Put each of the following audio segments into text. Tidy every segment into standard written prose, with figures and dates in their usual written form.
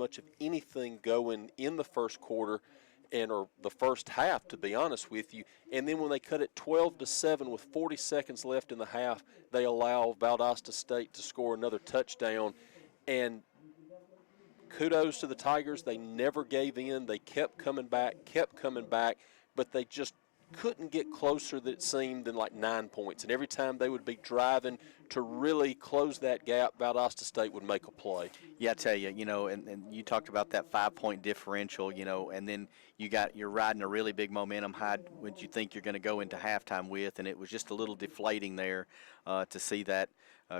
much of anything going in the first quarter or the first half, to be honest with you. And then when they cut it 12-7 with 40 seconds left in the half, they allow Valdosta State to score another touchdown. And kudos to the Tigers. They never gave in. They kept coming back, but they just couldn't get closer, that it seemed, than like 9 points. And every time they would be driving to really close that gap, Valdosta State would make a play. Yeah, I tell you, and you talked about that 5-point differential, and then you're riding a really big momentum high, which you think you're going to go into halftime with, and it was just a little deflating there to see that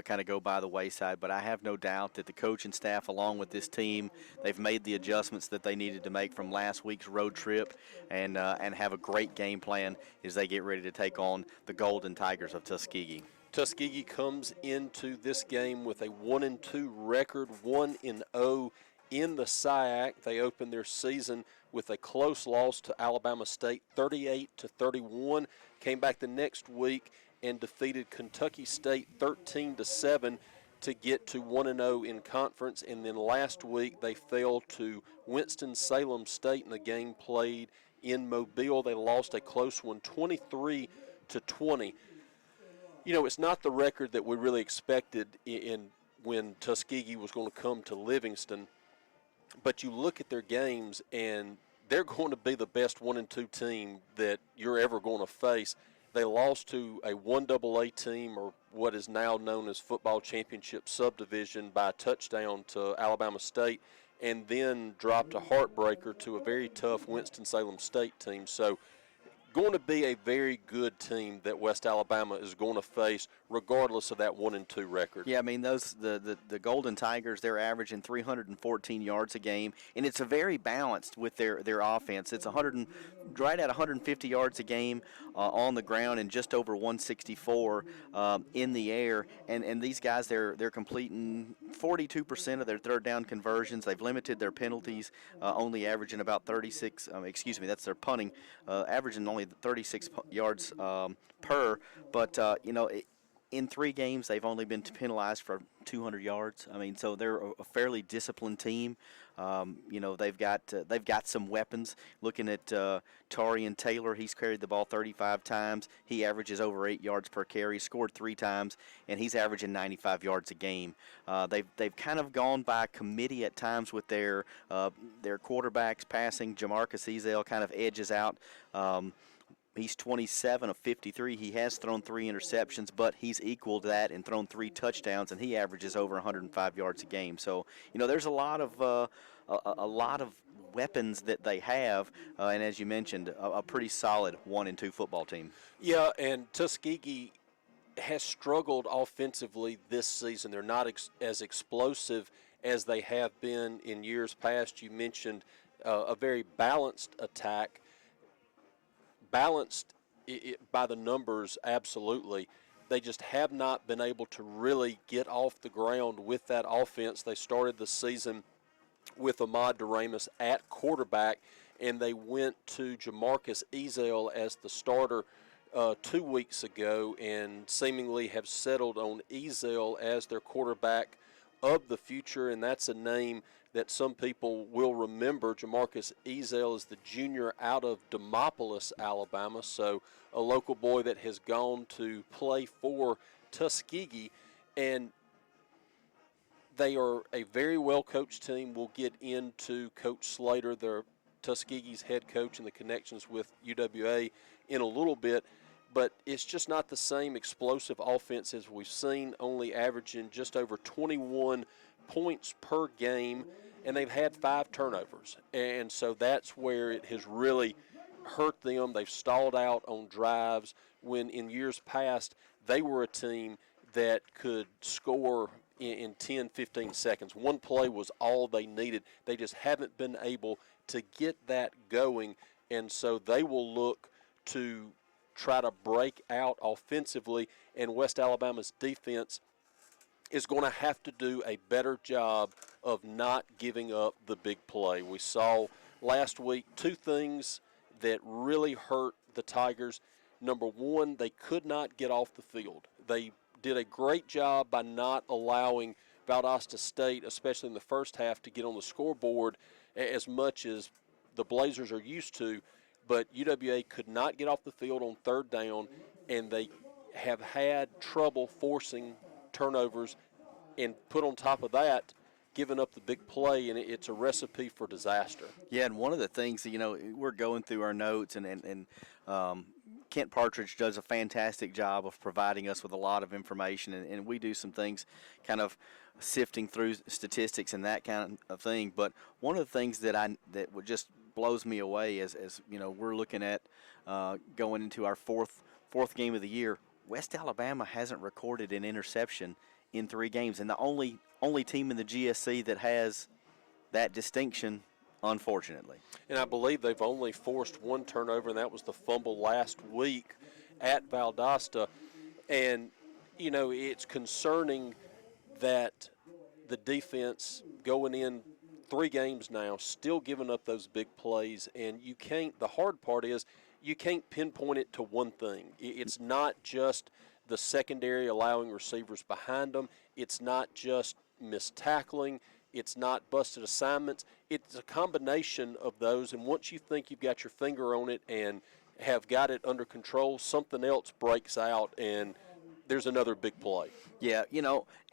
kind of go by the wayside. But I have no doubt that the coaching staff, along with this team, they've made the adjustments that they needed to make from last week's road trip, and have a great game plan as they get ready to take on the Golden Tigers of Tuskegee. Tuskegee comes into this game with a 1-2 record, 1-0 in the SIAC. They opened their season with a close loss to Alabama State, 38-31. Came back the next week and defeated Kentucky State 13-7 to get to 1-0 in conference. And then last week they fell to Winston-Salem State in the game played in Mobile. They lost a close one, 23-20. It's not the record that we really expected when Tuskegee was going to come to Livingston, but you look at their games and they're going to be the best 1-2 team that you're ever going to face. They lost to a 1AA team, or what is now known as Football Championship Subdivision, by a touchdown to Alabama State, and then dropped a heartbreaker to a very tough Winston-Salem State team. So going to be a very good team that West Alabama is going to face, regardless of that 1-2 record. Yeah, I mean, the Golden Tigers, they're averaging 314 yards a game, and it's a very balanced with their offense. It's right at 150 yards a game on the ground and just over 164 in the air. And these guys, they're completing 42% of their third down conversions. They've limited their penalties, only averaging about 36. That's their punting, averaging only 36 yards per, but in 3 games they've only been penalized for 200 yards. I mean, so they're a fairly disciplined team. They've got some weapons. Looking at Tarian Taylor, he's carried the ball 35 times. He averages over 8 yards per carry. Scored 3 times, and he's averaging 95 yards a game. They've kind of gone by committee at times with their quarterbacks passing. Jamarcus Ezel kind of edges out. He's 27 of 53. He has thrown 3 interceptions, but he's equaled that and thrown 3 touchdowns, and he averages over 105 yards a game. So, there's a lot of weapons that they have, and as you mentioned, a pretty solid 1-2 football team. Yeah, and Tuskegee has struggled offensively this season. They're not as explosive as they have been in years past. You mentioned a very balanced attack. Balanced by the numbers, absolutely. They just have not been able to really get off the ground with that offense. They started the season with Ahmad Doremus at quarterback, and they went to Jamarcus Ezel as the starter 2 weeks ago, and seemingly have settled on Ezel as their quarterback of the future, and that's a name that some people will remember. Jamarcus Ezel is the junior out of Demopolis, Alabama, so a local boy that has gone to play for Tuskegee, and they are a very well-coached team. We'll get into Coach Slater, their Tuskegee's head coach, and the connections with UWA in a little bit. But it's just not the same explosive offense as we've seen, only averaging just over 21 points per game, and they've had 5 turnovers. And so that's where it has really hurt them. They've stalled out on drives when in years past they were a team that could score in 10, 15 seconds. One play was all they needed. They just haven't been able to get that going, and so they will look to try to break out offensively, and West Alabama's defense is going to have to do a better job of not giving up the big play. We saw last week 2 things that really hurt the Tigers. Number one, they could not get off the field. They did a great job by not allowing Valdosta State, especially in the first half, to get on the scoreboard as much as the Blazers are used to, but UWA could not get off the field on third down, and they have had trouble forcing turnovers, and put on top of that, giving up the big play, and it's a recipe for disaster. Yeah, and one of the things, we're going through our notes, and Kent Partridge does a fantastic job of providing us with a lot of information, and we do some things kind of sifting through statistics and that kind of thing. But one of the things that would just blows me away as we're looking at going into our fourth game of the year, West Alabama hasn't recorded an interception in 3 games, and the only team in the GSC that has that distinction, unfortunately. And I believe they've only forced 1 turnover, and that was the fumble last week at Valdosta. And, it's concerning that the defense going in 3 games now, still giving up those big plays. And the hard part is you can't pinpoint it to one thing. It's not just the secondary allowing receivers behind them. It's not just missed tackling. It's not busted assignments. It's a combination of those, and once you think you've got your finger on it and have got it under control, something else breaks out, and there's another big play. Yeah,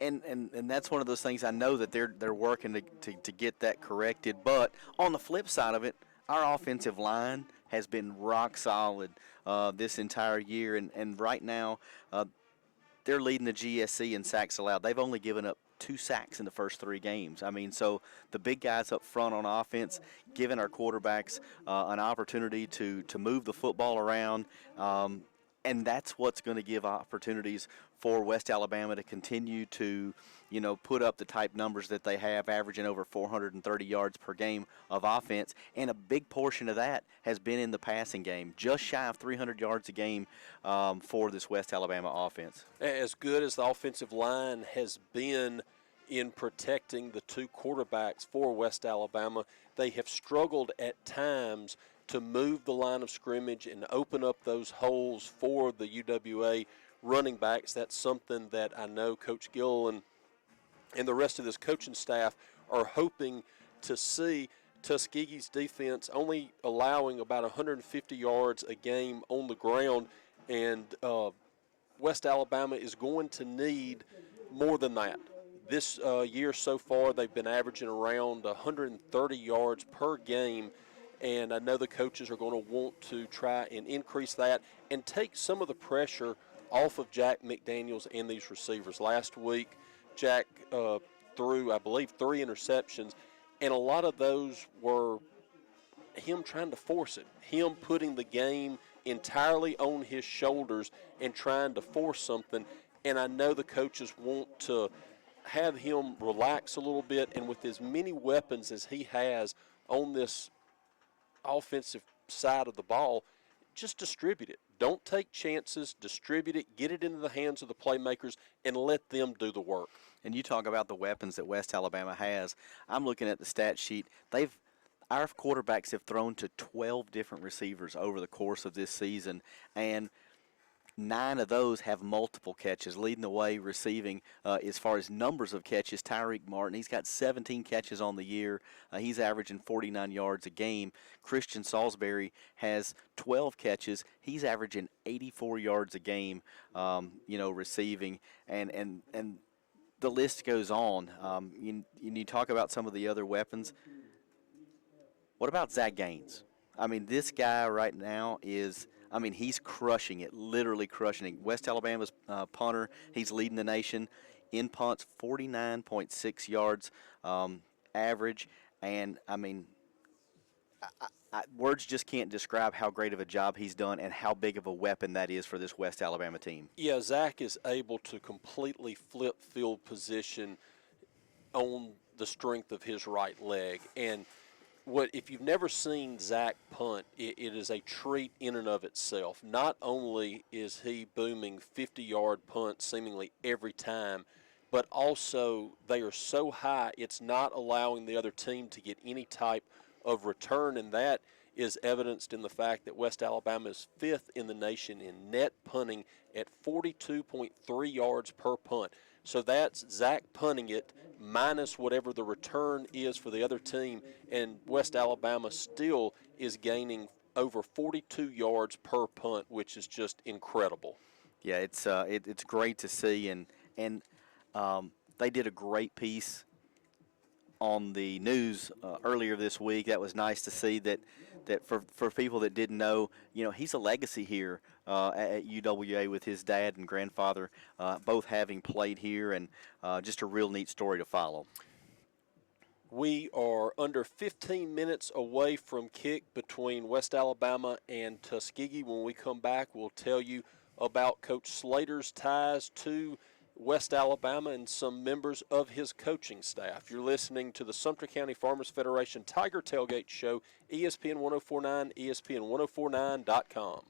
and that's one of those things I know that they're working to get that corrected. But on the flip side of it, our offensive line has been rock solid this entire year, and right now they're leading the GSC in sacks allowed. They've only given up 2 sacks in the first 3 games. I mean, so the big guys up front on offense, giving our quarterbacks an opportunity to move the football around, and that's what's going to give opportunities for West Alabama to continue to, put up the type numbers that they have, averaging over 430 yards per game of offense. And a big portion of that has been in the passing game, just shy of 300 yards a game for this West Alabama offense. As good as the offensive line has been in protecting the 2 quarterbacks for West Alabama, they have struggled at times to move the line of scrimmage and open up those holes for the UWA running backs. That's something that I know Coach Gill and the rest of this coaching staff are hoping to see. Tuskegee's defense only allowing about 150 yards a game on the ground, and West Alabama is going to need more than that. This year so far, they've been averaging around 130 yards per game, and I know the coaches are going to want to try and increase that and take some of the pressure off of Jack McDaniels and these receivers. Last week, Jack threw, I believe, 3 interceptions, and a lot of those were him trying to force it, him putting the game entirely on his shoulders and trying to force something. And I know the coaches want to have him relax a little bit, and with as many weapons as he has on this offensive side of the ball, just distribute it. Don't take chances, distribute it, get it into the hands of the playmakers, and let them do the work. And you talk about the weapons that West Alabama has. I'm looking at the stat sheet. Our quarterbacks have thrown to 12 different receivers over the course of this season, and 9 of those have multiple catches. Leading the way receiving as far as numbers of catches, Tyreek Martin. He's got 17 catches on the year. He's averaging 49 yards a game. Christian Salisbury has 12 catches. He's averaging 84 yards a game, receiving. And the list goes on. You talk about some of the other weapons. What about Zach Gaines? I mean, this guy right now he's crushing it, literally crushing it. West Alabama's punter, he's leading the nation in punts, 49.6 yards average. And, words just can't describe how great of a job he's done and how big of a weapon that is for this West Alabama team. Yeah, Zach is able to completely flip field position on the strength of his right leg. And if you've never seen Zach punt, it is a treat in and of itself. Not only is he booming 50-yard punts seemingly every time, but also they are so high it's not allowing the other team to get any type of return, and that is evidenced in the fact that West Alabama is 5th in the nation in net punting at 42.3 yards per punt. So that's Zach punting it minus whatever the return is for the other team, and West Alabama still is gaining over 42 yards per punt, which is just incredible. Yeah, it's great to see, and they did a great piece on the news earlier this week. That was nice to see that for people that didn't know, he's a legacy here at UWA with his dad and grandfather both having played here, and just a real neat story to follow. We are under 15 minutes away from kick between West Alabama and Tuskegee. When we come back, we'll tell you about Coach Slater's ties to West Alabama and some members of his coaching staff. You're listening to the Sumter County Farmers Federation Tiger Tailgate Show, ESPN 1049, ESPN1049.com.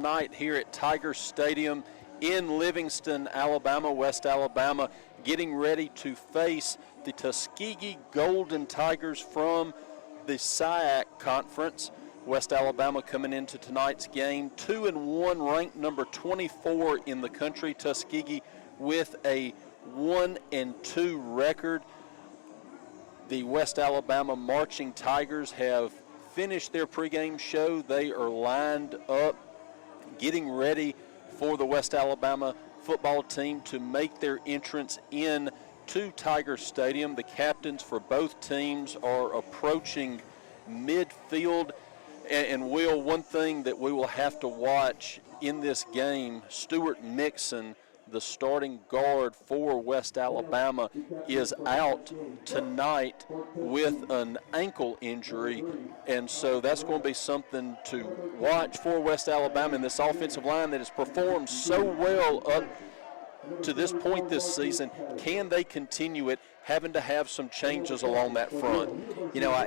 night here at Tiger Stadium in Livingston, Alabama, West Alabama, getting ready to face the Tuskegee Golden Tigers from the SIAC Conference. West Alabama coming into tonight's game 2-1, ranked number 24 in the country. Tuskegee with a 1-2 record. The West Alabama Marching Tigers have finished their pregame show. They are lined up, getting ready for the West Alabama football team to make their entrance in to Tiger Stadium. The captains for both teams are approaching midfield. And Will, one thing that we will have to watch in this game, Stuart Mixon, the starting guard for West Alabama, is out tonight with an ankle injury, and so that's going to be something to watch for West Alabama in this offensive line that has performed so well up to this point this season. Can they continue it, having to have some changes along that front? You know,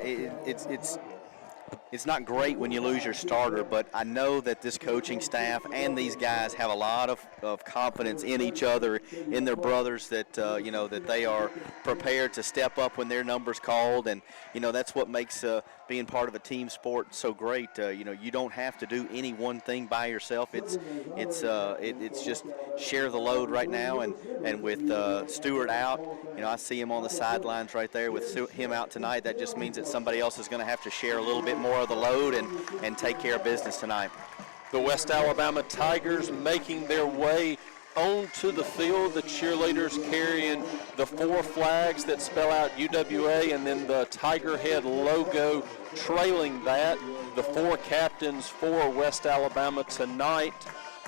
it's not great when you lose your starter, but I know that this coaching staff and these guys have a lot of confidence in each other, in their brothers, that, that they are prepared to step up when their number's called. And, that's what makes being part of a team sport so great. You don't have to do any one thing by yourself. It's just share the load right now. And with Stewart out, I see him on the sidelines right there. With him out tonight, that just means that somebody else is going to have to share a little bit more of the load and take care of business tonight. The West Alabama Tigers making their way onto the field, the cheerleaders carrying the 4 flags that spell out UWA, and then the Tiger Head logo trailing that. The 4 captains for West Alabama tonight: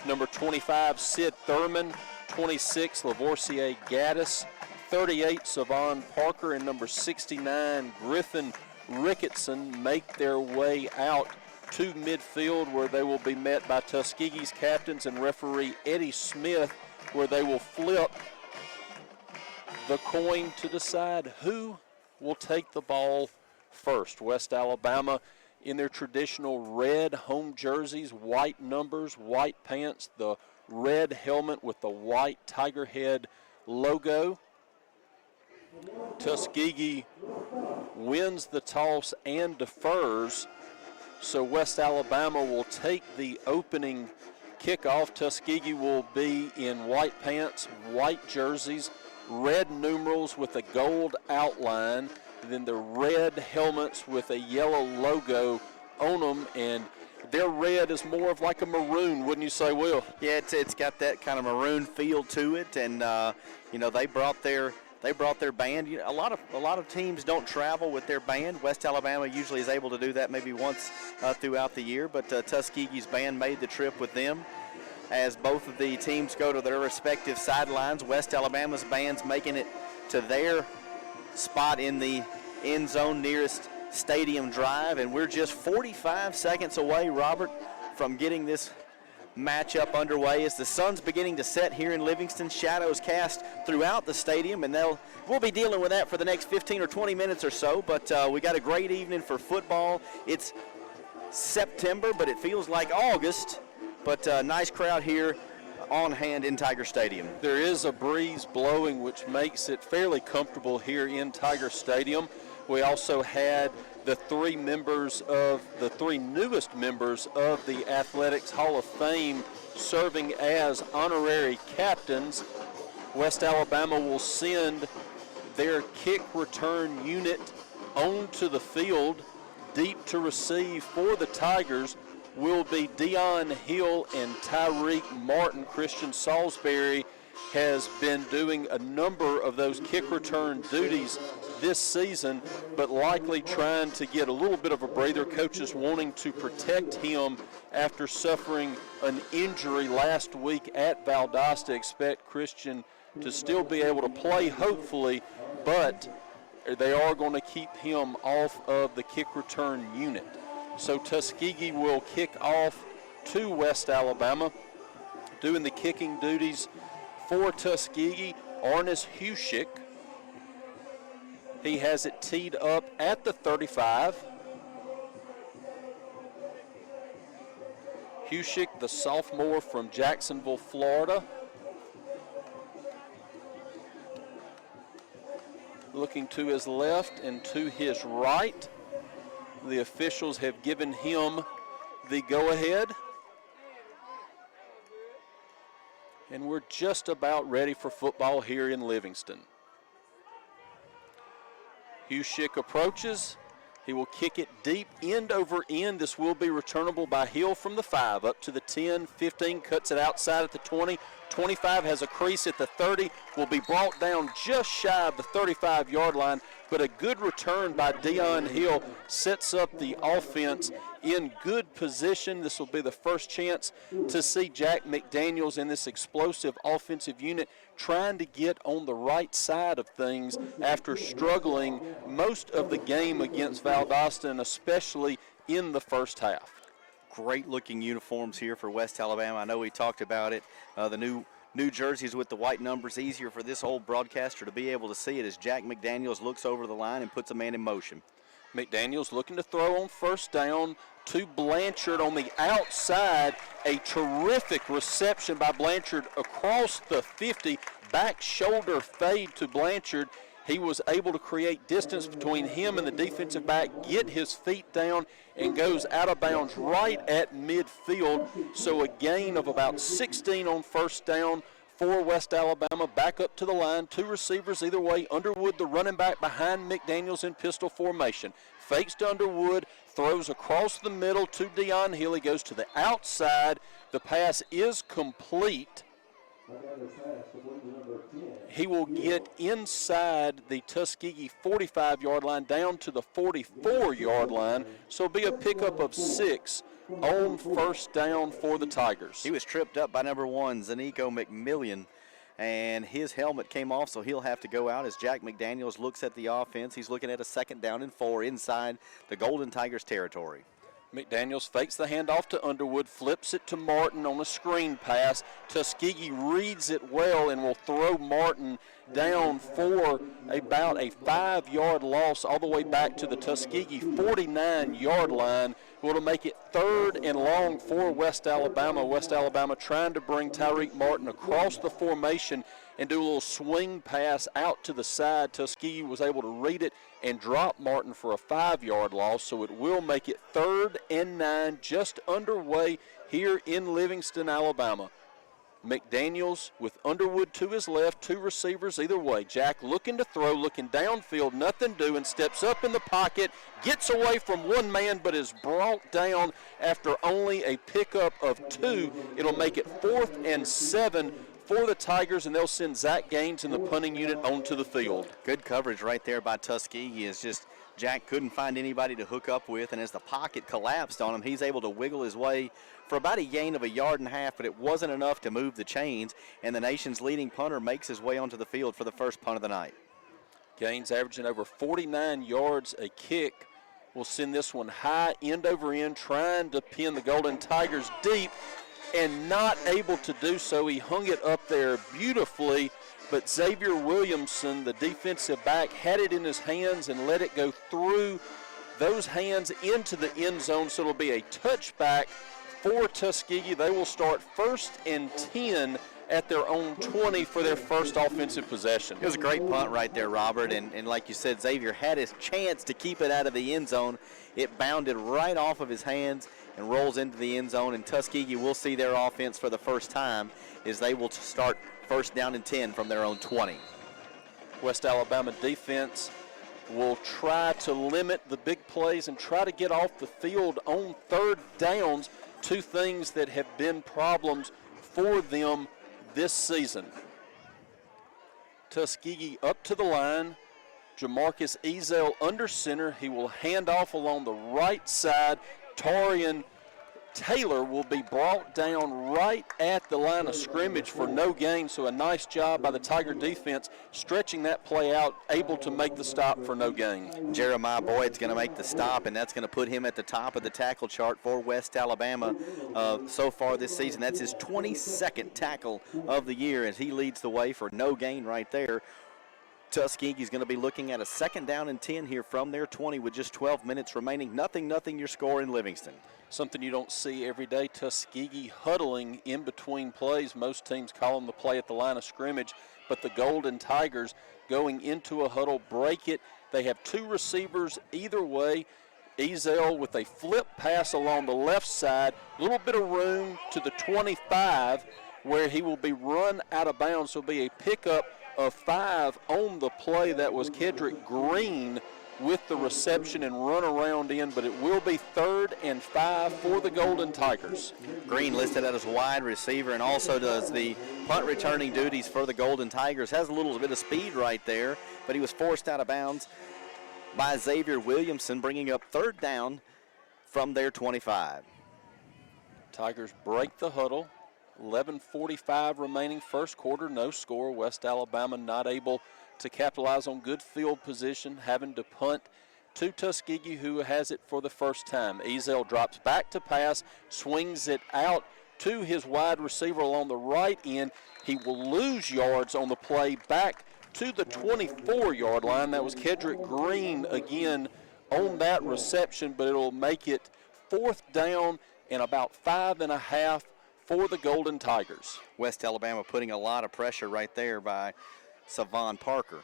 number 25, Sid Thurman; 26, Lavorsier Gaddis; 38, Savon Parker; and number 69, Griffin Ricketson, make their way out to midfield, where they will be met by Tuskegee's captains and referee Eddie Smith, where they will flip the coin to decide who will take the ball first. West Alabama in their traditional red home jerseys, white numbers, white pants, the red helmet with the white Tiger Head logo. Tuskegee wins the toss and defers, so West Alabama will take the opening kickoff. Tuskegee will be in white pants, white jerseys, red numerals with a gold outline, and then the red helmets with a yellow logo on them, and their red is more of like a maroon, wouldn't you say, Will? Yeah, it's got that kind of maroon feel to it, and they brought their band. A lot of teams don't travel with their band. West Alabama usually is able to do that maybe once throughout the year, but Tuskegee's band made the trip with them. As both of the teams go to their respective sidelines, West Alabama's band's making it to their spot in the end zone nearest Stadium Drive, and we're just 45 seconds away, Robert, from getting this matchup underway as the sun's beginning to set here in Livingston. Shadows cast throughout the stadium, and we'll be dealing with that for the next 15 or 20 minutes or so, but we got a great evening for football. It's September, but it feels like August, but nice crowd here on hand in Tiger Stadium. There is a breeze blowing, which makes it fairly comfortable here in Tiger Stadium. We also had the 3 newest members of the Athletics Hall of Fame serving as honorary captains. West Alabama will send their kick return unit onto the field. Deep to receive for the Tigers will be Dion Hill and Tyreek Martin. Christian Salisbury has been doing a number of those kick return duties this season, but likely trying to get a little bit of a breather. Coaches wanting to protect him after suffering an injury last week at Valdosta. Expect Christian to still be able to play, hopefully, but they are going to keep him off of the kick return unit. So Tuskegee will kick off to West Alabama. Doing the kicking duties for Tuskegee, Arnis Hushik. He has it teed up at the 35. Husick, the sophomore from Jacksonville, Florida. Looking to his left and to his right. The officials have given him the go-ahead. And we're just about ready for football here in Livingston. Husick approaches. He will kick it deep, end over end. This will be returnable by Hill from the 5, up to the 10, 15, cuts it outside at the 20. 25 has a crease at the 30, will be brought down just shy of the 35-yard line, but a good return by Dion Hill sets up the offense in good position. This will be the first chance to see Jack McDaniels in this explosive offensive unit trying to get on the right side of things after struggling most of the game against Valdosta, and especially in the first half. Great looking uniforms here for West Alabama. I know we talked about it. The new jerseys with the white numbers, easier for this old broadcaster to be able to see it as Jack McDaniels looks over the line and puts a man in motion. McDaniels looking to throw on first down to Blanchard on the outside. A terrific reception by Blanchard across the 50. Back shoulder fade to Blanchard. He was able to create distance between him and the defensive back, get his feet down, and goes out of bounds right at midfield. So a gain of about 16 on first down for West Alabama. Back up to the line, 2 receivers either way. Underwood, the running back, behind McDaniels in pistol formation. Fakes to Underwood, throws across the middle to Dion Hill. He goes to the outside. The pass is complete. He will get inside the Tuskegee 45-yard line down to the 44-yard line. So it'll be a pickup of 6 on first down for the Tigers. He was tripped up by number 1, Zanico McMillian, and his helmet came off, so he'll have to go out as Jack McDaniels looks at the offense. He's looking at a 2nd down and 4 inside the Golden Tigers territory. McDaniels fakes the handoff to Underwood, flips it to Martin on a screen pass. Tuskegee reads it well and will throw Martin down for about a 5-yard loss all the way back to the Tuskegee 49-yard line. Will make it 3rd and long for West Alabama. West Alabama trying to bring Tyreek Martin across the formation and do a little swing pass out to the side. Tuskegee was able to read it and drop Martin for a 5-yard loss, so it will make it 3rd and 9, just underway here in Livingston, Alabama. McDaniels with Underwood to his left, 2 receivers either way. Jack looking to throw, looking downfield, nothing doing, steps up in the pocket, gets away from 1 man, but is brought down after only a pickup of 2. It'll make it 4th and 7 for the Tigers, and they'll send Zach Gaines in the punting unit onto the field. Good coverage right there by Tuskegee. Is just Jack couldn't find anybody to hook up with, and as the pocket collapsed on him, he's able to wiggle his way for about a gain of 1.5 yards, but it wasn't enough to move the chains, and the nation's leading punter makes his way onto the field for the first punt of the night. Gaines averaging over 49 yards a kick. Will send this one high, end over end, trying to pin the Golden Tigers deep, and not able to do so. He hung it up there beautifully, but Xavier Williamson, the defensive back, had it in his hands and let it go through those hands into the end zone, so it'll be a touchback for Tuskegee. They will start 1st and 10 at their own 20 for their first offensive possession. It was a great punt right there, Robert, and like you said, Xavier had his chance to keep it out of the end zone. It bounded right off of his hands and rolls into the end zone, and Tuskegee will see their offense for the first time as they will start 1st down and 10 from their own 20. West Alabama defense will try to limit the big plays and try to get off the field on 3rd downs, 2 things that have been problems for them this season. Tuskegee up to the line. Jamarcus Ezel under center. He will hand off along the right side. Tarian Taylor will be brought down right at the line of scrimmage for no gain, so a nice job by the Tiger defense stretching that play out, able to make the stop for no gain. Jeremiah Boyd's going to make the stop, and that's going to put him at the top of the tackle chart for West Alabama so far this season. That's his 22nd tackle of the year as he leads the way for no gain right there. Tuskegee's going to be looking at a 2nd down and 10 here from their 20 with just 12 minutes remaining. Nothing, your score in Livingston. Something you don't see every day. Tuskegee huddling in between plays. Most teams call them the play at the line of scrimmage, but the Golden Tigers going into a huddle, break it. They have 2 receivers either way. Ezel with a flip pass along the left side, a little bit of room to the 25 where he will be run out of bounds. So it'll be a pickup of 5 on the play. That was Kedrick Green with the reception and run around in, but it will be 3rd and 5 for the Golden Tigers. Green listed as wide receiver and also does the punt returning duties for the Golden Tigers. Has a little bit of speed right there, but he was forced out of bounds by Xavier Williamson, bringing up 3rd down from their 25. Tigers break the huddle. 11:45 remaining first quarter, no score. West Alabama not able to capitalize on good field position, having to punt to Tuskegee, who has it for the first time. Ezel drops back to pass, swings it out to his wide receiver along the right end. He will lose yards on the play back to the 24-yard line. That was Kedrick Green again on that reception, but it'll make it 4th down and about 5.5 for the Golden Tigers. West Alabama putting a lot of pressure right there by Savon Parker.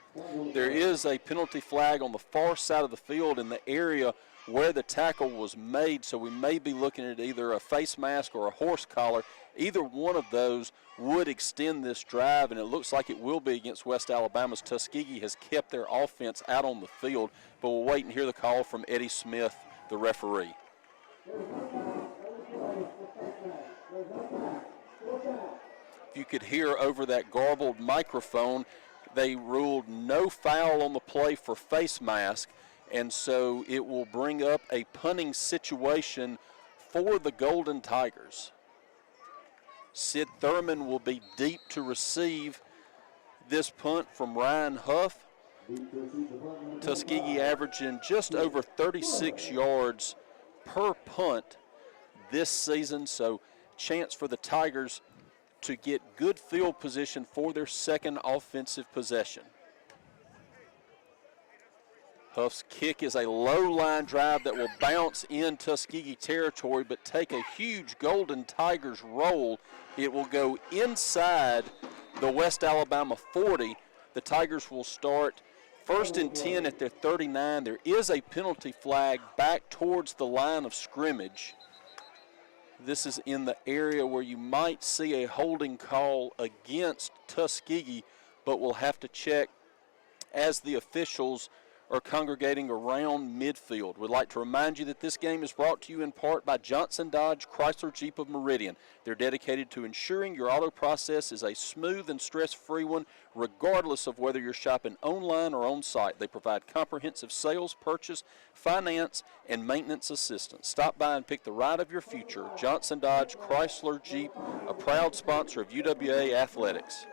There is a penalty flag on the far side of the field in the area where the tackle was made, so we may be looking at either a face mask or a horse collar. Either one of those would extend this drive, and it looks like it will be against West Alabama's. Tuskegee has kept their offense out on the field, but we'll wait and hear the call from Eddie Smith, the referee. If you could hear over that garbled microphone, they ruled no foul on the play for face mask, and so it will bring up a punting situation for the Golden Tigers. Sid Thurman will be deep to receive this punt from Ryan Huff. Tuskegee averaging just over 36 yards per punt this season, so chance for the Tigers to get good field position for their 2nd offensive possession. Huff's kick is a low line drive that will bounce in Tuskegee territory but take a huge Golden Tigers roll. It will go inside the West Alabama 40. The Tigers will start 1st and 10 at their 39. There is a penalty flag back towards the line of scrimmage. This is in the area where you might see a holding call against Tuskegee, but we'll have to check as the officials are congregating around midfield. We'd like to remind you that this game is brought to you in part by Johnson Dodge Chrysler Jeep of Meridian. They're dedicated to ensuring your auto process is a smooth and stress-free one, regardless of whether you're shopping online or on site. They provide comprehensive sales, purchase, finance, and maintenance assistance. Stop by and pick the ride of your future. Johnson Dodge Chrysler Jeep, a proud sponsor of UWA Athletics.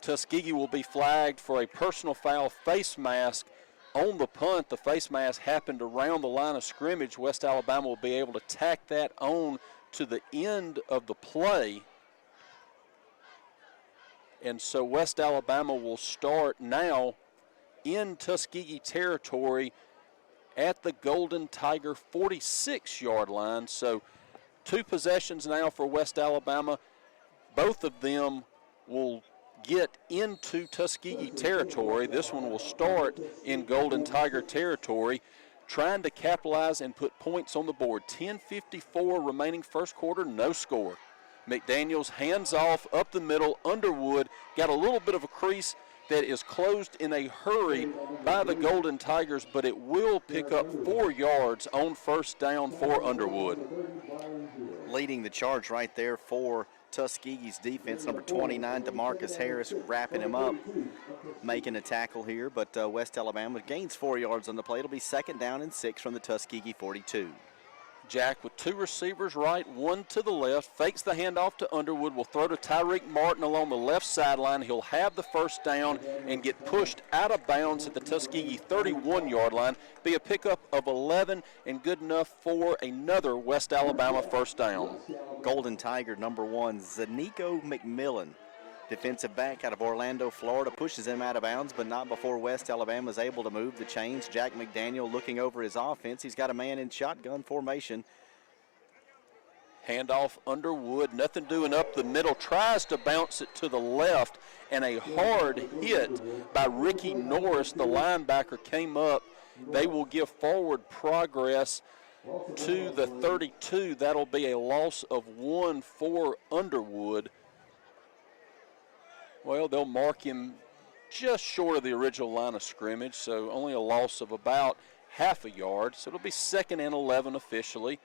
Tuskegee will be flagged for a personal foul face mask on the punt. The face mask happened around the line of scrimmage. West Alabama will be able to tack that on to the end of the play. And so West Alabama will start now in Tuskegee territory at the Golden Tiger 46-yard line. So 2 possessions now for West Alabama. Both of them will get into Tuskegee territory. This one will start in Golden Tiger territory, trying to capitalize and put points on the board. 10:54 remaining first quarter, no score. McDaniels hands off up the middle. Underwood got a little bit of a crease that is closed in a hurry by the Golden Tigers, but it will pick up 4 yards on 1st down for Underwood. Leading the charge right there for Tuskegee's defense, number 29, DeMarcus Harris, wrapping him up, making a tackle here, but West Alabama gains 4 yards on the play. It'll be 2nd down and 6 from the Tuskegee 42. Jack with 2 receivers right, 1 to the left, fakes the handoff to Underwood, will throw to Tyreek Martin along the left sideline. He'll have the 1st down and get pushed out of bounds at the Tuskegee 31-yard line. Be a pickup of 11 and good enough for another West Alabama 1st down. Golden Tiger number 1, Zanico McMillan, defensive back out of Orlando, Florida, pushes him out of bounds, but not before West Alabama is able to move the chains. Jack McDaniel looking over his offense. He's got a man in shotgun formation. Handoff Underwood, nothing doing up the middle, tries to bounce it to the left, and a hard hit by Ricky Norris, the linebacker, came up. They will give forward progress to the 32. That'll be a loss of 1 for Underwood. Well, they'll mark him just short of the original line of scrimmage, so only a loss of about half a yard. So it'll be 2nd and 11 officially.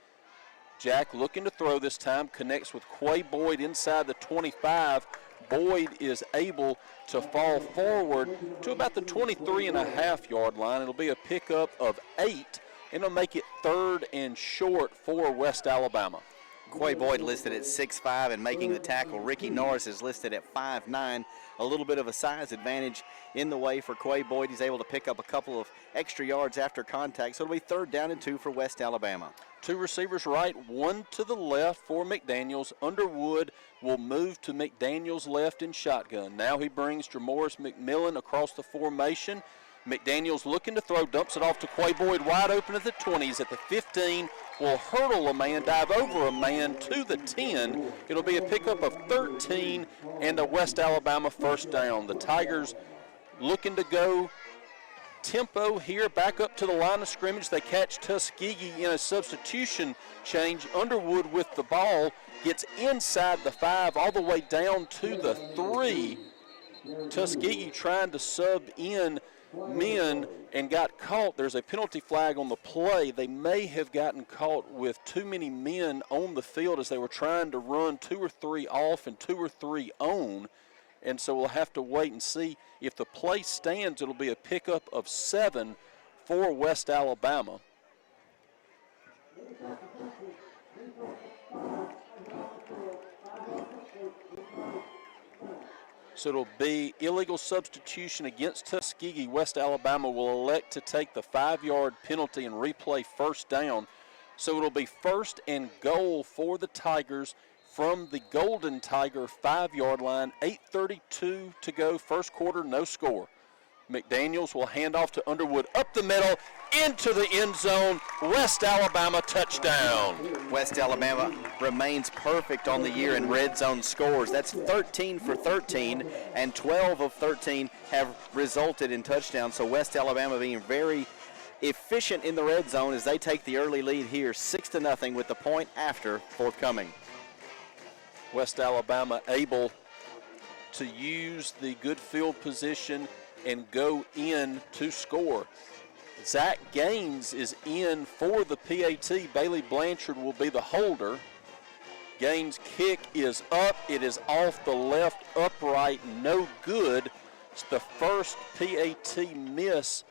Jack looking to throw this time, connects with Quay Boyd inside the 25. Boyd is able to fall forward to about the 23.5-yard line. It'll be a pickup of 8, and it'll make it 3rd and short for West Alabama. Quay Boyd listed at 6'5" and making the tackle. Ricky Norris is listed at 5'9". A little bit of a size advantage in the way for Quay Boyd. He's able to pick up a couple of extra yards after contact, so it'll be 3rd down and 2 for West Alabama. 2 receivers right, 1 to the left for McDaniels. Underwood will move to McDaniels' left in shotgun. Now he brings Jamoris McMillan across the formation. McDaniels looking to throw, dumps it off to Quay Boyd, wide open at the 20s. At the 15, will hurdle a man, dive over a man to the 10. It'll be a pickup of 13 and a West Alabama 1st down. The Tigers looking to go tempo here, back up to the line of scrimmage. They catch Tuskegee in a substitution change. Underwood with the ball gets inside the 5 all the way down to the 3. Tuskegee trying to sub in men and got caught. There's a penalty flag on the play. They may have gotten caught with too many men on the field as they were trying to run 2 or 3 off and 2 or 3 on. And so we'll have to wait and see. If the play stands, it'll be a pickup of 7 for West Alabama. So it'll be illegal substitution against Tuskegee. West Alabama will elect to take the 5-yard penalty and replay 1st down. So it'll be 1st and goal for the Tigers from the Golden Tiger 5-yard line. 8:32 to go, 1st quarter, no score. McDaniels will hand off to Underwood up the middle, into the end zone. West Alabama touchdown. West Alabama remains perfect on the year in red zone scores. That's 13 for 13, and 12 of 13 have resulted in touchdowns. So West Alabama being very efficient in the red zone as they take the early lead here, 6-0 with the point after forthcoming. West Alabama able to use the good field position and go in to score. Zach Gaines is in for the PAT. Bailey Blanchard will be the holder. Gaines' kick is up. It is off the left upright, no good. It's the first PAT miss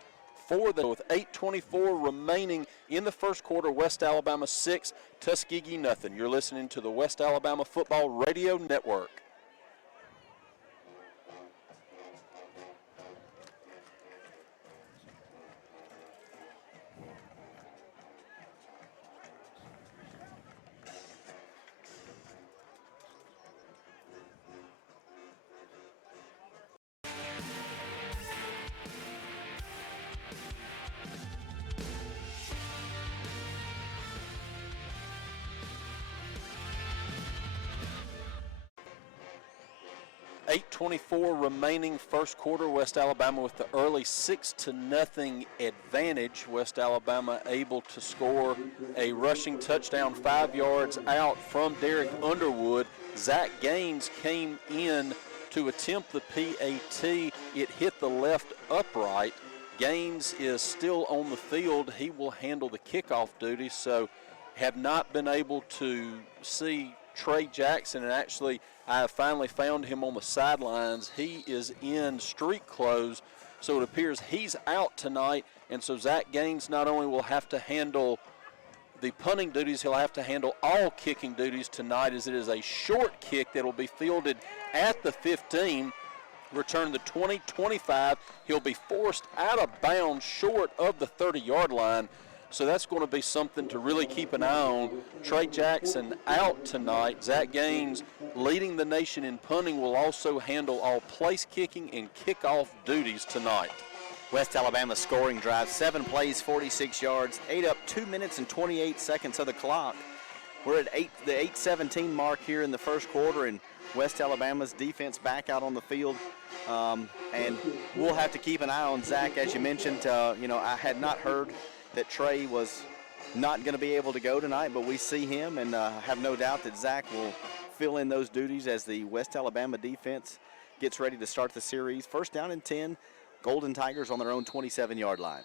for them. With 8:24 remaining in the 1st quarter, West Alabama 6, Tuskegee nothing. You're listening to the West Alabama Football Radio Network. .24 remaining 1st quarter. West Alabama with the early 6-0 advantage. West Alabama able to score a rushing touchdown 5 yards out from Derek Underwood. Zach Gaines came in to attempt the PAT. It hit the left upright. Gaines is still on the field. He will handle the kickoff duty, so have not been able to see Trey Jackson, and actually I have finally found him on the sidelines. He is in street clothes, so it appears he's out tonight, and so Zach Gaines not only will have to handle the punting duties, he'll have to handle all kicking duties tonight, as it is a short kick that will be fielded at the 15, return the 20-25. He'll be forced out of bounds short of the 30-yard line. So that's going to be something to really keep an eye on. Trey Jackson out tonight. Zach Gaines, leading the nation in punting, will also handle all place kicking and kickoff duties tonight. West Alabama scoring drive, 7 plays, 46 yards, 8 up, 2 minutes and 28 seconds of the clock. We're at the 8:17 mark here in the first quarter, and West Alabama's defense back out on the field. And we'll have to keep an eye on Zach, as you mentioned. I had not heard that Trey was not going to be able to go tonight, but we see him and have no doubt that Zach will fill in those duties as the West Alabama defense gets ready to start the series. First down and 10, Golden Tigers on their own 27-yard line.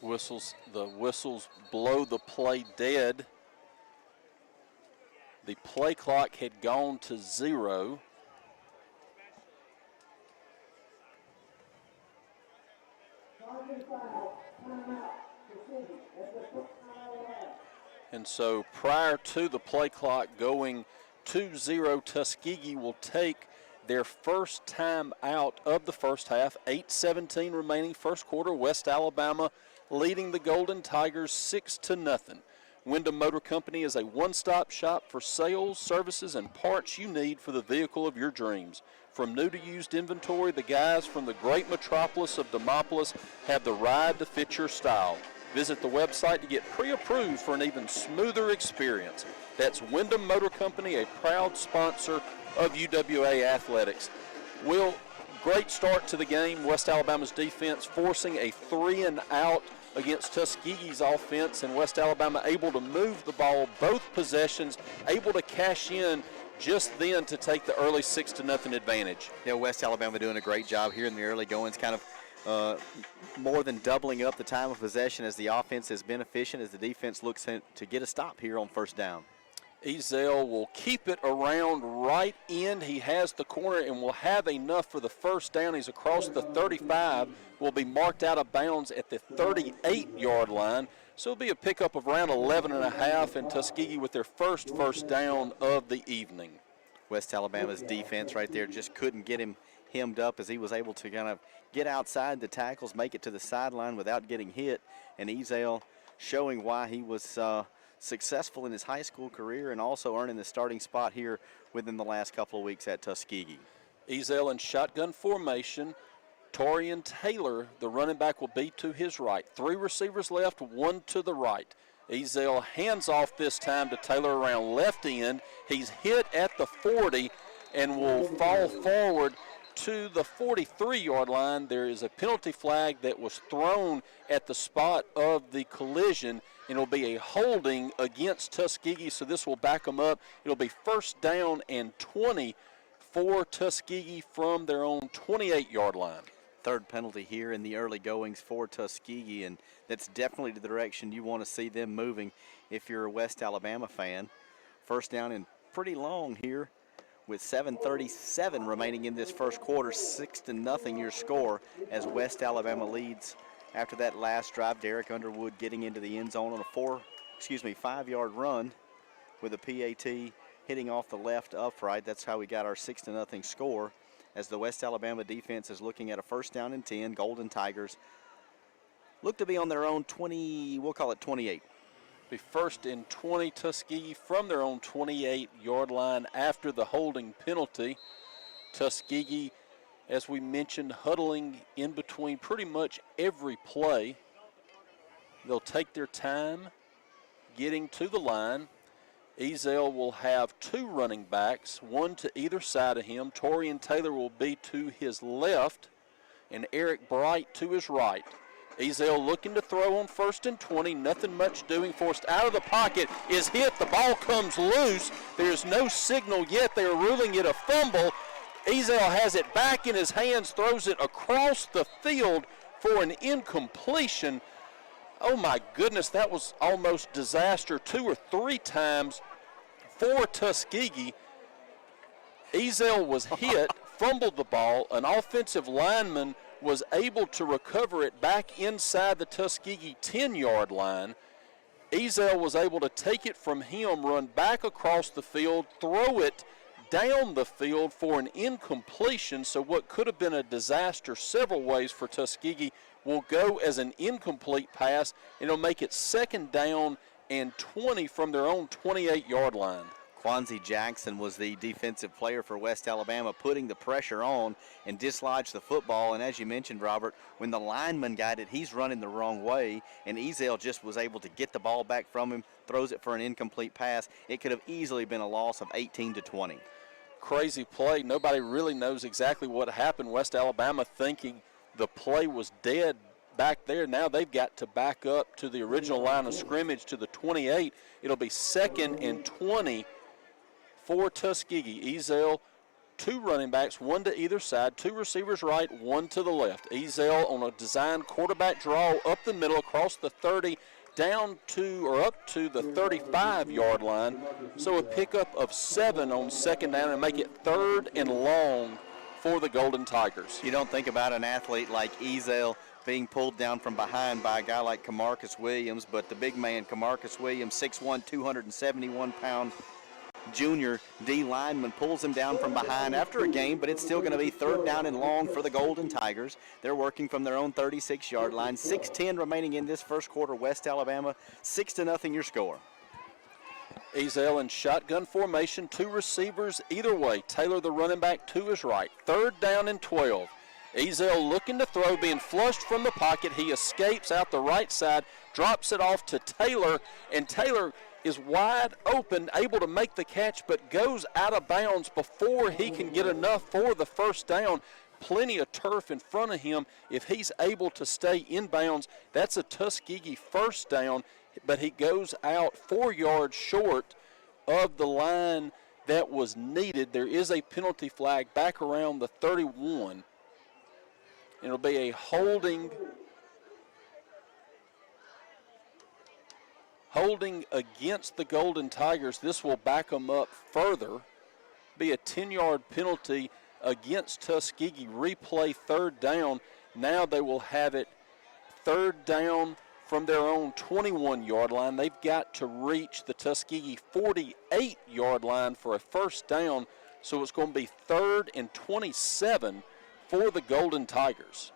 The whistles blow the play dead. The play clock had gone to 0. And so prior to the play clock going to 0, Tuskegee will take their first time out of the first half. 8:17 remaining first quarter. West Alabama leading the Golden Tigers 6-0. Wyndham Motor Company is a one-stop shop for sales, services, and parts you need for the vehicle of your dreams. From new to used inventory, the guys from the great metropolis of Demopolis have the ride to fit your style. Visit the website to get pre-approved for an even smoother experience. That's Wyndham Motor Company, a proud sponsor of UWA Athletics. Will, great start to the game. West Alabama's defense forcing a 3-and-out against Tuskegee's offense, and West Alabama able to move the ball both possessions, able to cash in just then to take the early 6-0 advantage. Yeah, West Alabama doing a great job here in the early goings, kind of more than doubling up the time of possession as the offense has been efficient as the defense looks to get a stop here on first down. Ezel will keep it around right end. He has the corner and will have enough for the first down. He's across the 35, will be marked out of bounds at the 38-yard line. So it'll be a pickup of around 11.5, and Tuskegee with their first down of the evening. West Alabama's defense right there just couldn't get him hemmed up as he was able to kind of get outside the tackles, make it to the sideline without getting hit. And Ezel showing why he was successful in his high school career and also earning the starting spot here within the last couple of weeks at Tuskegee. Ezel in shotgun formation. Torian Taylor, the running back, will be to his right. 3 receivers left, 1 to the right. Ezel hands off this time to Taylor around left end. He's hit at the 40 and will fall forward to the 43-yard line. There is a penalty flag that was thrown at the spot of the collision, and it'll be a holding against Tuskegee, so this will back them up. It'll be first down and 20 for Tuskegee from their own 28-yard line. Third penalty here in the early goings for Tuskegee, and that's definitely the direction you want to see them moving if you're a West Alabama fan. First down and pretty long here with 7:37 remaining in this first quarter. 6-0 your score as West Alabama leads after that last drive. Derek Underwood getting into the end zone on a 5-yard run with a PAT hitting off the left upright. That's how we got our 6-0 score as the West Alabama defense is looking at a first down and 10. Golden Tigers look to be on their own 20, we'll call it 28. Be first and 20, Tuskegee from their own 28-yard line after the holding penalty. Tuskegee, as we mentioned, huddling in between pretty much every play. They'll take their time getting to the line. Ezel will have 2 running backs, 1 to either side of him. Torian Taylor will be to his left, and Eric Bright to his right. Ezel looking to throw on first and 20. Nothing much doing. Forced out of the pocket. Is hit. The ball comes loose. There's no signal yet. They are ruling it a fumble. Ezel has it back in his hands. Throws it across the field for an incompletion. Oh, my goodness. That was almost disaster 2 or 3 times for Tuskegee. Ezel was hit, fumbled the ball. An offensive lineman was able to recover it back inside the Tuskegee 10-yard line. Ezel was able to take it from him, run back across the field, throw it down the field for an incompletion. So what could have been a disaster several ways for Tuskegee will go as an incomplete pass. It'll make it 2nd down and 20 from their own 28-yard line. Quanzi Jackson was the defensive player for West Alabama, putting the pressure on and dislodged the football. And as you mentioned, Robert, when the lineman got it, he's running the wrong way, and Ezel just was able to get the ball back from him, throws it for an incomplete pass. It could have easily been a loss of 18-20. Crazy play. Nobody really knows exactly what happened. West Alabama thinking the play was dead back there. Now they've got to back up to the original line of scrimmage to the 28. It'll be 2nd and 20 for Tuskegee. Ezel, 2 running backs, 1 to either side, 2 receivers right, 1 to the left. Ezel on a designed quarterback draw up the middle across the 30 down to or up to the 35-yard line. So a pickup of 7 on 2nd down and make it 3rd and long for the Golden Tigers. You don't think about an athlete like Ezel being pulled down from behind by a guy like Camarcus Williams, but the big man, Camarcus Williams, 6'1", 271-pound junior D lineman, pulls him down from behind after a game, but it's still going to be 3rd down and long for the Golden Tigers. They're working from their own 36-yard line. 6:10 remaining in this first quarter. West Alabama, 6-0 your score. Ezel in shotgun formation, 2 receivers either way. Taylor, the running back, to his right. 3rd down and 12. Ezel looking to throw, being flushed from the pocket. He escapes out the right side, drops it off to Taylor, and Taylor is wide open, able to make the catch, but goes out of bounds before he can get enough for the 1st down. Plenty of turf in front of him. If he's able to stay in bounds, that's a Tuskegee 1st down, but he goes out 4 yards short of the line that was needed. There is a penalty flag back around the 31. It'll be a holding against the Golden Tigers. This will back them up further. Be a 10-yard penalty against Tuskegee. Replay 3rd down. Now they will have it 3rd down from their own 21-yard line. They've got to reach the Tuskegee 48-yard line for a 1st down. So it's going to be 3rd and 27 for the Golden Tigers.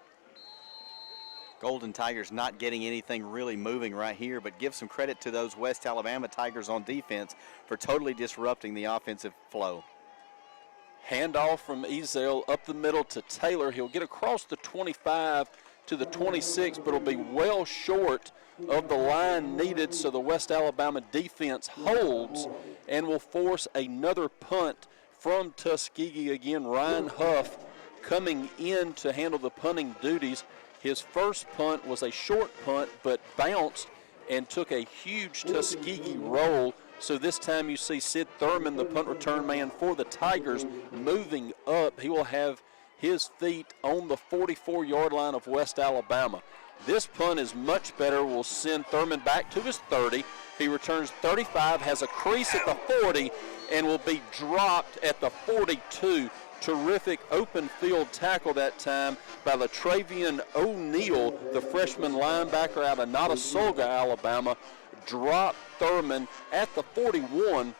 Golden Tigers not getting anything really moving right here, but give some credit to those West Alabama Tigers on defense for totally disrupting the offensive flow. Handoff from Ezel up the middle to Taylor. He'll get across the 25 to the 26, but it'll be well short of the line needed, so the West Alabama defense holds and will force another punt from Tuskegee. Again, Ryan Huff coming in to handle the punting duties. His first punt was a short punt, but bounced and took a huge Tuskegee roll. So this time you see Sid Thurman, the punt return man for the Tigers, moving up. He will have his feet on the 44-yard line of West Alabama. This punt is much better. Will send Thurman back to his 30. He returns 35, has a crease at the 40, and will be dropped at the 42. Terrific open field tackle that time by Latravian O'Neal, the freshman linebacker out of Nottasulga, Alabama. Dropped Thurman at the 41,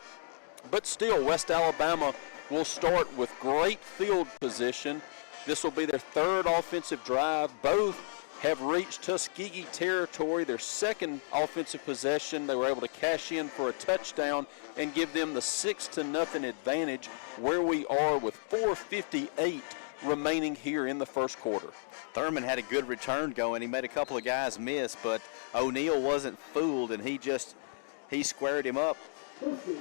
but still West Alabama will start with great field position. This will be their 3rd offensive drive. Both have reached Tuskegee territory. Their 2nd offensive possession, they were able to cash in for a touchdown and give them the 6-0 advantage, where we are with 4:58 remaining here in the first quarter. Thurman had a good return going. He made a couple of guys miss, but O'Neal wasn't fooled, and he squared him up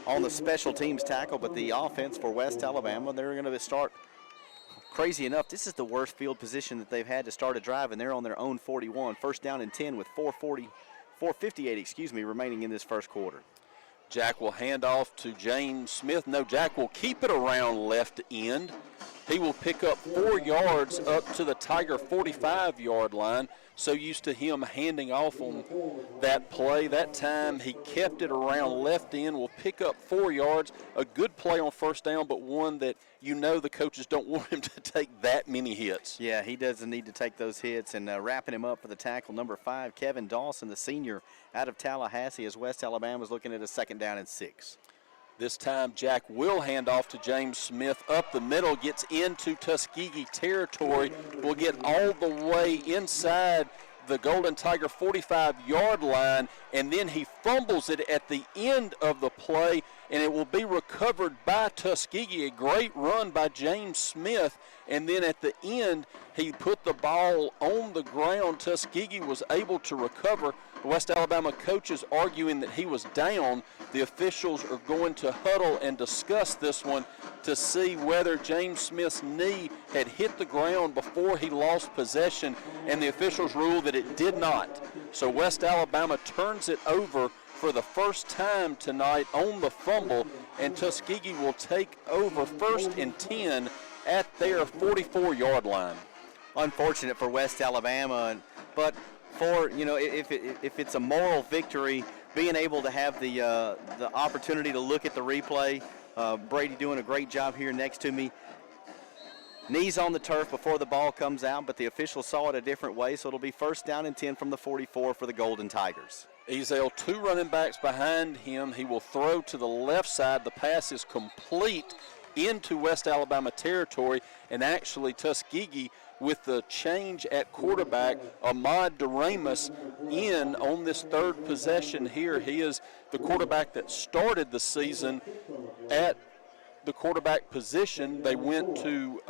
on the special teams tackle. But the offense for West Alabama, they're going to start. Crazy enough, this is the worst field position that they've had to start a drive, and they're on their own 41. 1st down and 10 with 4:58 remaining in this first quarter. Jack will hand off to James Smith. No, Jack will keep it around left end. He will pick up 4 yards up to the Tiger 45-yard line. So used to him handing off on that play. That time he kept it around left end, will pick up 4 yards. A good play on 1st down, but one that you know the coaches don't want him to take that many hits. Yeah, he doesn't need to take those hits. And wrapping him up for the tackle, number 5, Kevin Dawson, the senior out of Tallahassee, as West Alabama's looking at a 2nd down and 6. This time, Jack will hand off to James Smith up the middle, gets into Tuskegee territory, will get all the way inside the Golden Tiger 45-yard line, and then he fumbles it at the end of the play, and it will be recovered by Tuskegee. A great run by James Smith, and then at the end, he put the ball on the ground. Tuskegee was able to recover. The West Alabama coaches arguing that he was down. The officials are going to huddle and discuss this one to see whether James Smith's knee had hit the ground before he lost possession, and the officials ruled that it did not. So West Alabama turns it over for the first time tonight on the fumble, and Tuskegee will take over 1st and 10 at their 44-yard line. Unfortunate for West Alabama, but for, if it's a moral victory, being able to have the opportunity to look at the replay, Brady doing a great job here next to me. Knees on the turf before the ball comes out, but the officials saw it a different way, so it'll be 1st down and 10 from the 44 for the Golden Tigers. Ezel, 2 running backs behind him. He will throw to the left side. The pass is complete into West Alabama territory, and actually Tuskegee with the change at quarterback, Ahmad Duramus in on this 3rd possession here. He is the quarterback that started the season at the quarterback position. They went to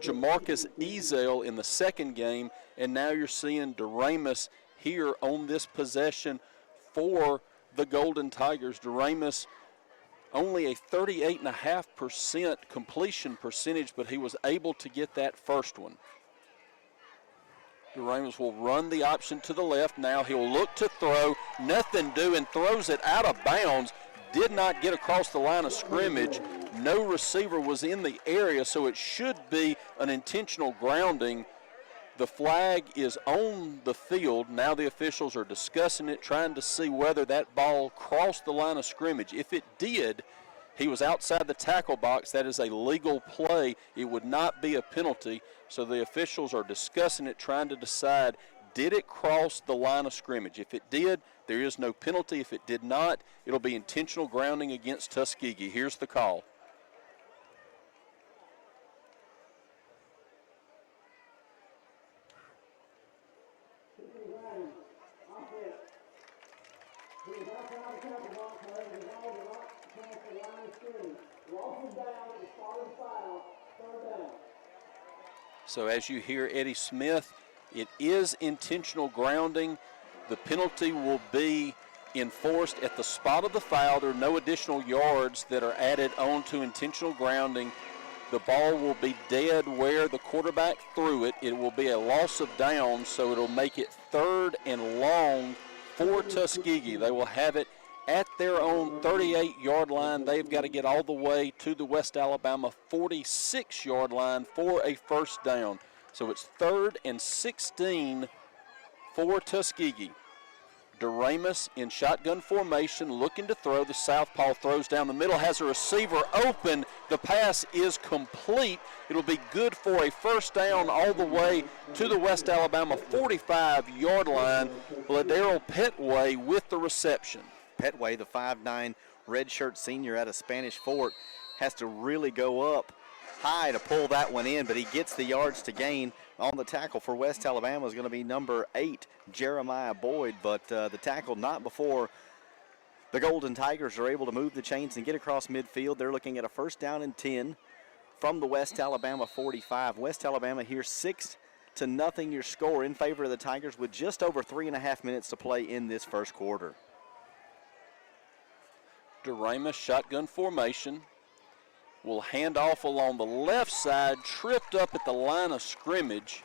Jamarcus Ezel in the 2nd game, and now you're seeing Duramus here on this possession for the Golden Tigers. Duramus only a 38.5% completion percentage, but he was able to get that first one. Duramus will run the option to the left. Now he'll look to throw. Nothing doing. Throws it out of bounds. Did not get across the line of scrimmage. No receiver was in the area, so it should be an intentional grounding. The flag is on the field. Now the officials are discussing it, trying to see whether that ball crossed the line of scrimmage. If it did, he was outside the tackle box. That is a legal play. It would not be a penalty. So the officials are discussing it, trying to decide, did it cross the line of scrimmage? If it did, there is no penalty. If it did not, it'll be intentional grounding against Tuskegee. Here's the call. So as you hear Eddie Smith, it is intentional grounding. The penalty will be enforced at the spot of the foul. There are no additional yards that are added on to intentional grounding. The ball will be dead where the quarterback threw it. It will be a loss of downs, so it'll make it 3rd and long for Tuskegee. They will have it at their own 38-yard line. They've got to get all the way to the West Alabama 46-yard line for a 1st down. So it's 3rd and 16 for Tuskegee. Duramus in shotgun formation, looking to throw. The southpaw throws down the middle, has a receiver open. The pass is complete. It'll be good for a 1st down all the way to the West Alabama 45-yard line. Ladero Petway with the reception. Petway, the 5'9" redshirt senior out of Spanish Fort, has to really go up high to pull that one in, but he gets the yards to gain. On the tackle for West Alabama is going to be number 8, Jeremiah Boyd, but the tackle not before the Golden Tigers are able to move the chains and get across midfield. They're looking at a 1st down and 10 from the West Alabama 45. West Alabama here 6-0 your score in favor of the Tigers with just over 3.5 minutes to play in this 1st quarter. Duramus shotgun formation. Will hand off along the left side, tripped up at the line of scrimmage.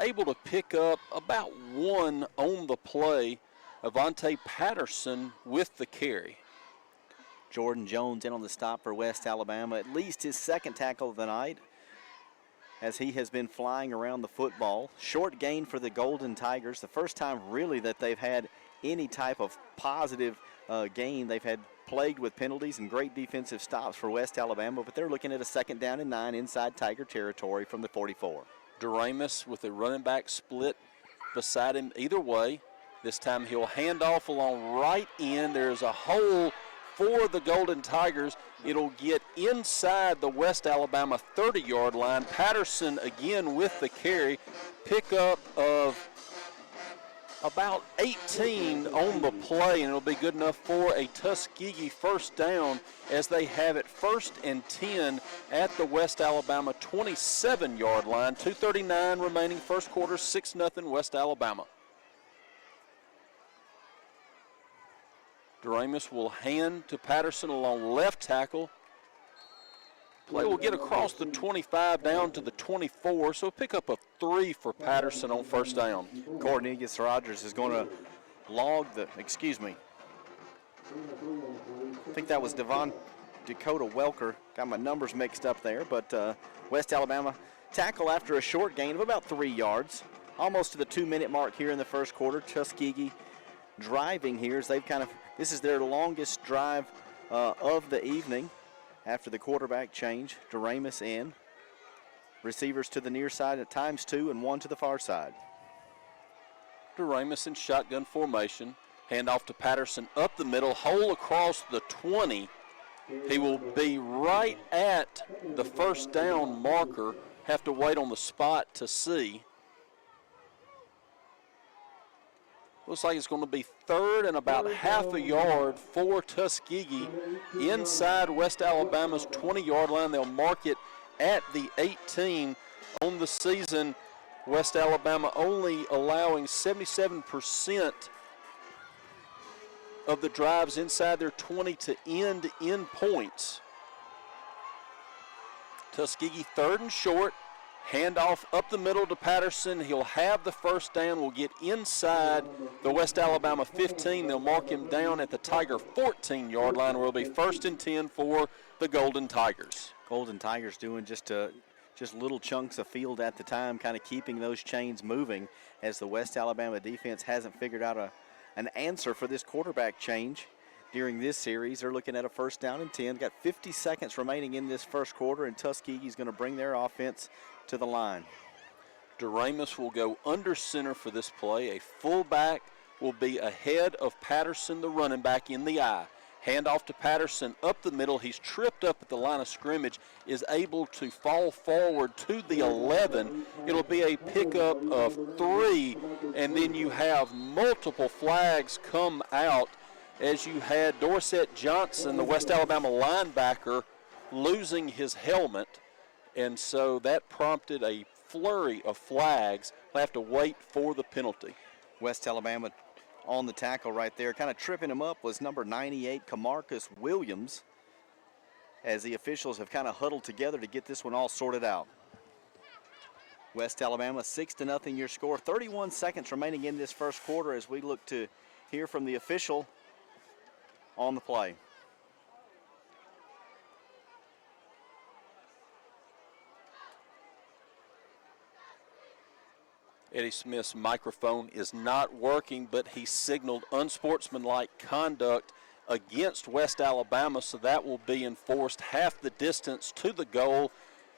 Able to pick up about 1 on the play. Avante Patterson with the carry. Jordan Jones in on the stop for West Alabama, at least his 2nd tackle of the night, as he has been flying around the football. Short gain for the Golden Tigers, the first time really that they've had any type of positive gain. They've had plagued with penalties and great defensive stops for West Alabama, but they're looking at a 2nd down and 9 inside Tiger territory from the 44. Duramus with a running back split beside him either way. This time he'll hand off along right end. There's a hole for the Golden Tigers. It'll get inside the West Alabama 30-yard line. Patterson again with the carry. Pickup of about 18 on the play, and it'll be good enough for a Tuskegee first down as they have it 1st and 10 at the West Alabama 27-yard line. 2:39 remaining first quarter, 6-0 West Alabama. Doremus will hand to Patterson along left tackle. Play will get across the 25 down to the 24, so pick up a 3 for Patterson on first down. Cornelius Rogers is going to log the, I think that was Dakota Welker. Got my numbers mixed up there, but West Alabama tackle after a short gain of about 3 yards. Almost to the 2-minute mark here in the first quarter. Tuskegee driving here as this is their longest drive of the evening. After the quarterback change, Doremus in. Receivers to the near side at times 2 and 1 to the far side. Doremus in shotgun formation. Handoff to Patterson up the middle, hole across the 20. He will be right at the first down marker. Have to wait on the spot to see. Looks like it's going to be 3rd and about half a yard for Tuskegee inside West Alabama's 20-yard line. They'll mark it at the 18 on the season. West Alabama only allowing 77% of the drives inside their 20 to end in points. Tuskegee 3rd and short. Handoff up the middle to Patterson. He'll have the first down. Will get inside the West Alabama 15. They'll mark him down at the Tiger 14-yard line, where it'll be 1st and 10 for the Golden Tigers. Golden Tigers doing just little chunks of field at the time, kind of keeping those chains moving as the West Alabama defense hasn't figured out an answer for this quarterback change during this series. They're looking at a 1st down and 10. Got 50 seconds remaining in this first quarter, and Tuskegee's going to bring their offense to the line. Doremus will go under center for this play. A fullback will be ahead of Patterson, the running back, in the eye. Handoff to Patterson up the middle. He's tripped up at the line of scrimmage, is able to fall forward to the 11. It'll be a pickup of 3, and then you have multiple flags come out as you had Dorset Johnson, the West Alabama linebacker, losing his helmet. And so that prompted a flurry of flags. We'll have to wait for the penalty. West Alabama on the tackle right there. Kind of tripping him up was number 98, Camarcus Williams, as the officials have kind of huddled together to get this one all sorted out. West Alabama 6-0 your score. 31 seconds remaining in this first quarter as we look to hear from the official on the play. Eddie Smith's microphone is not working, but he signaled unsportsmanlike conduct against West Alabama, so that will be enforced half the distance to the goal.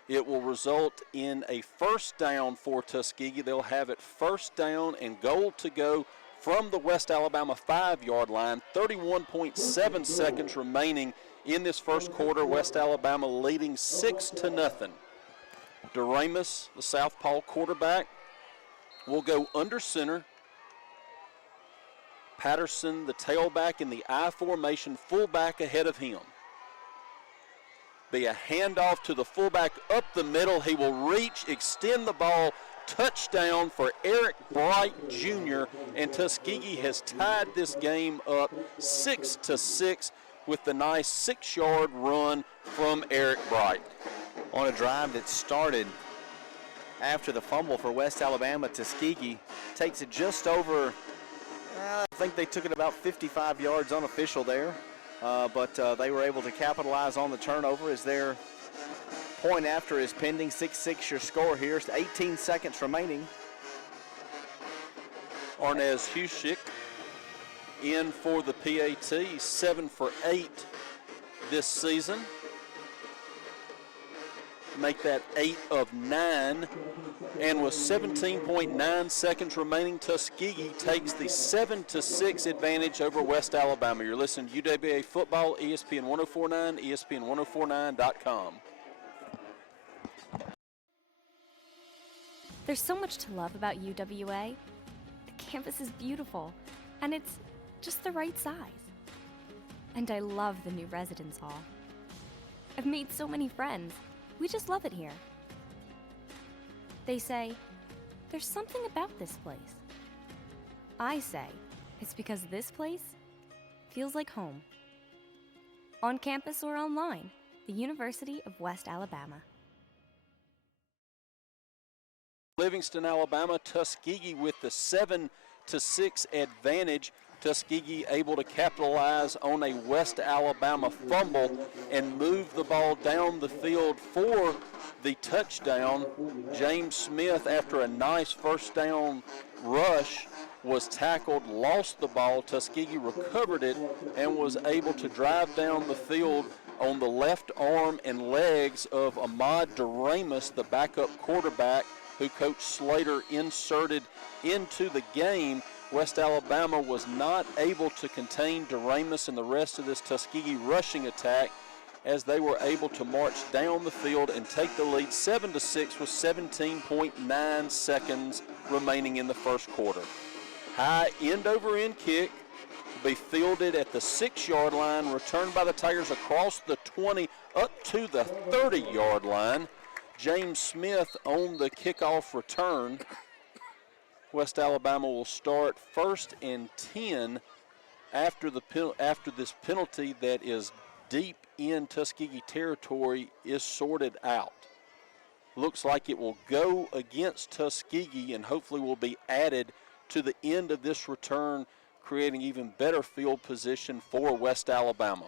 It will result in a 1st down for Tuskegee. They'll have it 1st down and goal to go from the West Alabama 5-yard line. 31.7 seconds remaining in this first quarter. West Alabama leading 6-0. Doremus, the southpaw quarterback, will go under center. Patterson, the tailback, in the I formation, fullback ahead of him. Be a handoff to the fullback up the middle. He will reach, extend the ball. Touchdown for Eric Bright Jr. And Tuskegee has tied this game up 6-6 with the nice 6-yard run from Eric Bright. On a drive that started after the fumble for West Alabama, Tuskegee takes it just over, I think they took it about 55 yards unofficial there, but they were able to capitalize on the turnover as their point after is pending. 6-6 your score here. 18 seconds remaining. Arnaz Hushik in for the PAT, 7 for 8 this season. make that 8 of 9. And with 17.9 seconds remaining, Tuskegee takes the 7-6 advantage over West Alabama. You're listening to UWA Football, ESPN 1049, ESPN1049.com. There's so much to love about UWA. The campus is beautiful, and it's just the right size. And I love the new residence hall. I've made so many friends. We just love it here. They say, there's something about this place. I say, it's because this place feels like home. On campus or online, the University of West Alabama. Livingston, Alabama, Tuskegee with the 7-6 advantage. Tuskegee able to capitalize on a West Alabama fumble and move the ball down the field for the touchdown. James Smith, after a nice first down rush, was tackled, lost the ball. Tuskegee recovered it and was able to drive down the field on the left arm and legs of Ahmad Duramus, the backup quarterback who Coach Slater inserted into the game. West Alabama was not able to contain Duramus and the rest of this Tuskegee rushing attack as they were able to march down the field and take the lead 7-6 with 17.9 seconds remaining in the first quarter. High end-over-end kick will be fielded at the 6-yard line, returned by the Tigers across the 20 up to the 30-yard line. James Smith on the kickoff return. West Alabama will start 1st and 10 after this penalty that is deep in Tuskegee territory is sorted out. Looks like it will go against Tuskegee and hopefully will be added to the end of this return, creating even better field position for West Alabama.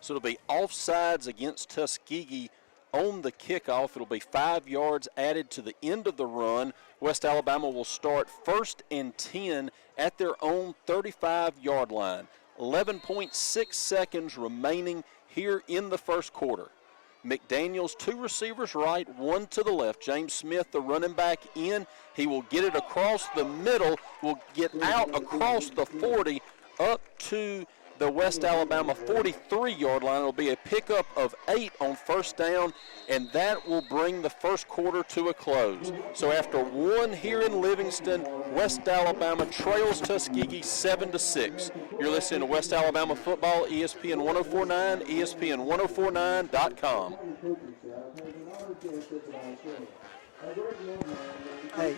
So it'll be offsides against Tuskegee on the kickoff. It'll be 5 yards added to the end of the run. West Alabama will start 1st and 10 at their own 35-yard line. 11.6 seconds remaining here in the first quarter. McDaniels, 2 receivers right, 1 to the left. James Smith, the running back, in. He will get it across the middle, will get out across the 40 up to the West Alabama 43-yard line. It'll be a pickup of 8 on first down, and that will bring the first quarter to a close. So after 1 here in Livingston, West Alabama trails Tuskegee 7-6. You're listening to West Alabama Football, ESPN 1049, ESPN1049.com. Hey.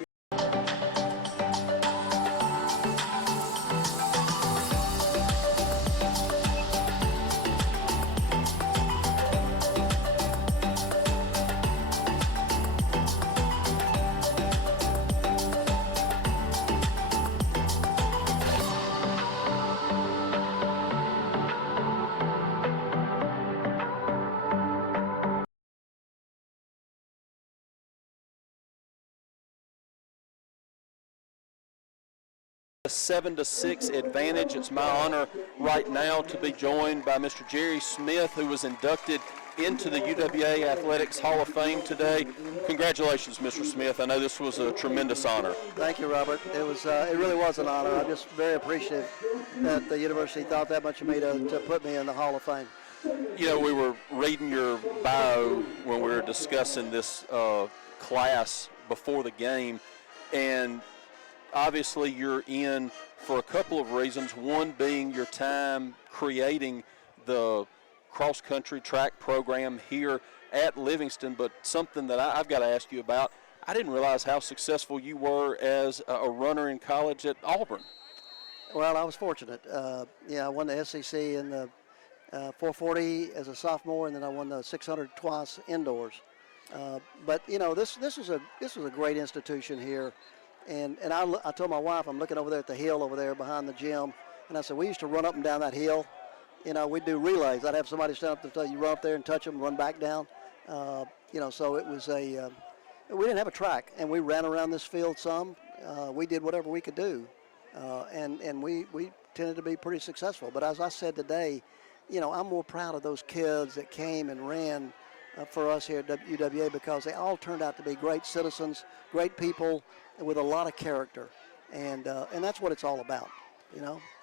A 7-6 advantage. It's my honor right now to be joined by Mr. Jerry Smith, who was inducted into the UWA Athletics Hall of Fame today. Congratulations, Mr. Smith. I know this was a tremendous honor. Thank you, Robert. It really was an honor. I'm just very appreciative that the university thought that much of me to put me in the Hall of Fame. You know, we were reading your bio when we were discussing this class before the game, and obviously you're in for a couple of reasons, one being your time creating the cross-country track program here at Livingston, but something that I've got to ask you about, I didn't realize how successful you were as a runner in college at Auburn. Well, I was fortunate. I won the SEC in the 440 as a sophomore, and then I won the 600 twice indoors. But you know, this was a great institution here. And I told my wife, I'm looking over there at the hill over there behind the gym, and I said, we used to run up and down that hill. You know, we'd do relays. I'd have somebody stand up and tell you, run up there and touch them, run back down. So it was we didn't have a track, and we ran around this field some. We did whatever we could do. and we tended to be pretty successful. But as I said today, I'm more proud of those kids that came and ran for us here at UWA, because they all turned out to be great citizens, great people with a lot of character, and that's what it's all about,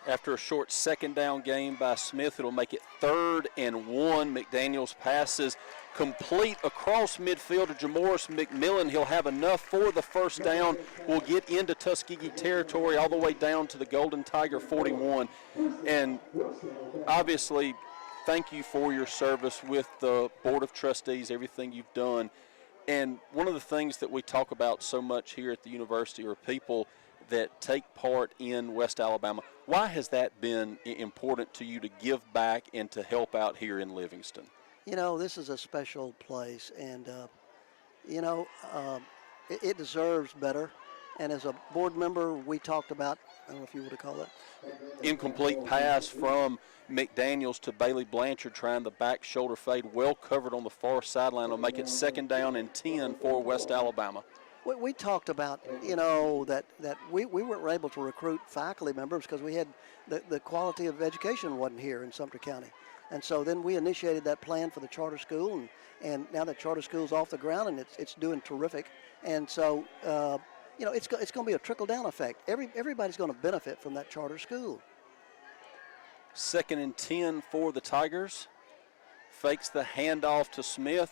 After a short second down gain by Smith, it'll make it 3rd and 1. McDaniels passes complete across midfield to Jamoris McMillan. He'll have enough for the first down. We'll get into Tuskegee territory all the way down to the Golden Tiger 41. And obviously, thank you for your service with the Board of Trustees, everything you've done. And one of the things that we talk about so much here at the university are people that take part in West Alabama. Why has that been important to you to give back and to help out here in Livingston? This is a special place, and, it deserves better. And as a board member, we talked about, I don't know if you would call it. Incomplete pass from McDaniels to Bailey Blanchard, trying the back shoulder fade, well covered on the far sideline. Will make it 2nd down and 10 for West Alabama. We talked about, that we weren't able to recruit faculty members because we had the quality of education wasn't here in Sumter County. And so then we initiated that plan for the charter school, and now that charter school's off the ground, and it's doing terrific. And so, it's going to be a trickle-down effect. Everybody's going to benefit from that charter school. 2nd and 10 for the Tigers. Fakes the handoff to Smith.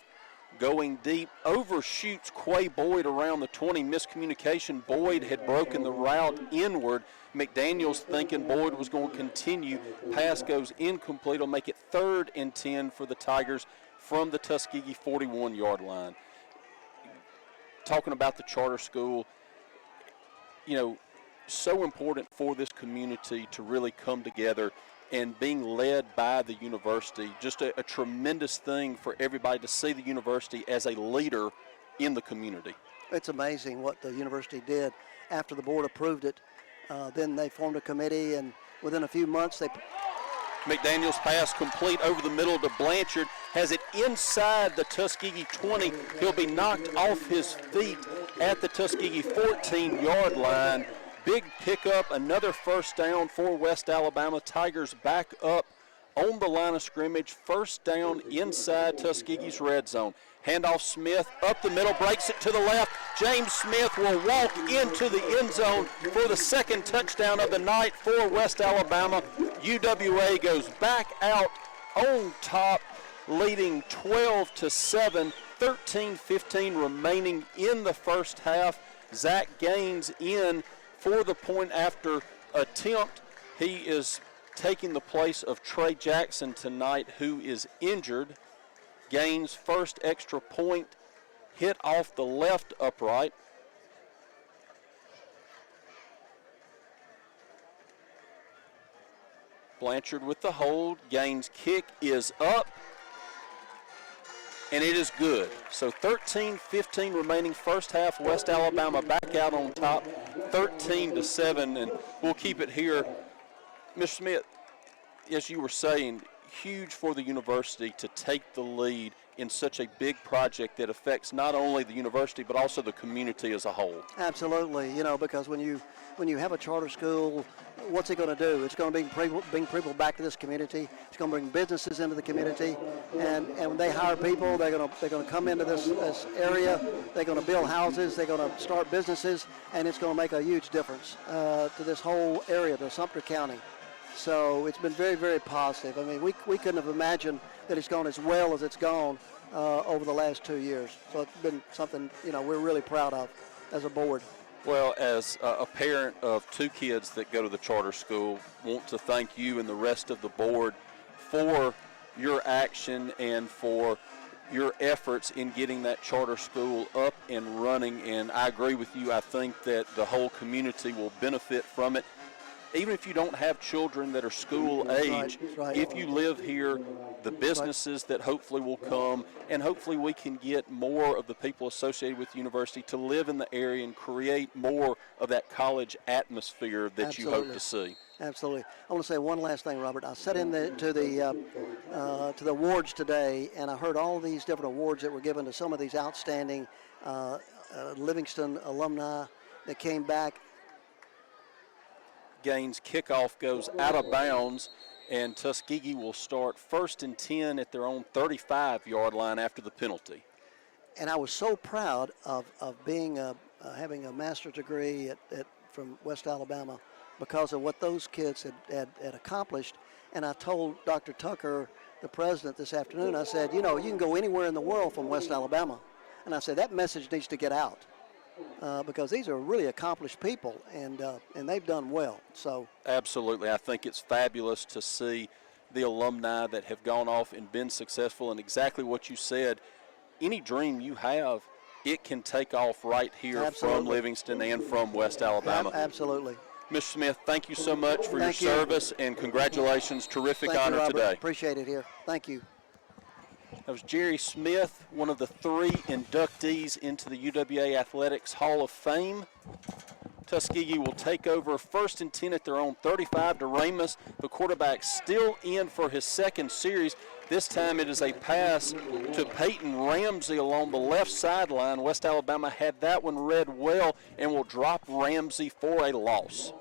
Going deep, overshoots Quay Boyd around the 20. Miscommunication. Boyd had broken the route inward. McDaniels thinking Boyd was going to continue. Pass goes incomplete. Will make it 3rd and 10 for the Tigers from the Tuskegee 41-yard line. Talking about the charter school, so important for this community to really come together, and being led by the university, just a tremendous thing for everybody to see the university as a leader in the community. It's amazing what the university did after the board approved it. Then they formed a committee, and within a few months McDaniels pass complete over the middle to Blanchard, has it inside the Tuskegee 20. He'll be knocked off his feet at the Tuskegee 14-yard line. Big pickup, another first down for West Alabama. Tigers back up on the line of scrimmage. First down inside Tuskegee's red zone. Handoff Smith up the middle, breaks it to the left. James Smith will walk into the end zone for the 2nd touchdown of the night for West Alabama. UWA goes back out on top, leading 12-7, 13-15 remaining in the first half. Zach Gaines in for the point after attempt. He is taking the place of Trey Jackson tonight, who is injured. Gaines' first extra point hit off the left upright. Blanchard with the hold. Gaines' kick is up, and it is good. So 13-15 remaining first half. West Alabama back out on top, 13-7, and we'll keep it here. Mr. Smith, as you were saying, huge for the university to take the lead in such a big project that affects not only the university but also the community as a whole. Absolutely, because when you have a charter school, what's it going to do? It's going to bring people back to this community. It's going to bring businesses into the community, and when they hire people, they're going to come into this area. They're going to build houses. They're going to start businesses, and it's going to make a huge difference to this whole area, to Sumter County. So it's been very, very positive. I mean, we couldn't have imagined that it's gone as well as it's gone over the last 2 years. So it's been something, we're really proud of as a board. Well, as a parent of 2 kids that go to the charter school, want to thank you and the rest of the board for your action and for your efforts in getting that charter school up and running. And I agree with you. I think that the whole community will benefit from it. Even if you don't have children that are school age, right. If you live here, the businesses that hopefully will come, and hopefully we can get more of the people associated with the university to live in the area and create more of that college atmosphere that Absolutely. you hope to see. Absolutely. I want to say one last thing, Robert. I sat in to the awards today, and I heard all these different awards that were given to some of these outstanding Livingston alumni that came back. Gaines' kickoff goes out of bounds, and Tuskegee will start 1st and 10 at their own 35-yard line after the penalty. And I was so proud of being having a master's degree from West Alabama because of what those kids had accomplished. And I told Dr. Tucker, the president, this afternoon, I said, you can go anywhere in the world from West Alabama. And I said, that message needs to get out because these are really accomplished people, and they've done well. So absolutely. I think it's fabulous to see the alumni that have gone off and been successful, and exactly what you said, any dream you have, it can take off right here from Livingston and from West Alabama. Absolutely. Mr. Smith, thank you so much for your service, and congratulations. Terrific honor today. Appreciate it here. Thank you. That was Jerry Smith, one of the 3 inductees into the UWA Athletics Hall of Fame. Tuskegee will take over 1st and 10 at their own 35 to Ramus. The quarterback still in for his second series. This time it is a pass to Peyton Ramsey along the left sideline. West Alabama had that one read well and will drop Ramsey for a loss.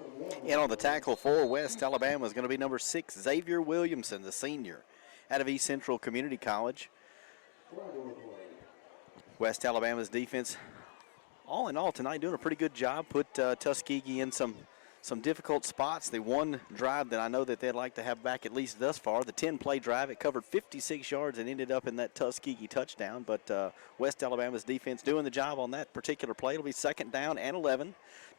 And on the tackle for West Alabama is going to be number 6, Xavier Williamson, the senior, out of East Central Community College. West Alabama's defense, all in all, tonight doing a pretty good job. Put Tuskegee in some difficult spots. The one drive that I know that they'd like to have back, at least thus far, the 10-play drive, it covered 56 yards and ended up in that Tuskegee touchdown. But West Alabama's defense doing the job on that particular play. It'll be 2nd down and 11.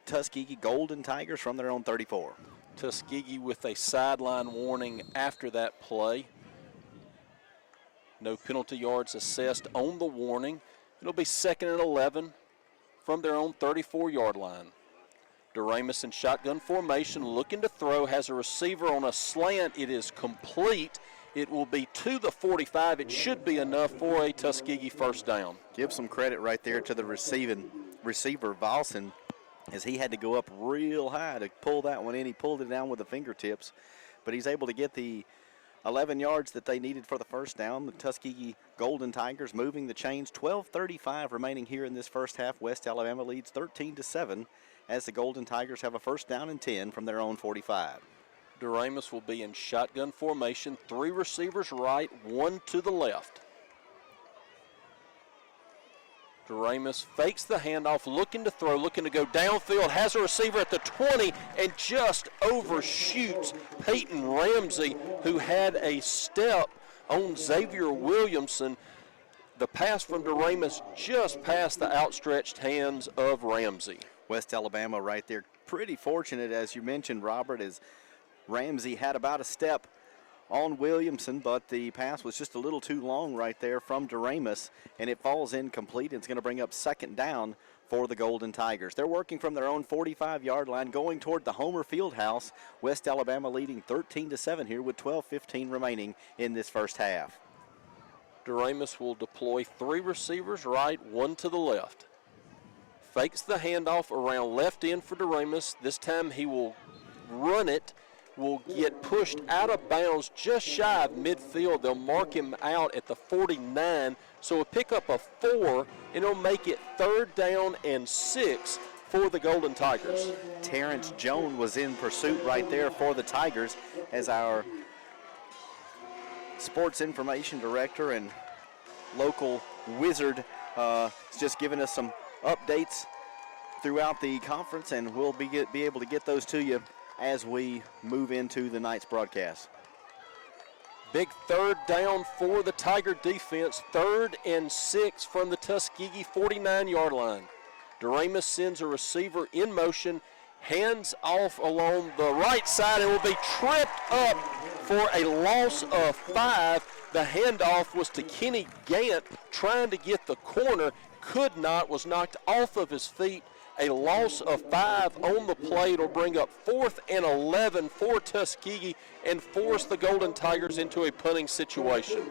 Tuskegee Golden Tigers from their own 34. Tuskegee with a sideline warning after that play. No penalty yards assessed on the warning. It'll be 2nd and 11 from their own 34-yard line. DeRamus in shotgun formation, looking to throw, has a receiver on a slant. It is complete. It will be to the 45. It should be enough for a Tuskegee 1st down. Give some credit right there to the receiver, Volson, as he had to go up real high to pull that one in. He pulled it down with the fingertips, but he's able to get the 11 yards that they needed for the 1st down. The Tuskegee Golden Tigers moving the chains. 12:35 remaining here in this first half. West Alabama leads 13-7 as the Golden Tigers have a 1st down and 10 from their own 45. DeRamus will be in shotgun formation. 3 receivers right, 1 to the left. DeRamus fakes the handoff, looking to throw, looking to go downfield, has a receiver at the 20 and just overshoots Peyton Ramsey, who had a step on Xavier Williamson. The pass from DeRamus just past the outstretched hands of Ramsey. West Alabama right there, pretty fortunate, as you mentioned, Robert, as Ramsey had about a step on Williamson, but the pass was just a little too long right there from DeRamus, and it falls incomplete. It's going to bring up 2nd down for the Golden Tigers. They're working from their own 45-yard line, going toward the Homer Fieldhouse. West Alabama leading 13-7 here with 12:15 remaining in this first half. DeRamus will deploy 3 receivers right, 1 to the left. Fakes the handoff around left end for DeRamus. This time he will run it, will get pushed out of bounds just shy of midfield. They'll mark him out at the 49, so we'll pick up a 4, and it'll make it 3rd down and 6 for the Golden Tigers. Terrence Jones was in pursuit right there for the Tigers, as our sports information director and local wizard is just giving us some updates throughout the conference, and we'll be able to get those to you as we move into the night's broadcast. Big 3rd down for the Tiger defense, 3rd and 6 from the Tuskegee 49-yard line. DeRamus sends a receiver in motion, hands off along the right side, and will be tripped up for a loss of 5. The handoff was to Kenny Gant, trying to get the corner, could not, was knocked off of his feet. A loss of 5 on the play. It'll bring up 4th and 11 for Tuskegee and force the Golden Tigers into a punting situation.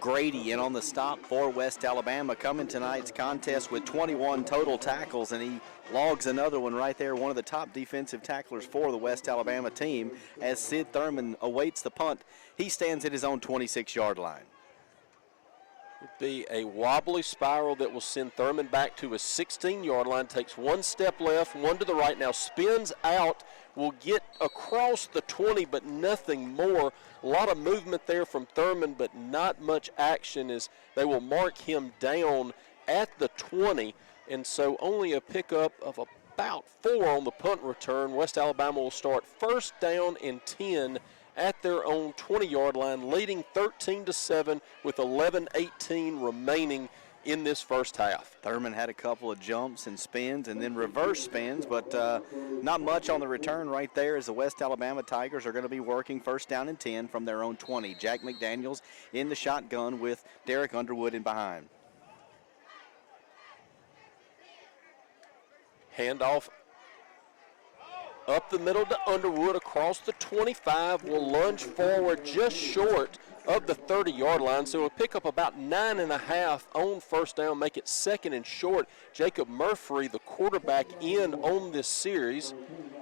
Grady in on the stop for West Alabama, coming tonight's contest with 21 total tackles, and he logs another one right there, one of the top defensive tacklers for the West Alabama team, as Sid Thurman awaits the punt. He stands at his own 26-yard line. Be a wobbly spiral that will send Thurman back to his 16-yard line, takes 1 step left, 1 to the right, now spins out will get across the 20, but nothing more. A lot of movement there from Thurman, but not much action as they will mark him down at the 20. And so only a pickup of about 4 on the punt return. West Alabama will start first down and 10 at their own 20-yard line, leading 13-7 with 11:18 remaining in this first half. Thurman had a couple of jumps and spins and then reverse spins, but not much on the return right there as the West Alabama Tigers are going to be working first down and 10 from their own 20. Jack McDaniels in the shotgun with Derek Underwood in behind. Handoff up the middle to Underwood across the 25. Will lunge forward just short of the 30-yard line, so it'll pick up about 9.5 on first down, make it second and short. Jacob Murphy, the quarterback, in on this series.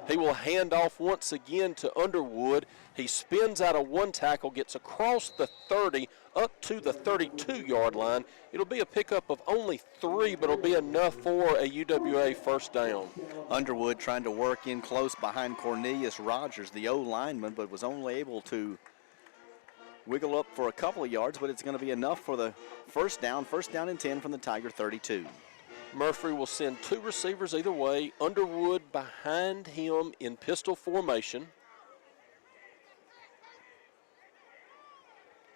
He will hand off once again to Underwood. He spins out of one tackle, gets across the 30, up to the 32-yard line. It'll be a pickup of only 3, but it'll be enough for a UWA first down. Underwood trying to work in close behind Cornelius Rogers, the O-lineman, but was only able to wiggle up for a couple of yards, but it's going to be enough for the first down and 10 from the Tiger 32. Murphy will send 2 receivers either way. Underwood behind him in pistol formation.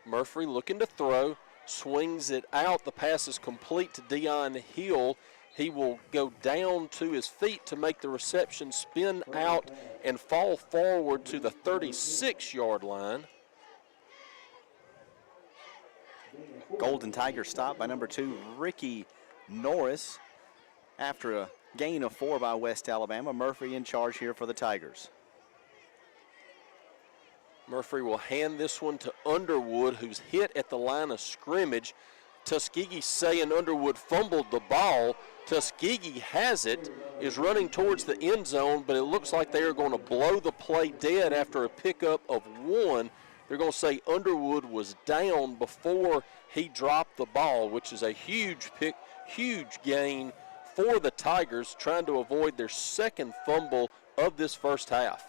Murphy looking to throw, swings it out. The pass is complete to Deion Hill. He will go down to his feet to make the reception, spin out, and fall forward to the 36-yard line. Golden Tigers stopped by number 2, Ricky Norris, after a gain of 4 by West Alabama. Murphy in charge here for the Tigers. Murphy will hand this one to Underwood, who's hit at the line of scrimmage. Tuskegee saying Underwood fumbled the ball. Tuskegee has it, is running towards the end zone, but it looks like they are going to blow the play dead after a pickup of 1. They're going to say Underwood was down before he dropped the ball, which is a huge gain for the Tigers, trying to avoid their second fumble of this first half.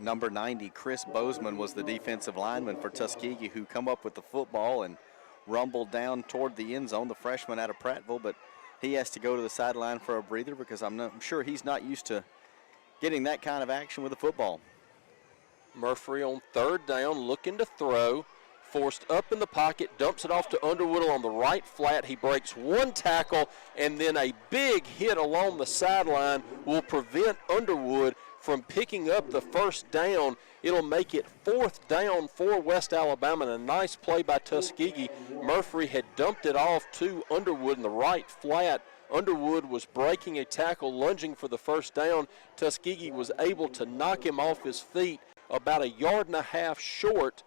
Number 90, Chris Bozeman, was the defensive lineman for Tuskegee, who come up with the football and rumbled down toward the end zone, the freshman out of Prattville, but he has to go to the sideline for a breather because I'm sure he's not used to getting that kind of action with the football. Murphy on third down, looking to throw, forced up in the pocket, dumps it off to Underwood on the right flat. He breaks 1 tackle, and then a big hit along the sideline will prevent Underwood from picking up the first down. It'll make it 4th down for West Alabama, and a nice play by Tuskegee. Murphy had dumped it off to Underwood in the right flat. Underwood was breaking a tackle, lunging for the first down. Tuskegee was able to knock him off his feet about 1.5 yards short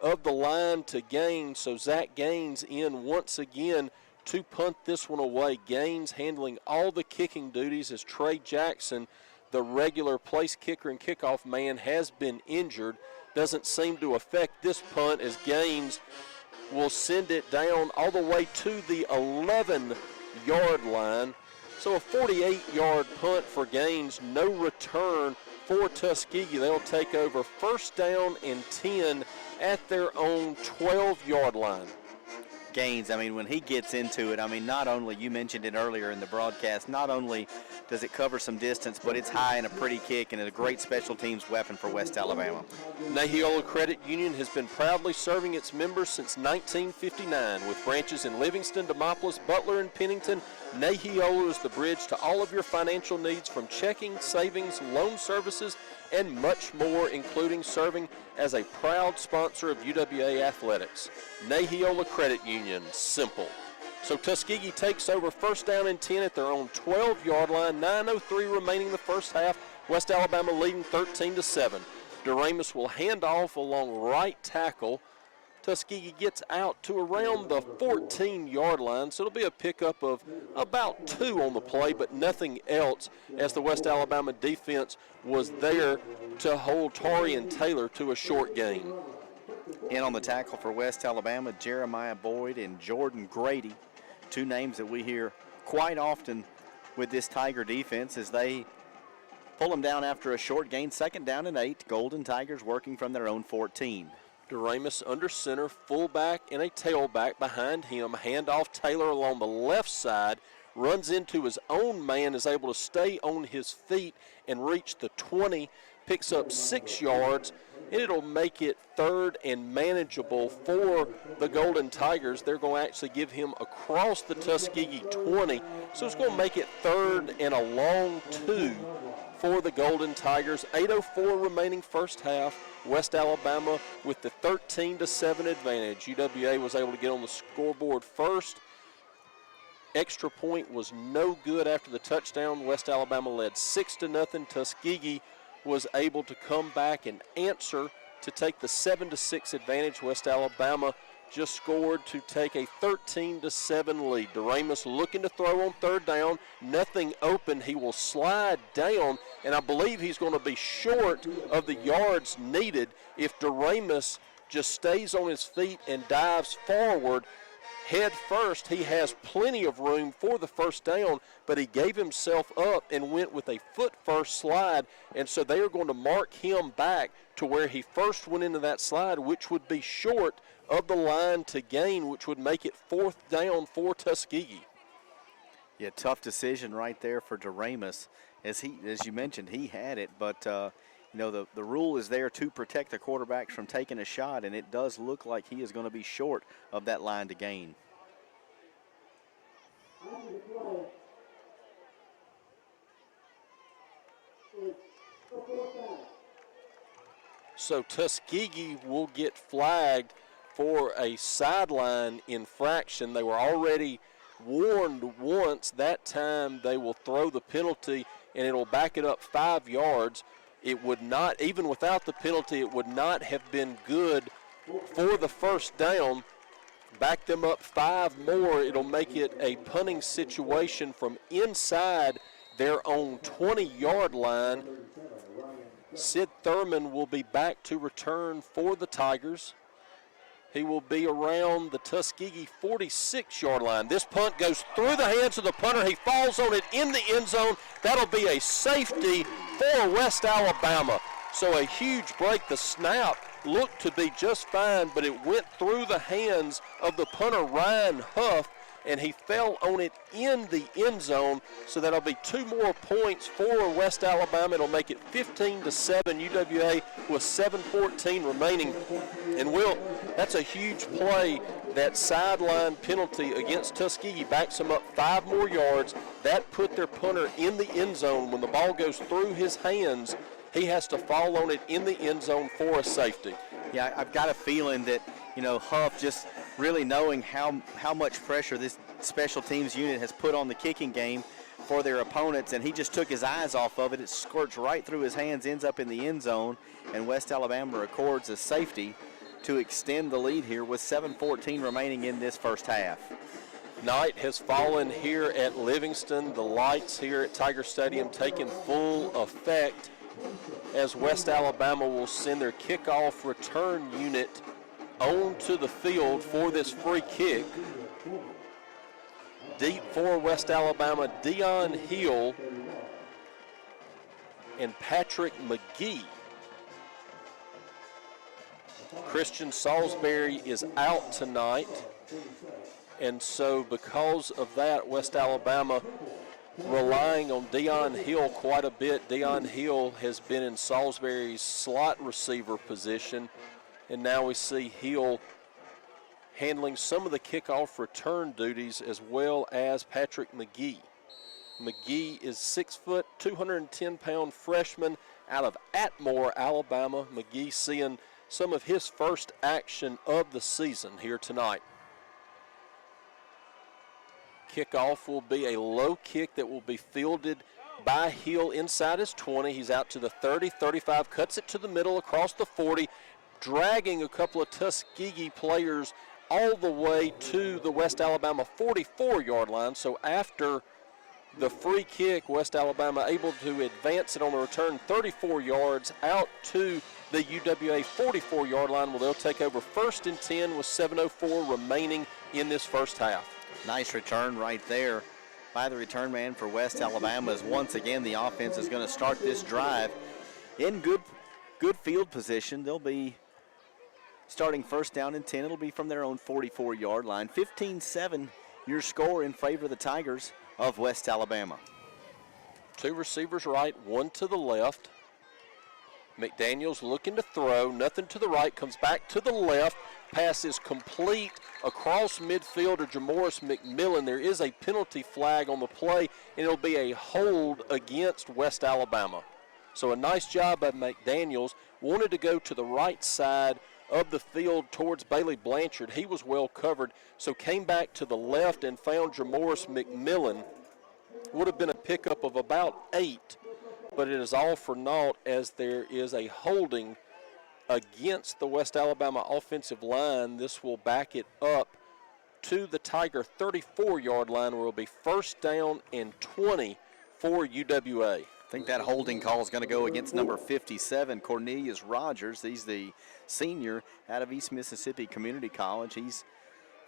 of the line to Gaines. So Zach Gaines in once again to punt this one away. Gaines handling all the kicking duties as Trey Jackson, the regular place kicker and kickoff man, has been injured. Doesn't seem to affect this punt as Gaines will send it down all the way to the 11-yard line. So a 48-yard punt for Gaines, no return for Tuskegee. They'll take over first down and 10 at their own 12-yard line. Gaines, I mean, when he gets into it, I mean, not only, you mentioned it earlier in the broadcast, not only does it cover some distance, but it's high and a pretty kick and a great special teams weapon for West Alabama. Nahiola Credit Union has been proudly serving its members since 1959 with branches in Livingston, Demopolis, Butler, and Pennington. Nahiola is the bridge to all of your financial needs, from checking, savings, loan services, and much more, including serving as a proud sponsor of UWA Athletics. Nahiola Credit Union, simple. So Tuskegee takes over first down and 10 at their own 12-yard line. 9:03 remaining the first half. West Alabama leading 13-7. Duramus will hand off along right tackle. Tuskegee gets out to around the 14-yard line, so it'll be a pickup of about 2 on the play, but nothing else, as the West Alabama defense was there to hold Torian Taylor to a short gain. In on the tackle for West Alabama, Jeremiah Boyd and Jordan Grady, 2 names that we hear quite often with this Tiger defense as they pull them down after a short gain, 2nd down and 8. Golden Tigers working from their own 14. DeRamus under center, fullback and a tailback behind him. Handoff Taylor along the left side, runs into his own man, is able to stay on his feet and reach the 20, picks up 6 yards, and it'll make it 3rd and manageable for the Golden Tigers. They're going to actually give him across the Tuskegee 20, so it's going to make it 3rd and a long 2 for the Golden Tigers. 8:04 remaining first half. West Alabama with the 13-7 advantage. UWA was able to get on the scoreboard first. Extra point was no good after the touchdown. West Alabama led 6-0. Tuskegee was able to come back and answer to take the 7-6 advantage. West Alabama just scored to take a 13-7 lead. DeRamus looking to throw on 3rd down. Nothing open. He will slide down, and I believe he's going to be short of the yards needed. If DeRamus just stays on his feet and dives forward head first, he has plenty of room for the 1st down, but he gave himself up and went with a foot first slide, and so they are going to mark him back to where he first went into that slide, which would be short of the line to gain, which would make it 4th down for Tuskegee. Yeah, tough decision right there for DeRamus. As you mentioned, he had it, but the rule is there to protect the quarterbacks from taking a shot, and it does look like he is going to be short of that line to gain. So Tuskegee will get flagged for a sideline infraction. They were already warned once. That time they will throw the penalty, and it'll back it up 5 yards. It would not, even without the penalty, it would not have been good for the 1st down. Back them up 5 more. It'll make it a punting situation from inside their own 20-yard line. Sid Thurman will be back to return for the Tigers. He will be around the Tuskegee 46-yard line. This punt goes through the hands of the punter. He falls on it in the end zone. That'll be a safety for West Alabama. So a huge break. The snap looked to be just fine, but it went through the hands of the punter, Ryan Huff, and he fell on it in the end zone. So that'll be 2 more points for West Alabama. It'll make it 15-7. UWA with 7:14 remaining. And that's a huge play. That sideline penalty against Tuskegee backs them up 5 more yards. That put their punter in the end zone. When the ball goes through his hands, he has to fall on it in the end zone for a safety. Yeah, I've got a feeling that, Huff just really knowing how much pressure this special teams unit has put on the kicking game for their opponents, and he just took his eyes off of it. It squirts right through his hands, ends up in the end zone, and West Alabama records a safety to extend the lead here with 7:14 remaining in this first half. Night has fallen here at Livingston. The lights here at Tiger Stadium taking full effect as West Alabama will send their kickoff return unit onto the field for this free kick. Deep for West Alabama, Deion Hill and Patrick McGee. Christian Salisbury is out tonight, and so because of that, West Alabama relying on Deion Hill quite a bit. Deion Hill has been in Salisbury's slot receiver position, and now we see Hill handling some of the kickoff return duties as well as Patrick McGee. McGee is 6 foot, 210-pound freshman out of Atmore, Alabama. McGee seeing some of his first action of the season here tonight. Kickoff will be a low kick that will be fielded by Hill inside his 20. He's out to the 30, 35, cuts it to the middle across the 40, dragging a couple of Tuskegee players all the way to the West Alabama 44-yard line. So after the free kick, West Alabama able to advance it on the return 34 yards out to the UWA 44-yard line, where they'll take over 1st and 10 with 7:04 remaining in this first half. Nice return right there by the return man for West Alabama, as once again the offense is going to start this drive in good field position. They'll be starting first down and 10. It'll be from their own 44-yard line. 15-7 your score in favor of the Tigers of West Alabama. Two receivers right, one to the left. McDaniels looking to throw, nothing to the right, comes back to the left. Pass is complete across midfield to Jamoris McMillan. There is a penalty flag on the play, and it'll be a hold against West Alabama. So a nice job by McDaniels. Wanted to go to the right side of the field towards Bailey Blanchard. He was well covered, so came back to the left and found Jamoris McMillan. Would have been a pickup of about 8, but it is all for naught as there is a holding against the West Alabama offensive line. This will back it up to the Tiger 34-yard line, where it will be first down and 20 for UWA. I think that holding call is going to go against number 57, Cornelius Rogers. He's the senior out of East Mississippi Community College. He's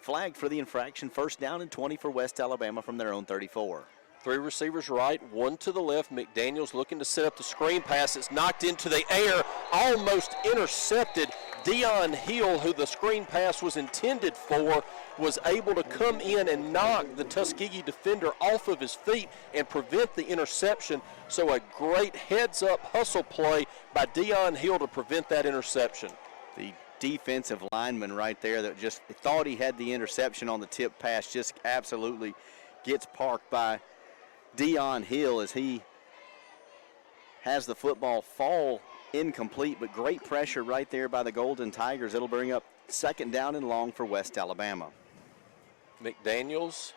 flagged for the infraction. First down and 20 for West Alabama from their own 34. Three receivers right, one to the left. McDaniels looking to set up the screen pass. It's knocked into the air, almost intercepted. Dion Hill, who the screen pass was intended for, was able to come in and knock the Tuskegee defender off of his feet and prevent the interception. So a great heads-up hustle play by Dion Hill to prevent that interception. The defensive lineman right there that just thought he had the interception on the tip pass just absolutely gets parked by Dion Hill as he has the football fall incomplete, but great pressure right there by the Golden Tigers. It'll bring up second down and long for West Alabama. McDaniels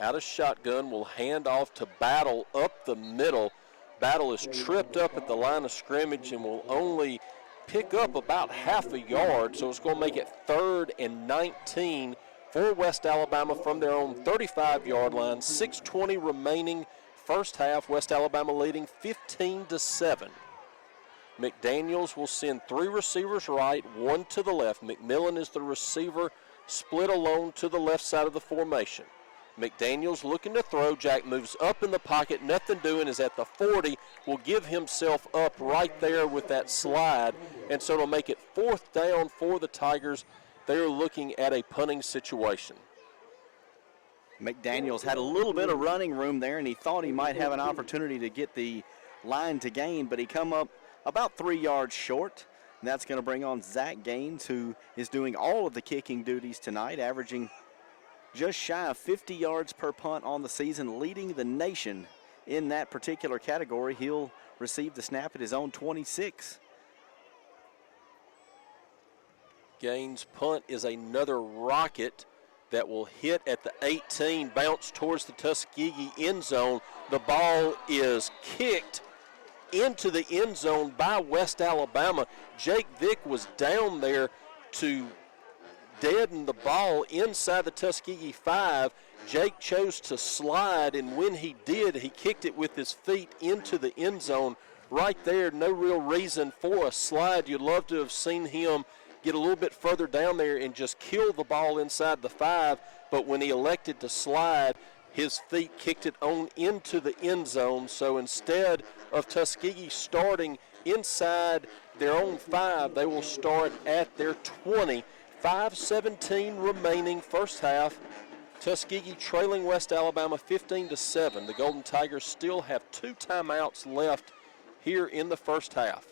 out of shotgun will hand off to Battle up the middle. Battle is tripped up at the line of scrimmage and will only pick up about half a yard, so it's going to make it 3rd and 19 for West Alabama from their own 35-yard line. 6:20 remaining first half. West Alabama leading 15-7. McDaniels will send three receivers right, one to the left. McMillan is the receiver, split alone to the left side of the formation. McDaniels looking to throw. Jack moves up in the pocket. Nothing doing, is at the 40. Will give himself up right there with that slide. And so it'll make it 4th down for the Tigers. They're looking at a punting situation. McDaniels had a little bit of running room there, and he thought he might have an opportunity to get the line to gain, but he come up about 3 yards short. And that's going to bring on Zach Gaines, who is doing all of the kicking duties tonight, averaging just shy of 50 yards per punt on the season, leading the nation in that particular category. He'll receive the snap at his own 26. Gaines' punt is another rocket that will hit at the 18, bounce towards the Tuskegee end zone. The ball is kicked into the end zone by West Alabama. Jake Vick was down there to deaden the ball inside the Tuskegee 5. Jake chose to slide, and when he did, he kicked it with his feet into the end zone. Right there, no real reason for a slide. You'd love to have seen him get a little bit further down there and just kill the ball inside the 5, but when he elected to slide, his feet kicked it on into the end zone. So instead of Tuskegee starting inside their own 5, they will start at their 20. 5:17 remaining first half. Tuskegee trailing West Alabama 15-7. The Golden Tigers still have 2 timeouts left here in the first half.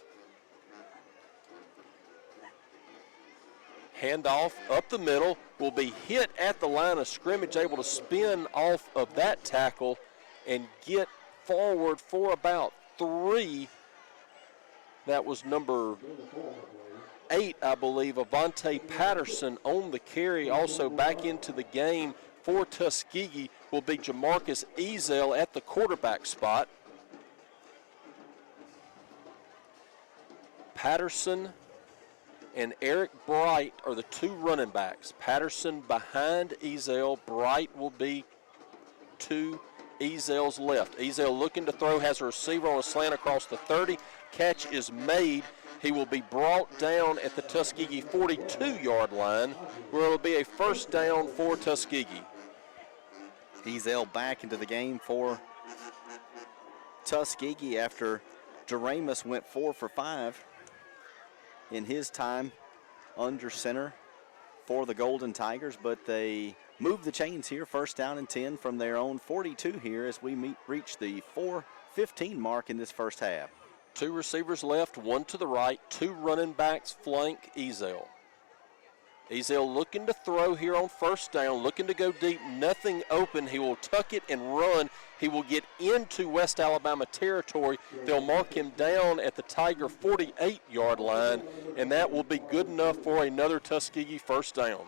Handoff up the middle, will be hit at the line of scrimmage, able to spin off of that tackle and get forward for about 3. That was number 8, I believe. Avante Patterson on the carry. Also back into the game for Tuskegee will be Jamarcus Ezel at the quarterback spot. Patterson and Eric Bright are the 2 running backs. Patterson behind Ezel. Bright will be to Ezel's left. Ezel looking to throw, has a receiver on a slant across the 30. Catch is made. He will be brought down at the Tuskegee 42-yard line, where it will be a first down for Tuskegee. Ezel back into the game for Tuskegee after Doremus went 4 for 5 in his time under center for the Golden Tigers, but they move the chains here. First down and 10 from their own 42 here as we reach the 4:15 mark in this first half. 2 receivers left, 1 to the right, 2 running backs flank Ezel. Ezel looking to throw here on first down, looking to go deep, nothing open. He will tuck it and run. He will get into West Alabama territory. They'll mark him down at the Tiger 48-yard line, and that will be good enough for another Tuskegee first down.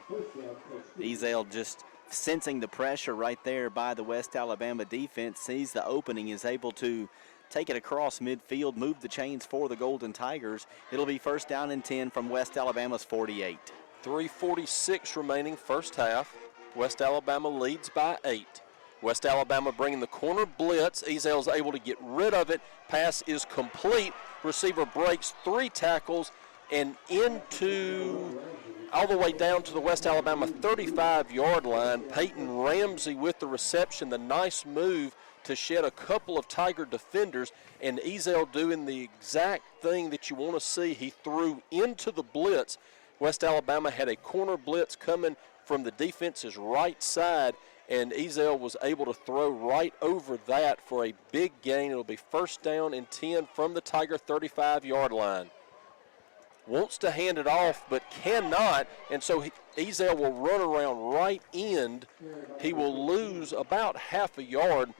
Ezel just sensing the pressure right there by the West Alabama defense, sees the opening, is able to take it across midfield, move the chains for the Golden Tigers. It'll be first down and 10 from West Alabama's 48. 3:46 remaining first half. West Alabama leads by 8. West Alabama bringing the corner blitz. Ezel's able to get rid of it. Pass is complete. Receiver breaks 3 tackles and into all the way down to the West Alabama 35-yard line. Peyton Ramsey with the reception. The nice move to shed a couple of Tiger defenders, and Ezel doing the exact thing that you want to see. He threw into the blitz. West Alabama had a corner blitz coming from the defense's right side, and Ezel was able to throw right over that for a big gain. It'll be first down and 10 from the Tiger 35-yard line. Wants to hand it off, but cannot, and so Ezel will run around right end. He will lose about half a yard.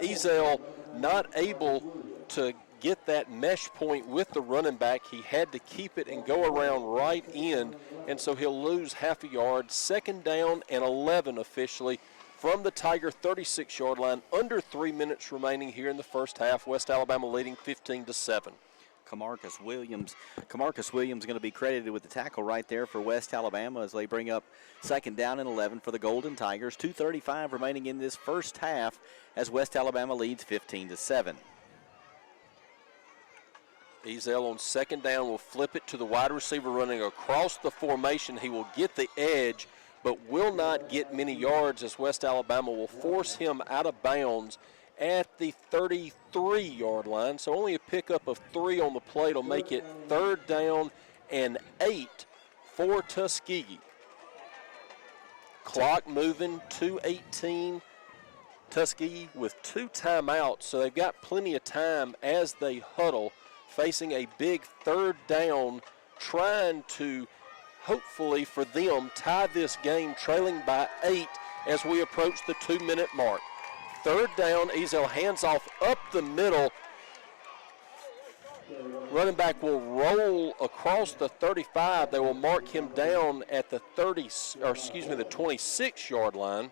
Ezel not able to get that mesh point with the running back. He had to keep it and go around right end, and so he'll lose half a yard. Second down and 11 officially from the Tiger 36-yard line. Under 3 minutes remaining here in the first half. West Alabama leading 15-7. Camarcus Williams going to be credited with the tackle right there for West Alabama as they bring up second down and 11 for the Golden Tigers. 2:35 remaining in this first half as West Alabama leads 15-7. Ezel on second down will flip it to the wide receiver running across the formation. He will get the edge, but will not get many yards as West Alabama will force him out of bounds at the 33-yard line. So only a pickup of 3 on the plate will make it third down and 8 for Tuskegee. Clock moving, 2:18. Tuskegee with 2 timeouts, so they've got plenty of time as they huddle, facing a big third down, trying to, hopefully for them, tie this game, trailing by 8 as we approach the 2-minute mark. Third down, Ezel hands off up the middle. Running back will roll across the 35. They will mark him down at the the 26-yard line.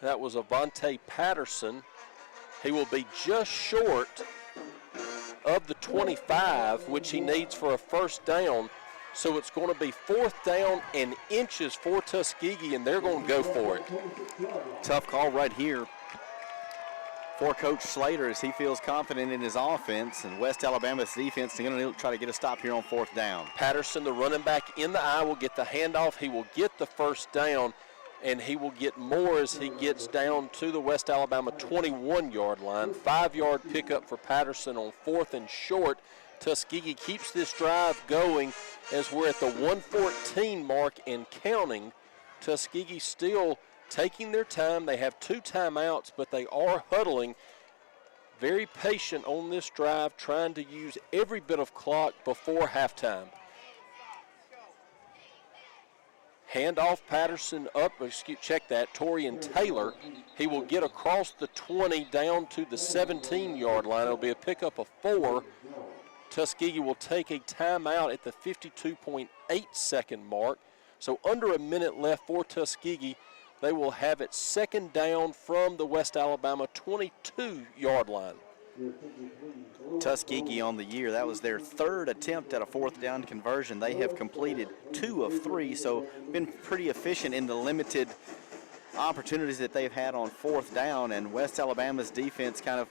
That was Avante Patterson. He will be just short of the 25, which he needs for a first down. So it's going to be fourth down and inches for Tuskegee, and they're going to go for it. Tough call right here for Coach Slater as he feels confident in his offense, and West Alabama's defense is going to try to get a stop here on fourth down. Patterson, the running back in the eye, will get the handoff. He will get the first down, and he will get more as he gets down to the West Alabama 21-yard line. 5-yard pickup for Patterson on fourth and short. Tuskegee keeps this drive going as we're at the 1:14 mark and counting. Tuskegee still taking their time. They have 2 timeouts, but they are huddling. Very patient on this drive, trying to use every bit of clock before halftime. Handoff Patterson up, check that, Torian Taylor. He will get across the 20 down to the 17-yard line. It'll be a pickup of 4. Tuskegee will take a timeout at the 52.8-second mark. So under a minute left for Tuskegee. They will have it second down from the West Alabama 22-yard line. Tuskegee on the year, that was their 3rd attempt at a fourth down conversion. They have completed 2 of 3, so been pretty efficient in the limited opportunities that they've had on fourth down, and West Alabama's defense kind of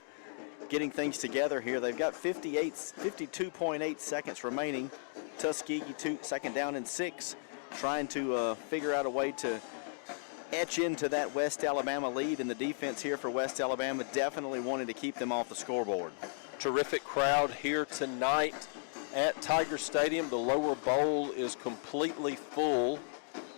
getting things together here. They've got 52.8 seconds remaining. Tuskegee second down and 6, trying to figure out a way to etch into that West Alabama lead, and the defense here for West Alabama definitely wanted to keep them off the scoreboard. Terrific crowd here tonight at Tiger Stadium. The lower bowl is completely full.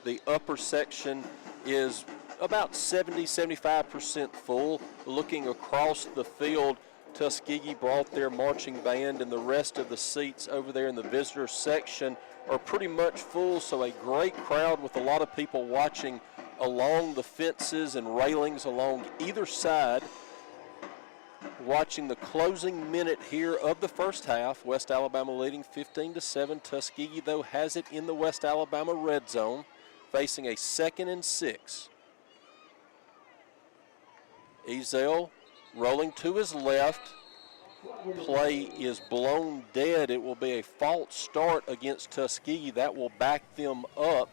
The upper section is about 70-75% full. Looking across the field, Tuskegee brought their marching band, and the rest of the seats over there in the visitor section are pretty much full, so a great crowd with a lot of people watching along the fences and railings along either side, watching the closing minute here of the first half. West Alabama leading 15-7. Tuskegee, though, has it in the West Alabama red zone, facing a 2nd and 6. Ezel rolling to his left. Play is blown dead. It will be a false start against Tuskegee. That will back them up.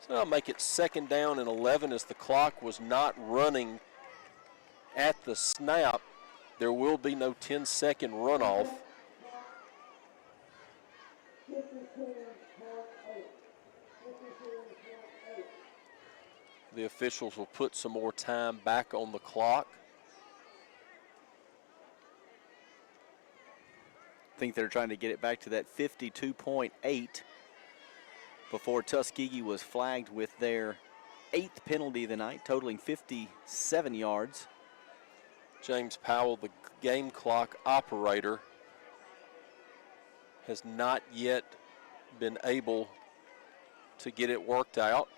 So that'll make it 2nd down and 11 as the clock was not running at the snap. There will be no 10-second runoff. The officials will put some more time back on the clock. I think they're trying to get it back to that 52.8 before Tuskegee was flagged with their 8th penalty of the night, totaling 57 yards. James Powell, the game clock operator, has not yet been able to get it worked out.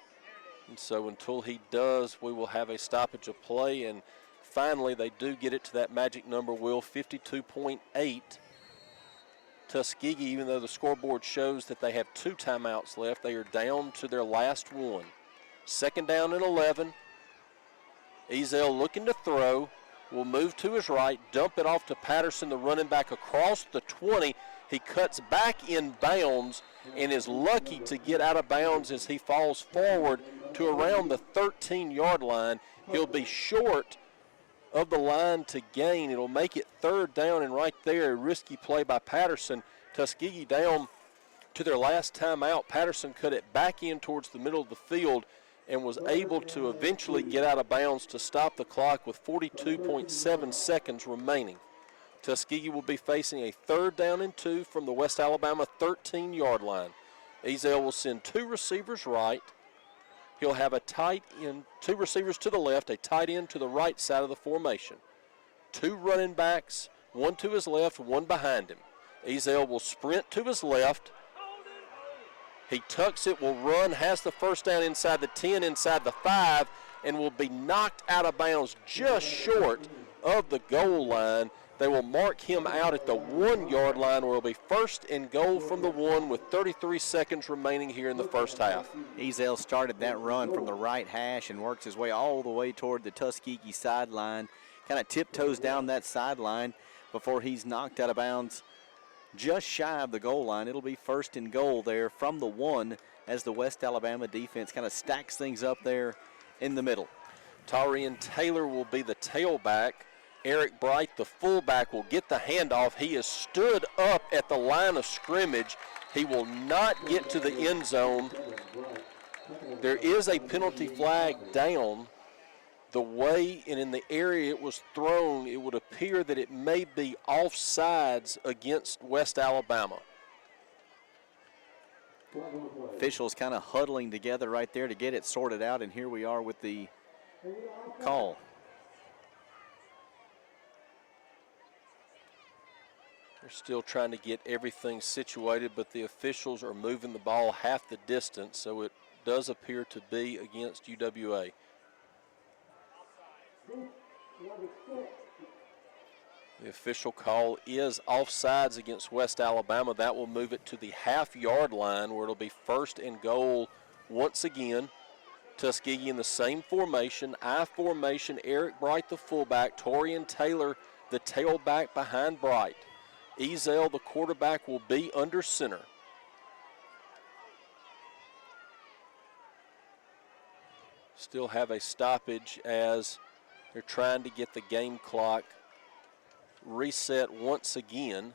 And so until he does, we will have a stoppage of play. And finally, they do get it to that magic number, Will, 52.8. Tuskegee, even though the scoreboard shows that they have 2 timeouts left, they are down to their last one. 2nd down and 11. Ezel looking to throw. Will move to his right, dump it off to Patterson, the running back across the 20. He cuts back in bounds and is lucky to get out of bounds as he falls forward to around the 13-yard line. He'll be short of the line to gain. It'll make it 3rd down, and right there, a risky play by Patterson. Tuskegee down to their last timeout. Patterson cut it back in towards the middle of the field and was able to eventually get out of bounds to stop the clock with 42.7 seconds remaining. Tuskegee will be facing a 3rd down and 2 from the West Alabama 13-yard line. Ezel will send 2 receivers right. He'll have a tight end, 2 receivers to the left, a tight end to the right side of the formation. 2 running backs, 1 to his left, 1 behind him. Ezel will sprint to his left. He tucks it, will run, has the first down inside the 10, inside the 5, and will be knocked out of bounds just short of the goal line. They will mark him out at the 1-yard line, where it'll be 1st and goal from the 1 with 33 seconds remaining here in the first half. Ezel started that run from the right hash and works his way all the way toward the Tuskegee sideline. Kind of tiptoes down that sideline before he's knocked out of bounds just shy of the goal line. It'll be 1st and goal there from the 1 as the West Alabama defense kind of stacks things up there in the middle. Tarian Taylor will be the tailback. Eric Bright, the fullback, will get the handoff. He is stood up at the line of scrimmage. He will not get to the end zone. There is a penalty flag down. The way and in the area it was thrown, it would appear that it may be offsides against West Alabama. Officials kind of huddling together right there to get it sorted out, and here we are with the call. They're still trying to get everything situated, but the officials are moving the ball half the distance, so it does appear to be against UWA. The official call is offsides against West Alabama. That will move it to the half-yard line, where it'll be 1st and goal once again. Tuskegee in the same formation, I formation. Eric Bright, the fullback. Torian Taylor, the tailback behind Bright. Ezel, the quarterback, will be under center. Still have a stoppage as they're trying to get the game clock reset once again.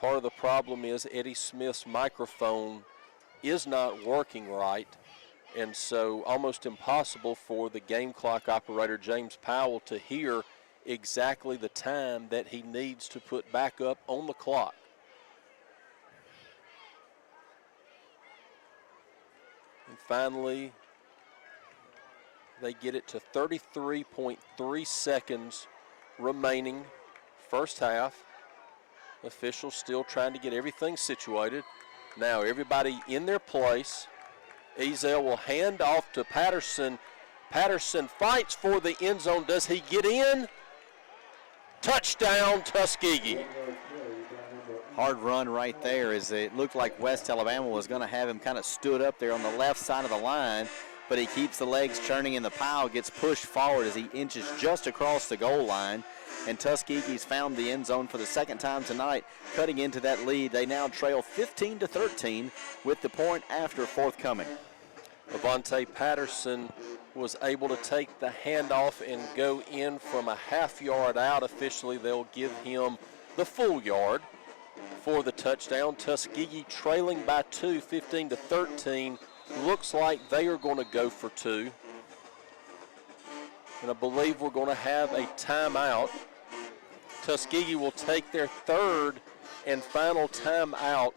Part of the problem is Eddie Smith's microphone is not working right, and so almost impossible for the game clock operator, James Powell, to hear exactly the time that he needs to put back up on the clock. And finally, they get it to 33.3 seconds remaining, first half. Officials still trying to get everything situated. Now everybody in their place. Ezel will hand off to Patterson. Patterson fights for the end zone. Does he get in? Touchdown, Tuskegee. Hard run right there, as it looked like West Alabama was going to have him kind of stood up there on the left side of the line, but he keeps the legs churning, and the pile gets pushed forward as he inches just across the goal line. And Tuskegee's found the end zone for the second time tonight, cutting into that lead. They now trail 15-13 with the point after forthcoming. Avante Patterson was able to take the handoff and go in from a half yard out. Officially, they'll give him the full yard for the touchdown. Tuskegee trailing by 2, 15-13. Looks like they are going to go for 2. And I believe we're going to have a timeout. Tuskegee will take their third and final timeout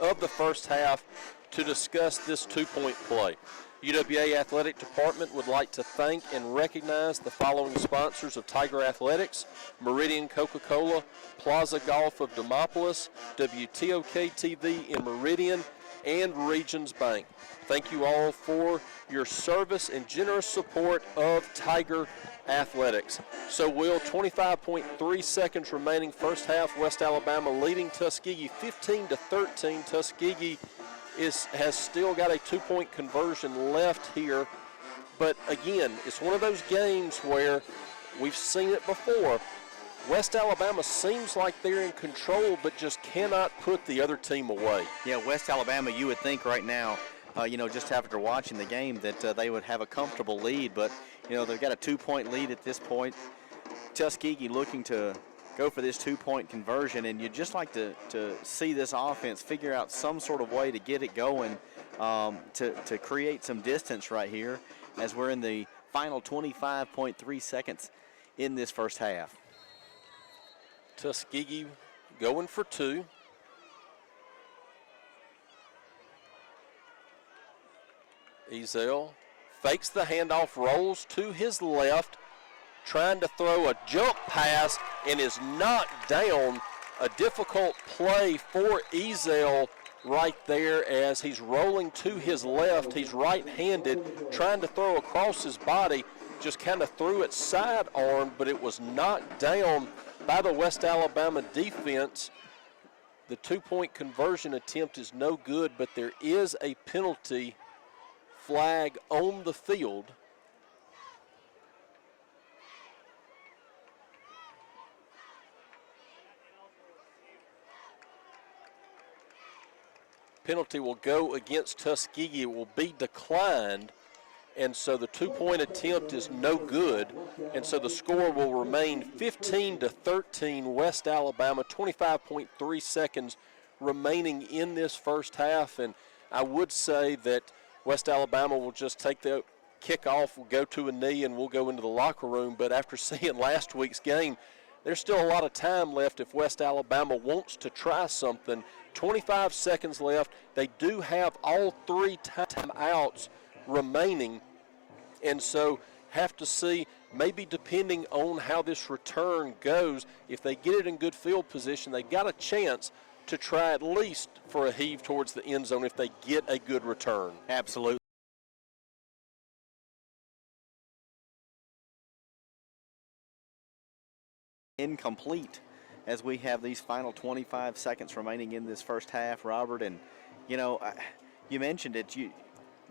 of the first half to discuss this 2-point play. UWA Athletic Department would like to thank and recognize the following sponsors of Tiger Athletics: Meridian Coca-Cola, Plaza Golf of Demopolis, WTOK TV in Meridian, and Regions Bank. Thank you all for your service and generous support of Tiger Athletics. So, Will, 25.3 seconds remaining, first half. West Alabama leading Tuskegee 15-13. Tuskegee has still got a 2-point conversion left here. But again, it's one of those games where we've seen it before. West Alabama seems like they're in control, but just cannot put the other team away. Yeah, West Alabama, you would think right now, just after watching the game, that they would have a comfortable lead. But, they've got a 2-point lead at this point. Tuskegee looking to go for this 2-point conversion, and you'd just like to see this offense figure out some sort of way to get it going, to create some distance right here as we're in the final 25.3 seconds in this first half. Tuskegee going for 2. Ezel fakes the handoff, rolls to his left, trying to throw a jump pass, and is knocked down. A difficult play for Ezel right there as he's rolling to his left. He's right-handed, trying to throw across his body, just kind of threw it sidearm, but it was knocked down by the West Alabama defense. The 2-point conversion attempt is no good, but there is a penalty flag on the field. Penalty will go against Tuskegee. It will be declined, and so the 2-point attempt is no good, and so the score will remain 15-13 West Alabama. 25.3 seconds remaining in this first half, and I would say that West Alabama will just take the kickoff, will go to a knee, and we'll go into the locker room. But after seeing last week's game, there's still a lot of time left if West Alabama wants to try something. 25 seconds left. They do have all 3 timeouts remaining, and so have to see, maybe depending on how this return goes, if they get it in good field position, they've got a chance to try at least for a heave towards the end zone if they get a good return. Absolutely. Incomplete as we have these final 25 seconds remaining in this first half, Robert. And, you mentioned it.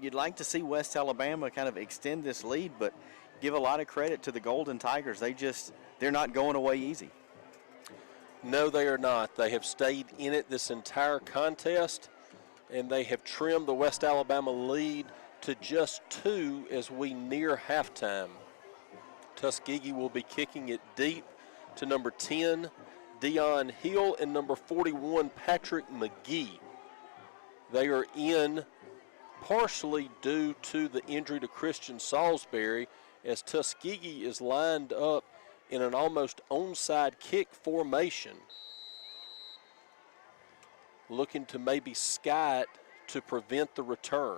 You'd like to see West Alabama kind of extend this lead, but give a lot of credit to the Golden Tigers. They're not going away easy. No, they are not. They have stayed in it this entire contest, and they have trimmed the West Alabama lead to just 2 as we near halftime. Tuskegee will be kicking it deep to number 10, Dion Hill, and number 41, Patrick McGee. They are in partially due to the injury to Christian Salisbury, as Tuskegee is lined up in an almost onside kick formation, looking to maybe sky it to prevent the return.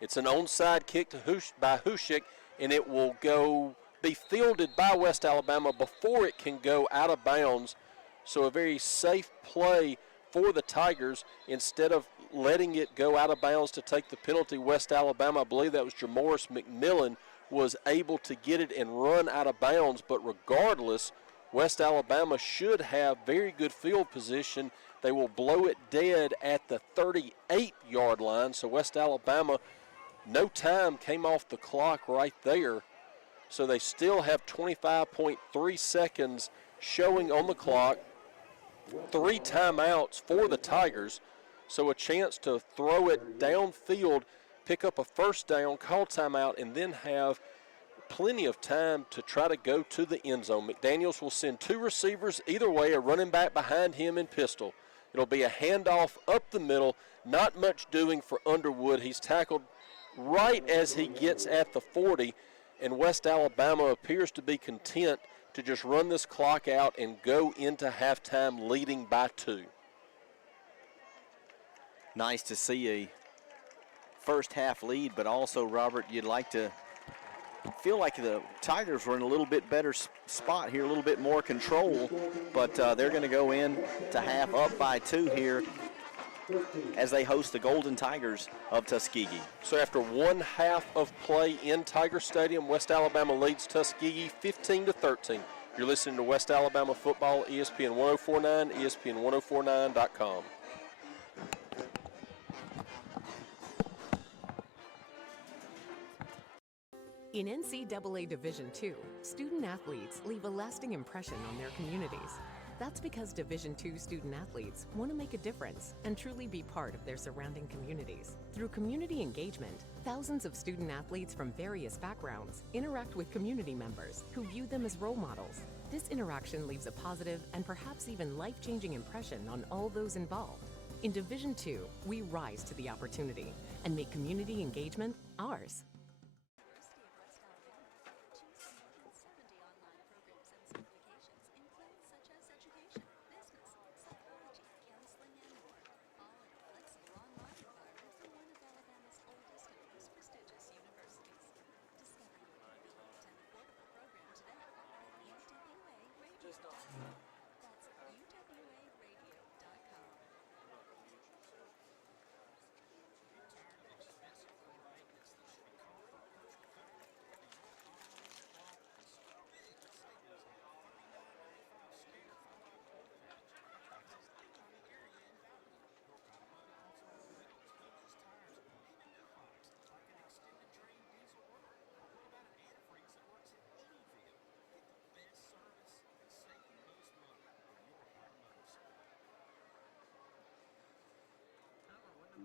It's an onside kick by Hushik, and it will be fielded by West Alabama before it can go out of bounds. So a very safe play for the Tigers. Instead of letting it go out of bounds to take the penalty, West Alabama, I believe that was Jamoris McMillan, was able to get it and run out of bounds. But regardless, West Alabama should have very good field position. They will blow it dead at the 38-yard line. So West Alabama, no time came off the clock right there. So they still have 25.3 seconds showing on the clock. 3 timeouts for the Tigers. So a chance to throw it downfield, pick up a first down, call timeout, and then have plenty of time to try to go to the end zone. McDaniels will send 2 receivers either way, a running back behind him in pistol. It'll be a handoff up the middle, not much doing for Underwood. He's tackled right as he gets at the 40, and West Alabama appears to be content to just run this clock out and go into halftime leading by 2. Nice to see a first half lead, but also, Robert, you'd like to feel like the Tigers were in a little bit better spot here, a little bit more control, but they're going to go in to half up by 2 here as they host the Golden Tigers of Tuskegee. So after 1 half of play in Tiger Stadium, West Alabama leads Tuskegee 15-13. You're listening to West Alabama Football, ESPN 1049, ESPN1049.com. In NCAA Division II, student athletes leave a lasting impression on their communities. That's because Division II student athletes want to make a difference and truly be part of their surrounding communities. Through community engagement, thousands of student athletes from various backgrounds interact with community members who view them as role models. This interaction leaves a positive and perhaps even life-changing impression on all those involved. In Division II, we rise to the opportunity and make community engagement ours.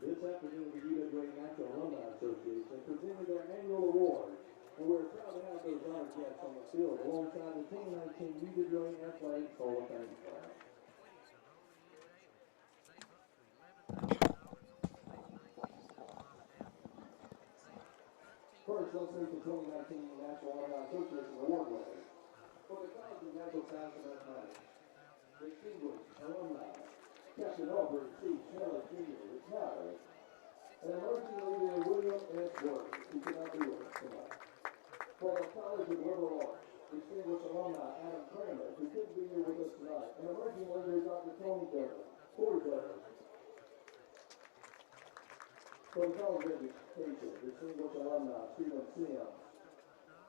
This afternoon, the UWA National Alumni Association presented their annual awards, and we're proud to have those honored guests on the field alongside the 2019 UWA Athletics Hall of Fame class. First, let's meet the 2019 National Alumni Association award winners. For the College of Natural Science and Mathematics, distinguished alumni, Captain Albert C. Shelley Jr. retired, and emerging leader William S. Worth, who cannot be with us tonight. For the College of Liberal Arts, distinguished alumni Adam Kramer, who couldn't be here with us tonight, and emerging leader Dr. Tony Dudley, Corey Dudley. For the College of Education, distinguished alumni Stephen Sims,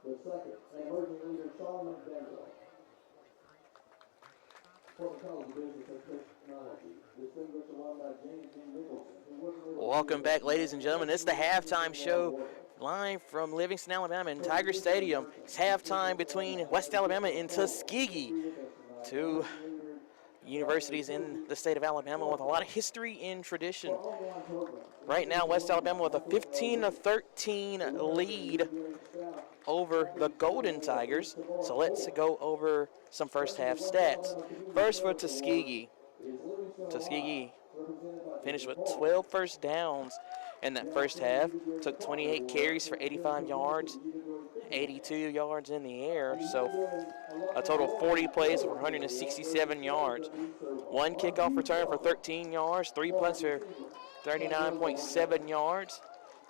the second, and emerging leader Sean McDaniel. For the College of Business and Technology, distinguished alumni James D. Nicholson, who wasn't able to Welcome back, ladies and gentlemen. This is the halftime show live from Livingston, Alabama in Tiger Stadium. It's halftime between West Alabama and Tuskegee. Two universities in the state of Alabama with a lot of history and tradition. Right now, West Alabama with a 15-13 lead over the Golden Tigers. So let's go over some first half stats. First for Tuskegee. Tuskegee finished with 12 first downs in that first half. Took 28 carries for 85 yards, 82 yards in the air. So a total of 40 plays for 167 yards. One kickoff return for 13 yards, 3 punts for 39.7 yards.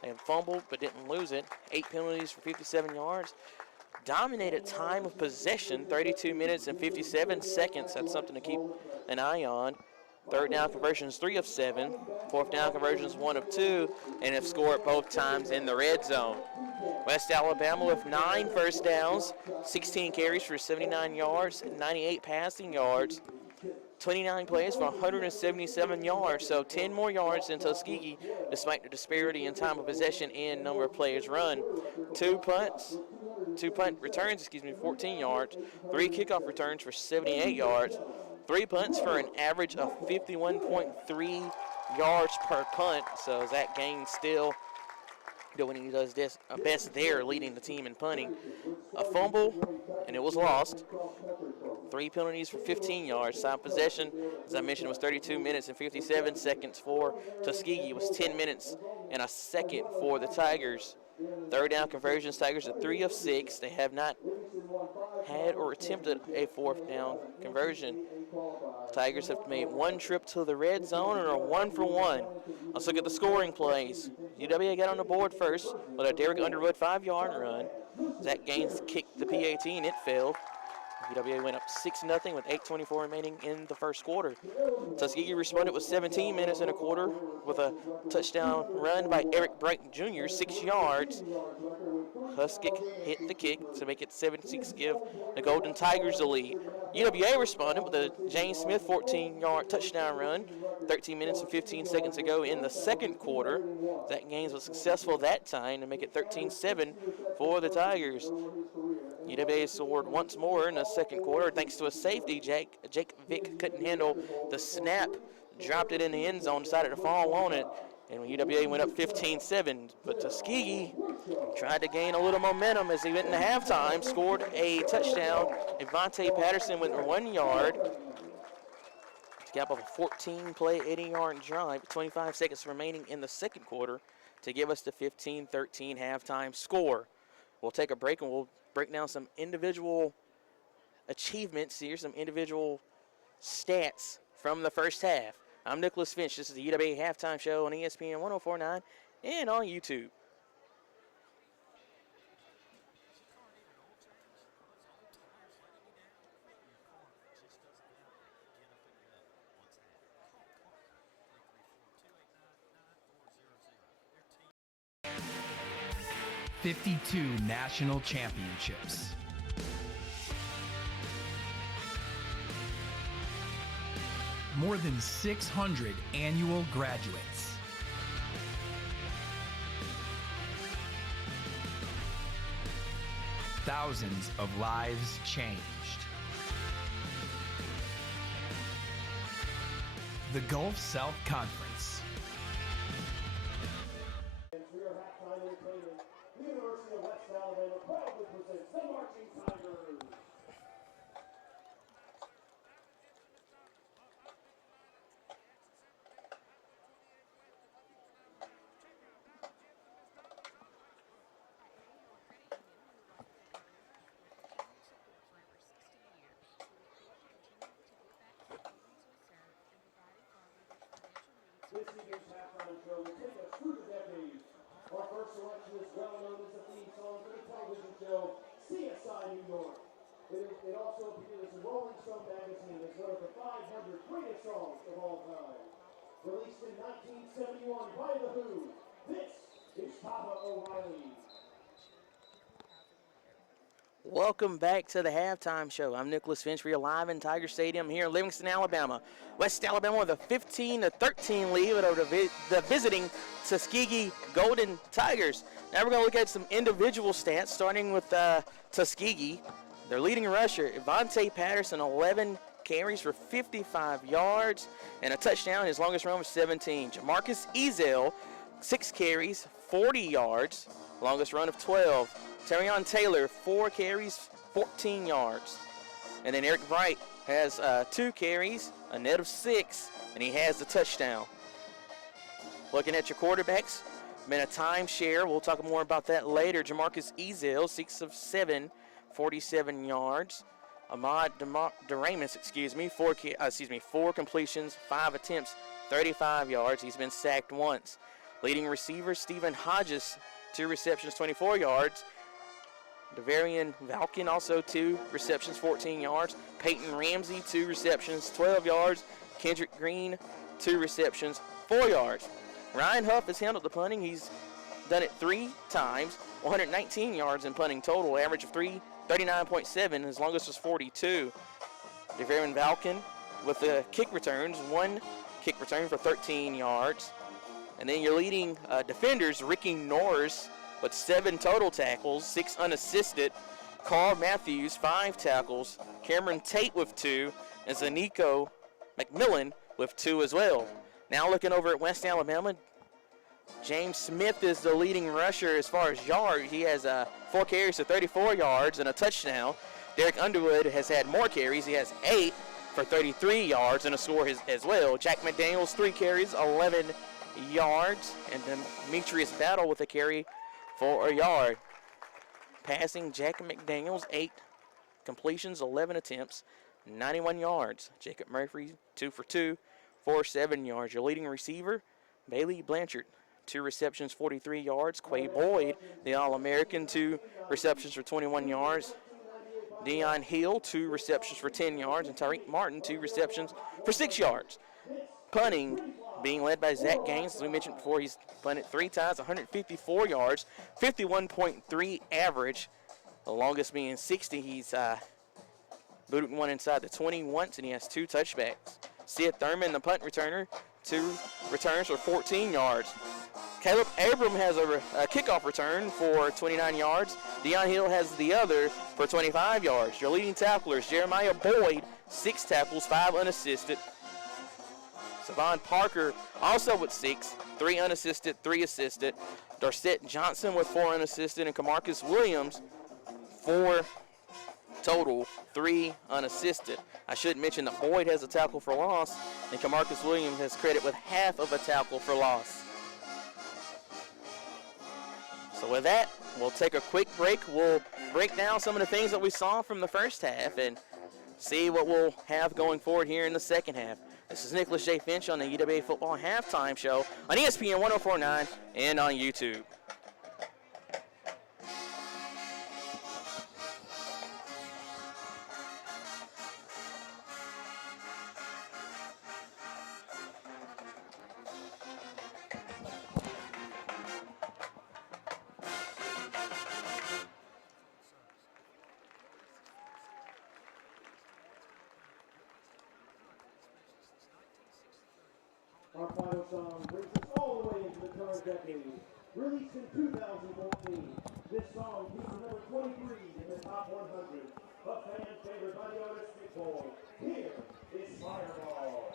They fumbled but didn't lose it. 8 penalties for 57 yards. Dominated time of possession, 32 minutes and 57 seconds. That's something to keep an eye on. Third down conversions, 3 of 7. Fourth down conversions, 1 of 2. And have scored both times in the red zone. West Alabama with 9 first downs, 16 carries for 79 yards, 98 passing yards, 29 plays for 177 yards, so 10 more yards than Tuskegee, despite the disparity in time of possession and number of players run. Two punt returns, 14 yards, 3 kickoff returns for 78 yards, 3 punts for an average of 51.3 yards per punt, so Zach Gaines still doing what he does best there, leading the team in punting. A fumble, and it was lost. 3 penalties for 15 yards. Time possession, as I mentioned, was 32 minutes and 57 seconds for Tuskegee. It was 10 minutes and a second for the Tigers. Third down conversions, Tigers are 3 of 6. They have not had or attempted a fourth down conversion. Tigers have made 1 trip to the red zone and are 1 for 1. Let's look at the scoring plays. UWA got on the board first with a Derek Underwood 5-yard run. Zach Gaines kicked the PAT and it failed. UWA went up 6-0 with 8:24 remaining in the first quarter. Tuskegee responded with 17 minutes in a quarter with a touchdown run by Eric Brighton Jr., 6 yards. Huskick hit the kick to make it 7-6, give the Golden Tigers the lead. UWA responded with a James Smith 14-yard touchdown run, 13 minutes and 15 seconds ago in the second quarter. Zach Gaines was successful that time to make it 13-7 for the Tigers. UWA scored once more in the second quarter thanks to a safety. Jake Vick couldn't handle the snap, dropped it in the end zone, decided to fall on it, and UWA went up 15-7. But Tuskegee tried to gain a little momentum as he went into halftime, scored a touchdown. Avante Patterson went 1 yard to cap off a 14-play, 80-yard drive, 25 seconds remaining in the second quarter to give us the 15-13 halftime score. We'll take a break and we'll break down some individual achievements here, some individual stats from the first half. I'm Nicholas Finch. This is the UWA Halftime Show on ESPN 104.9 and on YouTube. "52 national championships. More than 600 annual graduates. Thousands of lives changed. The Gulf South Conference. We are halftime entertainment. The University of West Alabama proudly presents the Marching Tigers. This evening's halftime show will take us through the decades. Our first selection is well known as the theme song for the television show CSI New York. It also appears in Rolling Stone magazine as one of the 500 greatest songs of all time. Released in 1971 by The Who, this is Papa O'Reilly. Welcome back to the halftime show. I'm Nicholas Finch. We are live in Tiger Stadium here in Livingston, Alabama. West Alabama with a 15-13 lead over the visiting Tuskegee Golden Tigers. Now we're going to look at some individual stats, starting with Tuskegee. Their leading rusher, Avante Patterson, 11 carries for 55 yards and a touchdown. His longest run was 17. Jamarcus Ezel, 6 carries, 40 yards, longest run of 12. Terrion Taylor, 4 carries, 14 yards. And then Eric Bright has 2 carries, a net of 6, and he has the touchdown. Looking at your quarterbacks, been a timeshare. We'll talk more about that later. Jamarcus Ezel, 6 of 7, 47 yards. Ahmad Duramus, 4 completions, 5 attempts, 35 yards. He's been sacked once. Leading receiver, Stephen Hodges, 2 receptions, 24 yards. Devarian Valkin, also 2 receptions, 14 yards. Peyton Ramsey, 2 receptions, 12 yards. Kendrick Green, 2 receptions, 4 yards. Ryan Huff has handled the punting. He's done it 3 times, 119 yards in punting total, average of 39.7. His longest was 42. Devarian Valkin with the kick returns, 1 kick return for 13 yards. And then your leading defenders, Ricky Norris with 7 total tackles, 6 unassisted. Carl Matthews, 5 tackles. Cameron Tate with 2. And Zanico McMillan with 2 as well. Now looking over at West Alabama, James Smith is the leading rusher as far as yards. He has 4 carries to 34 yards and a touchdown. Derek Underwood has had more carries. He has 8 for 33 yards and a score as well. Jack McDaniels, 3 carries, 11 yards. And Demetrius Battle with a carry for a yard. Passing, Jack McDaniels, 8 completions, 11 attempts, 91 yards. Jacob Murphy, 2 for 2, for 7 yards. Your leading receiver, Bailey Blanchard, 2 receptions, 43 yards. Quay Boyd, the All-American, 2 receptions for 21 yards. Deion Hill, 2 receptions for 10 yards. And Tyreek Martin, 2 receptions for 6 yards. Punting being led by Zach Gaines. As we mentioned before, he's punted 3 times, 154 yards, 51.3 average. The longest being 60. He's booted one inside the 20 once, and he has 2 touchbacks. Sid Thurman, the punt returner, 2 returns for 14 yards. Caleb Abram has a kickoff return for 29 yards. Deion Hill has the other for 25 yards. Your leading tacklers, Jeremiah Boyd, 6 tackles, 5 unassisted. Savon Parker also with 6, 3 unassisted, 3 assisted. Dorset Johnson with 4 unassisted, and Camarcus Williams 4 total, 3 unassisted. I should mention that Boyd has a tackle for loss, and Camarcus Williams has credit with half of a tackle for loss. So with that, we'll take a quick break. We'll break down some of the things that we saw from the first half and see what we'll have going forward here in the second half. This is Nicholas J. Finch on the UWA Football Halftime Show on ESPN 104.9 and on YouTube. Our final song brings us all the way into the current decade. Released in 2014, this song peaked at number 23 in the top 100 of fan favorite by the artist Football. Here is Fireball.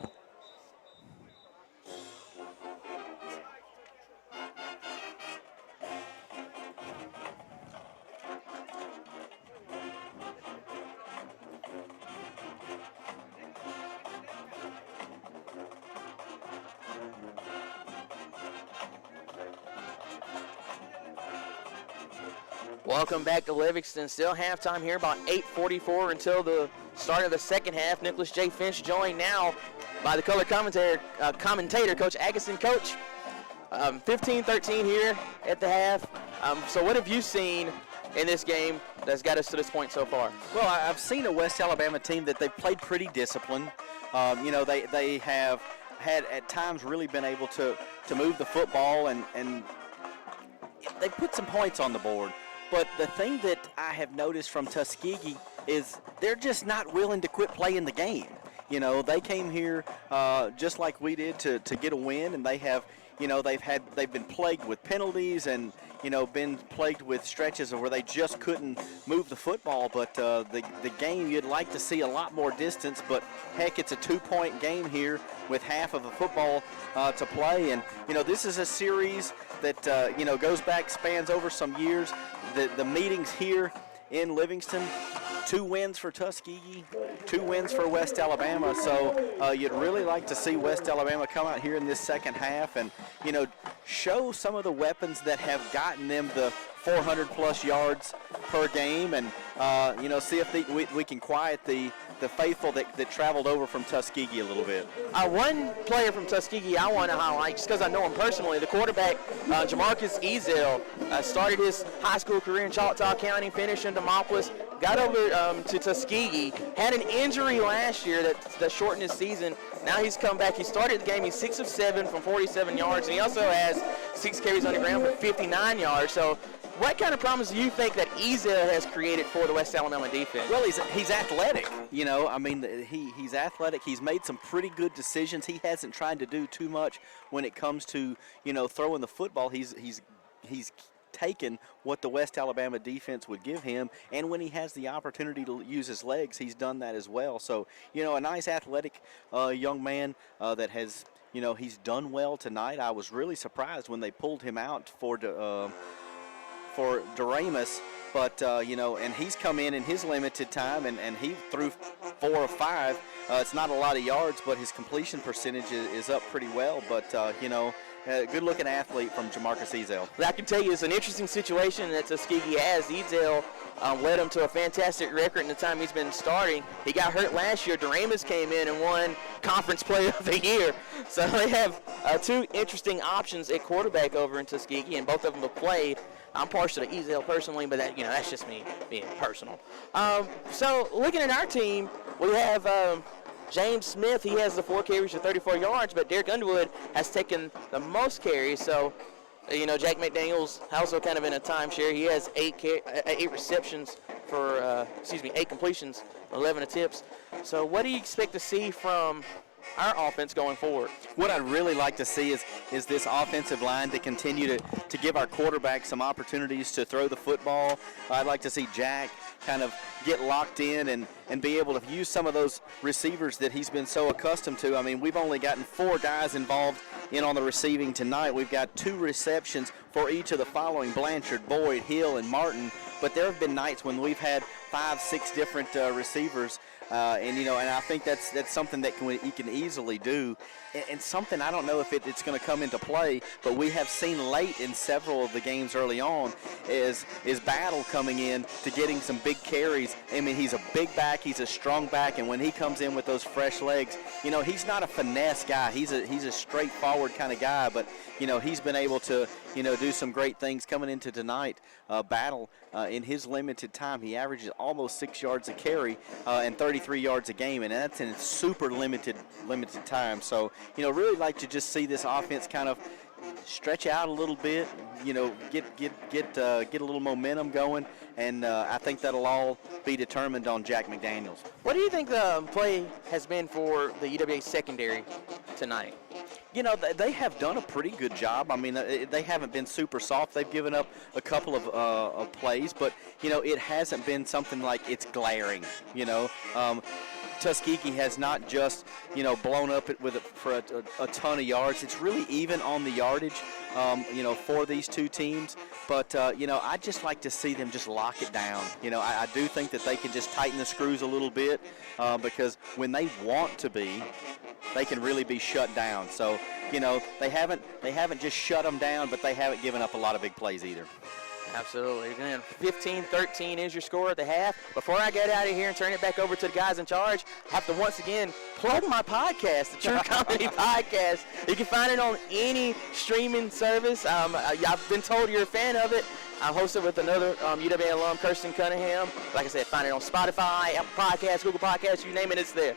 Welcome back to Livingston. Still halftime here, about 8:44 until the start of the second half. Nicholas J. Finch joined now by the color commentator, Coach Agason. Coach, 15-13 here at the half. So what have you seen in this game that's got us to this point so far? Well, I've seen a West Alabama team that they've played pretty disciplined. They have had at times really been able to move the football and they put some points on the board. But the thing that I have noticed from Tuskegee is they're just not willing to quit playing the game. You know, they came here just like we did to get a win, and they have, they've been plagued with penalties, and been plagued with stretches where they just couldn't move the football. But the game, you'd like to see a lot more distance. But heck, it's a 2-point game here with half of a football to play. And this is a series that goes back, spans over some years. The meetings here in Livingston. 2 wins for Tuskegee, 2 wins for West Alabama. So you'd really like to see West Alabama come out here in this second half and, show some of the weapons that have gotten them the 400-plus yards per game and, see if we can quiet the faithful that traveled over from Tuskegee a little bit. One player from Tuskegee I want to highlight, just because I know him personally, the quarterback, Jamarcus Ezel, started his high school career in Choctaw County, finished in Demopolis, got over to Tuskegee, had an injury last year that shortened his season. Now he's come back. He started the game. He's 6 of 7 from 47 yards, and he also has 6 carries on the ground for 59 yards. So what kind of problems do you think that Ezel has created for the West Alabama defense? Well, he's athletic. He's athletic. He's made some pretty good decisions. He hasn't tried to do too much when it comes to, throwing the football. He's taken what the West Alabama defense would give him, and when he has the opportunity to use his legs, he's done that as well. So, a nice athletic young man that has, he's done well tonight. I was really surprised when they pulled him out for Doremus, but, and he's come in his limited time, and he threw 4 or 5. It's not a lot of yards, but his completion percentage is up pretty well, but, good-looking athlete from Jamarcus Ezel. I can tell you it's an interesting situation that Tuskegee has. Ezel led him to a fantastic record in the time he's been starting. He got hurt last year. Doremus came in and won Conference Player of the Year. So they have 2 interesting options at quarterback over in Tuskegee, and both of them have played. I'm partial to Ezel personally, but that's just me being personal. So looking at our team, we have James Smith. He has the 4 carries for 34 yards, but Derek Underwood has taken the most carries. So, Jack McDaniels also kind of in a timeshare. He has 8 receptions for, 8 completions, 11 attempts. So what do you expect to see from our offense going forward? What I'd really like to see is this offensive line to continue to give our quarterback some opportunities to throw the football. I'd like to see Jack kind of get locked in and be able to use some of those receivers that he's been so accustomed to. I mean, we've only gotten 4 guys involved on the receiving tonight. We've got 2 receptions for each of the following: Blanchard, Boyd, Hill, and Martin. But there have been nights when we've had 5, 6 different receivers. And I think that's something that he can easily do, and something I don't know if it's going to come into play, but we have seen late in several of the games early on is Battle coming in to getting some big carries. I mean, he's a big back, he's a strong back, and when he comes in with those fresh legs, he's not a finesse guy. He's a straightforward kind of guy, but he's been able to do some great things coming into tonight. Battle in his limited time, he averages almost 6 yards a carry and 33 yards a game, and that's in super limited time. So really like to just see this offense kind of stretch out a little bit, get a little momentum going, and I think that'll all be determined on Jack McDaniels. What do you think the play has been for the UWA secondary tonight? They have done a pretty good job. I mean, they haven't been super soft. They've given up a couple of plays, but, it hasn't been something like it's glaring, Tuskegee has not just, blown up for a ton of yards. It's really even on the yardage, for these 2 teams. But, I'd just like to see them just lock it down. I do think that they can just tighten the screws a little bit because when they want to be, they can really be shut down. So, they haven't just shut them down, but they haven't given up a lot of big plays either. Absolutely. Again, 15-13 is your score at the half. Before I get out of here and turn it back over to the guys in charge, I have to once again plug my podcast, the True Comedy Podcast. You can find it on any streaming service. I've been told you're a fan of it. I host it with another UWA alum, Kirsten Cunningham. Like I said, find it on Spotify, Apple Podcasts, Google Podcasts, you name it, it's there.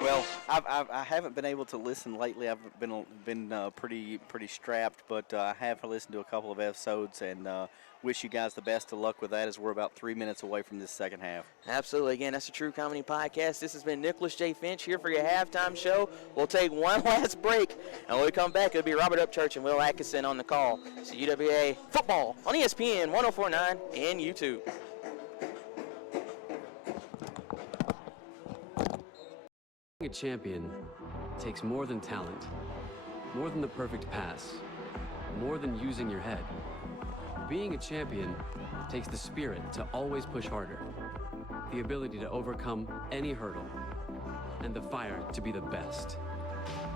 Well, I haven't been able to listen lately. I've been pretty strapped, but I have listened to a couple of episodes, and wish you guys the best of luck with that, as we're about 3 minutes away from this second half. Absolutely. Again, that's the True Comedy Podcast. This has been Nicholas J. Finch here for your halftime show. We'll take one last break, and when we come back, it'll be Robert Upchurch and Will Atkinson on the call. It's UWA Football on ESPN 104.9 and YouTube. Being a champion takes more than talent, more than the perfect pass, more than using your head. Being a champion takes the spirit to always push harder, the ability to overcome any hurdle, and the fire to be the best.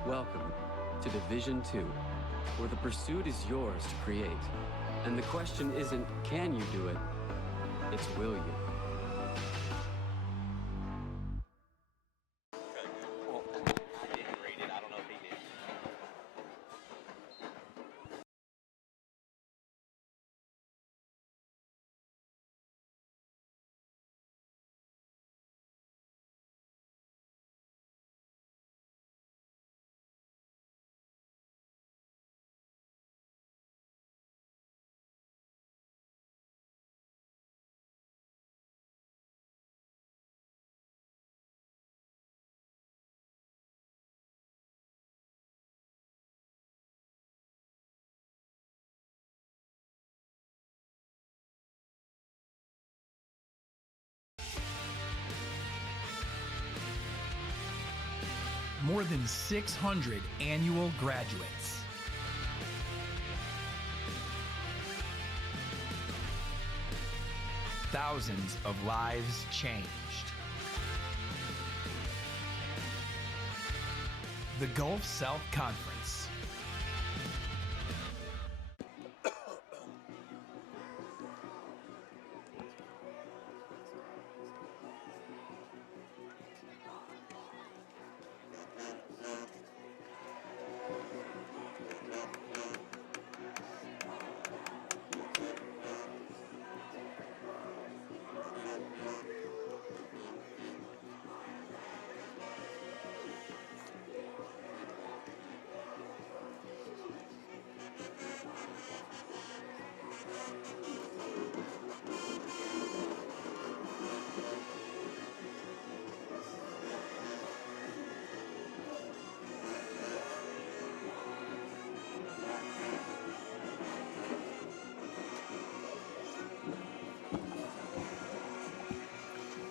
Welcome to Division II, where the pursuit is yours to create. And the question isn't, can you do it? It's, will you? More than 600 annual graduates. Thousands of lives changed. The Gulf South Conference.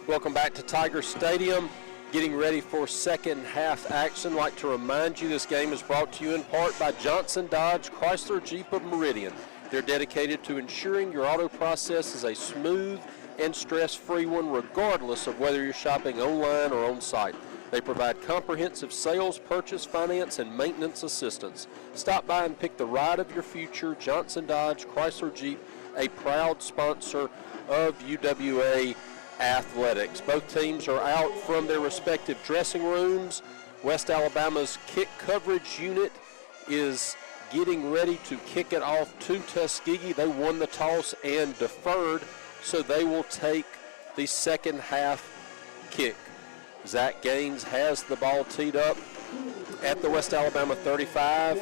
Welcome back to Tiger Stadium. Getting ready for second half action. Like to remind you, this game is brought to you in part by Johnson Dodge Chrysler Jeep of Meridian. They're dedicated to ensuring your auto process is a smooth and stress-free one, regardless of whether you're shopping online or on site. They provide comprehensive sales, purchase, finance, and maintenance assistance. Stop by and pick the ride of your future. Johnson Dodge Chrysler Jeep, a proud sponsor of UWA Athletics. Both teams are out from their respective dressing rooms. West Alabama's kick coverage unit is getting ready to kick it off to Tuskegee. They won the toss and deferred, so they will take the second half kick. Zach Gaines has the ball teed up at the West Alabama 35.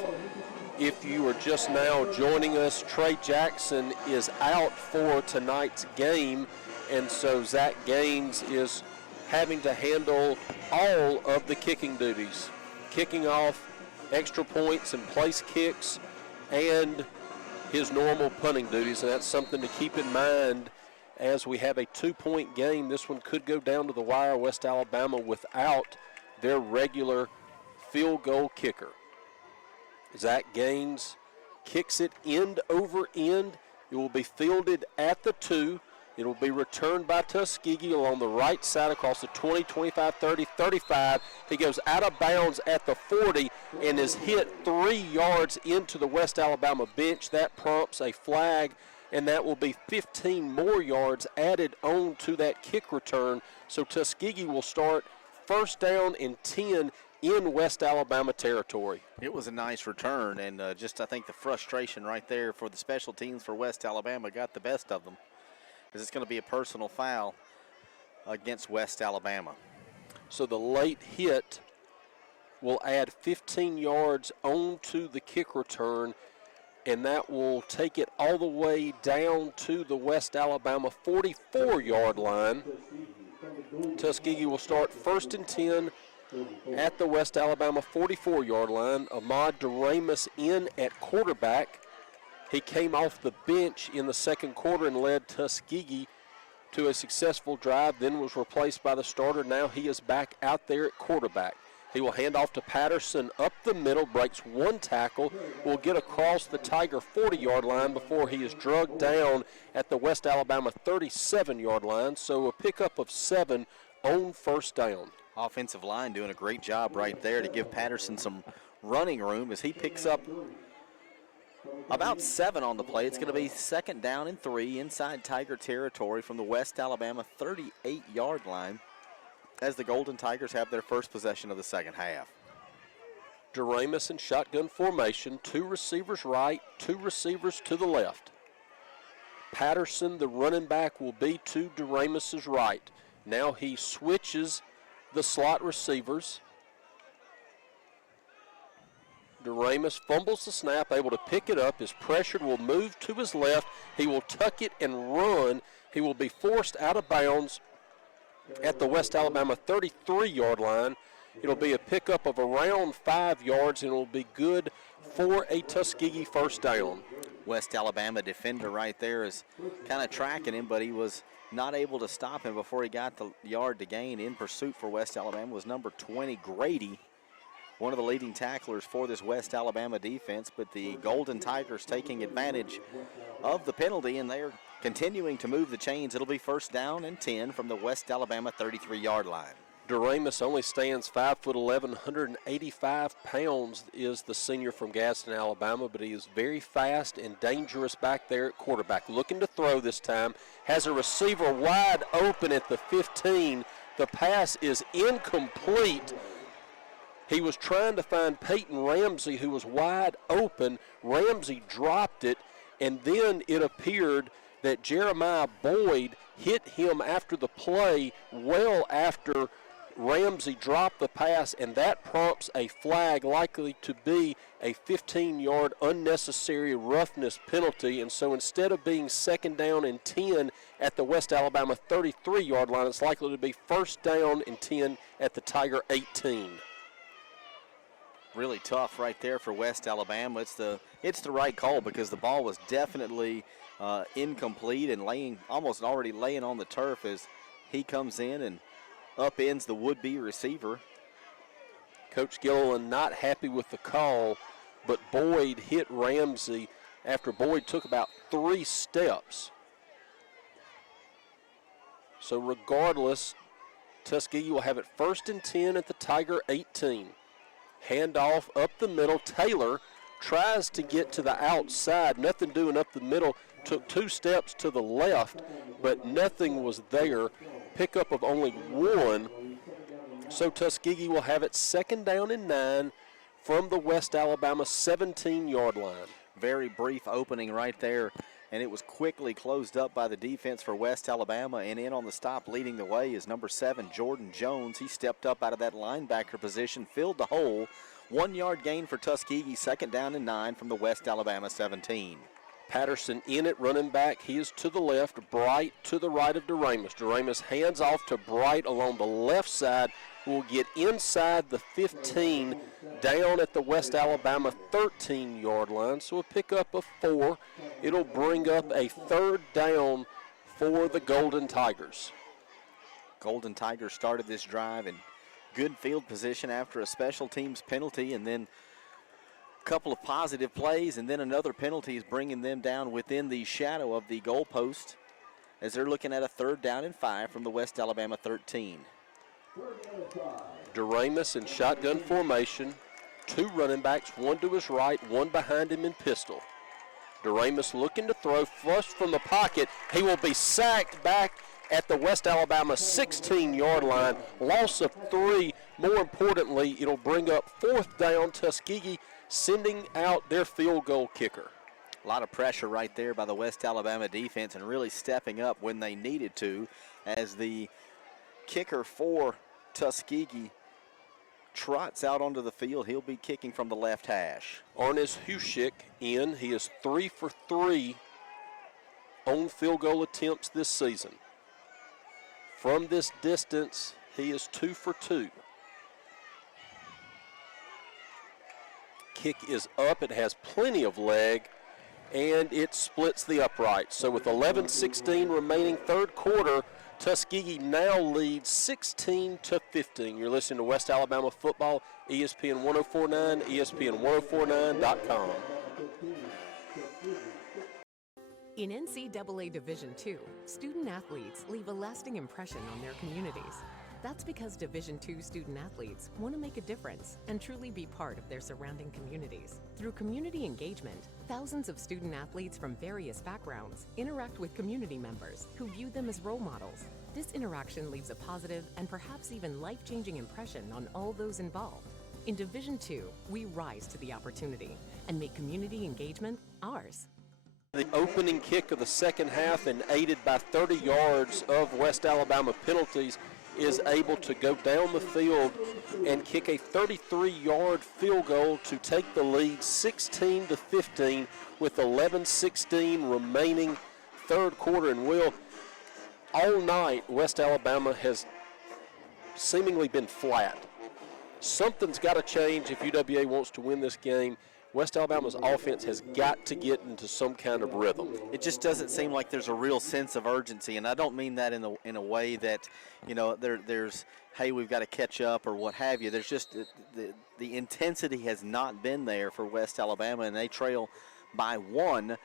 If you are just now joining us, Trey Jackson is out for tonight's game, and so Zach Gaines is having to handle all of the kicking duties, kicking off extra points and place kicks, and his normal punting duties, and that's something to keep in mind as we have a 2-point game. This one could go down to the wire. West Alabama without their regular field goal kicker. Zach Gaines kicks it end over end. It will be fielded at the 2. It will be returned by Tuskegee along the right side across the 20, 25, 30, 35. He goes out of bounds at the 40 and is hit 3 yards into the West Alabama bench. That prompts a flag, and that will be 15 more yards added on to that kick return. So Tuskegee will start first down and 10 in West Alabama territory. It was a nice return, and just I think the frustration right there for the special teams for West Alabama got the best of them, because it's going to be a personal foul against West Alabama. So the late hit will add 15 yards onto the kick return, and that will take it all the way down to the West Alabama 44-yard line. Tuskegee will start 1st and 10 at the West Alabama 44-yard line. Ahmad Duramus in at quarterback. He came off the bench in the second quarter and led Tuskegee to a successful drive, then was replaced by the starter. Now he is back out there at quarterback. He will hand off to Patterson up the middle, breaks one tackle, will get across the Tiger 40-yard line before he is drugged down at the West Alabama 37-yard line. So a pickup of 7 on first down. Offensive line doing a great job right there to give Patterson some running room as he picks up about 7 on the play. It's going to be 2nd down and 3 inside Tiger territory from the West Alabama 38-yard line as the Golden Tigers have their first possession of the second half. Duramus in shotgun formation, 2 receivers right, 2 receivers to the left. Patterson, the running back, will be to Duramus's right. Now he switches the slot receivers. Duramus fumbles the snap, able to pick it up. Is pressured, will move to his left. He will tuck it and run. He will be forced out of bounds at the West Alabama 33-yard line. It'll be a pickup of around 5 yards, and it'll be good for a Tuskegee first down. West Alabama defender right there is kind of tracking him, but he was not able to stop him before he got the yard to gain. In pursuit for West Alabama was number 20, Grady, one of the leading tacklers for this West Alabama defense, but the Golden Tigers taking advantage of the penalty, and they're continuing to move the chains. It'll be 1st down and 10 from the West Alabama 33-yard line. Duramus only stands 5'11", 185 pounds, is the senior from Gadsden, Alabama, but he is very fast and dangerous back there at quarterback. Looking to throw this time, has a receiver wide open at the 15. The pass is incomplete. He was trying to find Peyton Ramsey, who was wide open. Ramsey dropped it, and then it appeared that Jeremiah Boyd hit him after the play, well after Ramsey dropped the pass, and that prompts a flag, likely to be a 15-yard unnecessary roughness penalty. And so instead of being 2nd down and 10 at the West Alabama 33-yard line, it's likely to be 1st down and 10 at the Tiger 18. Really tough right there for West Alabama. It's the right call because the ball was definitely incomplete and almost already laying on the turf as he comes in and upends the would-be receiver. Coach Gilliland not happy with the call, but Boyd hit Ramsey after Boyd took about 3 steps. So regardless, Tuskegee will have it 1st and 10 at the Tiger 18. Handoff up the middle. Taylor tries to get to the outside. Nothing doing up the middle. Took 2 steps to the left, but nothing was there. Pickup of only 1. So Tuskegee will have it 2nd down and 9 from the West Alabama 17-yard line. Very brief opening right there, and it was quickly closed up by the defense for West Alabama, and in on the stop leading the way is number 7, Jordan Jones. He stepped up out of that linebacker position, filled the hole. 1-yard gain for Tuskegee, 2nd down and 9 from the West Alabama 17. Patterson in at running back. He is to the left, Bright to the right of Duramus. Duramus hands off to Bright along the left side. Will get inside the 15, down at the West Alabama 13-yard line. So a pickup of 4. It'll bring up a 3rd down for the Golden Tigers. Golden Tigers started this drive in good field position after a special teams penalty, and then a couple of positive plays, and then another penalty is bringing them down within the shadow of the goalpost as they're looking at a 3rd down and 5 from the West Alabama 13. Duramus in shotgun formation. 2 running backs, 1 to his right, 1 behind him in pistol. Duramus looking to throw, flush from the pocket. He will be sacked back at the West Alabama 16-yard line. Loss of 3. More importantly, it'll bring up 4th down. Tuskegee sending out their field goal kicker. A lot of pressure right there by the West Alabama defense, and really stepping up when they needed to, as the kicker for Tuskegee trots out onto the field. He'll be kicking from the left hash. Arnes Hushik in. He is 3 for 3 on field goal attempts this season. From this distance, he is 2 for 2. Kick is up. It has plenty of leg, and it splits the upright. So with 11:16 remaining third quarter, Tuskegee now leads 16-15. You're listening to West Alabama Football, ESPN 1049, ESPN1049.com. In NCAA Division II, student athletes leave a lasting impression on their communities. That's because Division II student athletes want to make a difference and truly be part of their surrounding communities. Through community engagement, thousands of student athletes from various backgrounds interact with community members who view them as role models. This interaction leaves a positive and perhaps even life-changing impression on all those involved. In Division II, we rise to the opportunity and make community engagement ours. The opening kick of the second half, and aided by 30 yards of West Alabama penalties, is able to go down the field and kick a 33-yard field goal to take the lead 16-15 with 11:16 remaining third quarter. And Will, all night West Alabama has seemingly been flat. Something's got to change if UWA wants to win this game. West Alabama's offense has got to get into some kind of rhythm. It just doesn't seem like there's a real sense of urgency, and I don't mean that in a way that, you know, there's, hey, we've got to catch up or what have you. There's just the intensity has not been there for West Alabama, and they trail by 1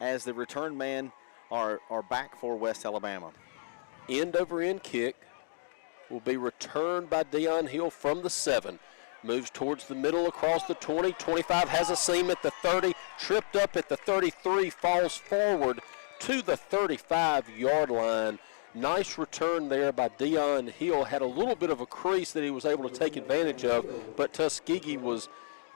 as the return man are back for West Alabama. End-over-end kick will be returned by Deion Hill from the 7. Moves towards the middle across the 20, 25, has a seam at the 30, tripped up at the 33, falls forward to the 35-yard line. Nice return there by Deion Hill. Had a little bit of a crease that he was able to take advantage of, but Tuskegee was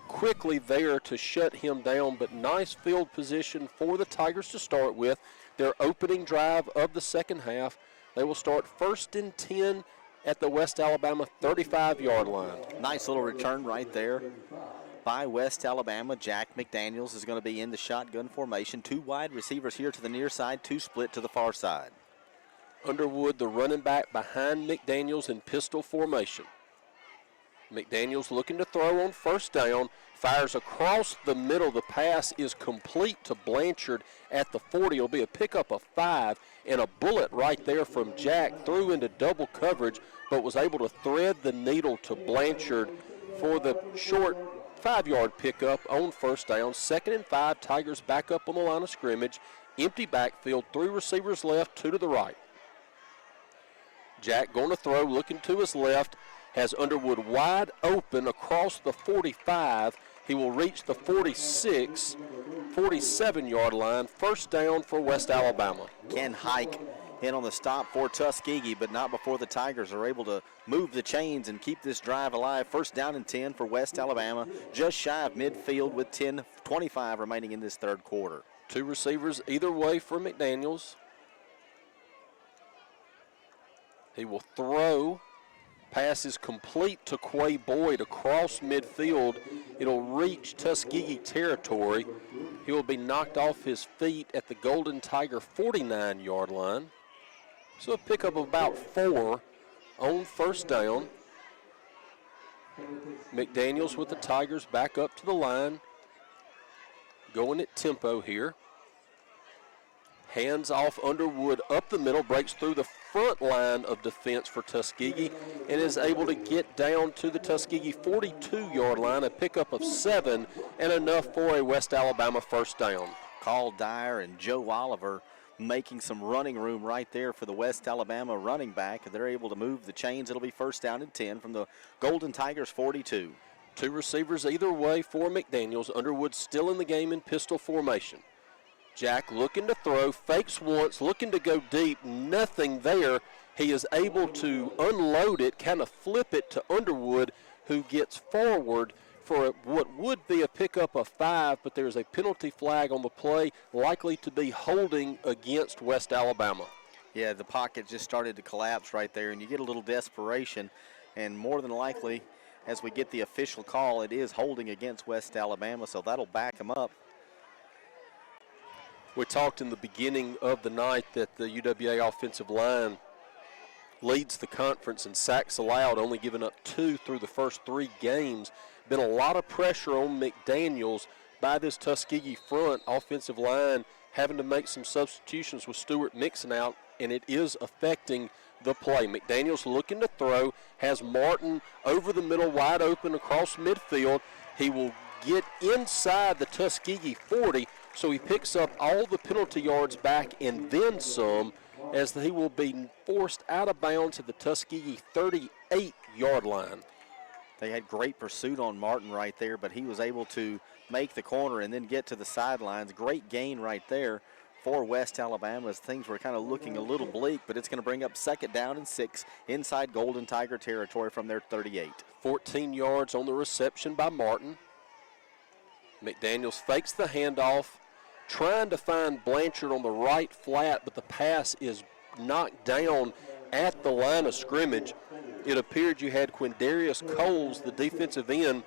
quickly there to shut him down. But nice field position for the Tigers to start with. Their opening drive of the second half. They will start 1st and 10 at the West Alabama 35-yard line. Nice little return right there by West Alabama. Jack McDaniels is going to be in the shotgun formation. 2 wide receivers here to the near side, 2 split to the far side. Underwood, the running back, behind McDaniels in pistol formation. McDaniels looking to throw on first down, fires across the middle. The pass is complete to Blanchard at the 40. It'll be a pickup of 5, and a bullet right there from Jack. Threw into double coverage, but was able to thread the needle to Blanchard for the short 5-yard pickup on first down. 2nd and 5, Tigers back up on the line of scrimmage. Empty backfield, 3 receivers left, 2 to the right. Jack going to throw, looking to his left, has Underwood wide open across the 45. He will reach the 46, 47-yard line. First down for West Alabama. Ken Hike in on the stop for Tuskegee, but not before the Tigers are able to move the chains and keep this drive alive. First down and 10 for West Alabama, just shy of midfield with 10:25 remaining in this third quarter. 2 receivers either way for McDaniels. He will throw. Pass is complete to Quay Boyd across midfield. It'll reach Tuskegee territory. He will be knocked off his feet at the Golden Tiger 49-yard line. So a pickup of about 4 on first down. McDaniels with the Tigers back up to the line. Going at tempo here. Hands off Underwood up the middle, breaks through the front line of defense for Tuskegee and is able to get down to the Tuskegee 42-yard line, a pickup of 7 and enough for a West Alabama first down. Carl Dyer and Joe Oliver making some running room right there for the West Alabama running back. They're able to move the chains. It'll be first down and 10 from the Golden Tigers 42. 2 receivers either way for McDaniels. Underwood still in the game in pistol formation. Jack looking to throw, fakes once, looking to go deep, nothing there. He is able to unload it, kind of flip it to Underwood, who gets forward for what would be a pickup of 5, but there's a penalty flag on the play, likely to be holding against West Alabama. Yeah, the pocket just started to collapse right there, and you get a little desperation. And more than likely, as we get the official call, it is holding against West Alabama, so that'll back them up. We talked in the beginning of the night that the UWA offensive line leads the conference in sacks allowed, only giving up 2 through the first 3 games. Been a lot of pressure on McDaniels by this Tuskegee front offensive line, having to make some substitutions with Stewart Mixon out, and it is affecting the play. McDaniels looking to throw, has Martin over the middle wide open across midfield. He will get inside the Tuskegee 40, so he picks up all the penalty yards back and then some, as he will be forced out of bounds at the Tuskegee 38-yard line. They had great pursuit on Martin right there, but he was able to make the corner and then get to the sidelines. Great gain right there for West Alabama as things were kind of looking a little bleak, but it's going to bring up 2nd down and 6 inside Golden Tiger territory from their 38. 14 yards on the reception by Martin. McDaniels fakes the handoff, trying to find Blanchard on the right flat, but the pass is knocked down at the line of scrimmage. It appeared you had Quindarius Coles, the defensive end,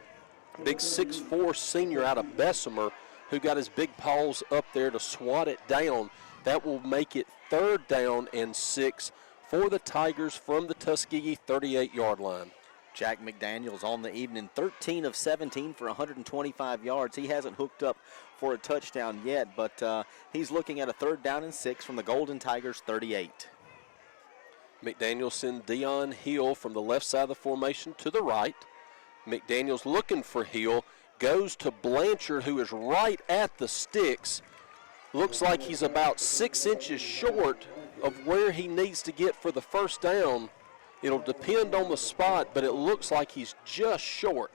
big 6'4" senior out of Bessemer, who got his big paws up there to swat it down. That will make it 3rd down and 6 for the Tigers from the Tuskegee 38-yard line. Jack McDaniels on the evening, 13 of 17 for 125 yards. He hasn't hooked up for a touchdown yet, but he's looking at a 3rd down and 6 from the Golden Tigers 38. McDaniels send Dion Hill from the left side of the formation to the right. McDaniels looking for Hill, goes to Blanchard, who is right at the sticks. Looks like he's about 6 inches short of where he needs to get for the 1st down. It'll depend on the spot, but it looks like he's just short.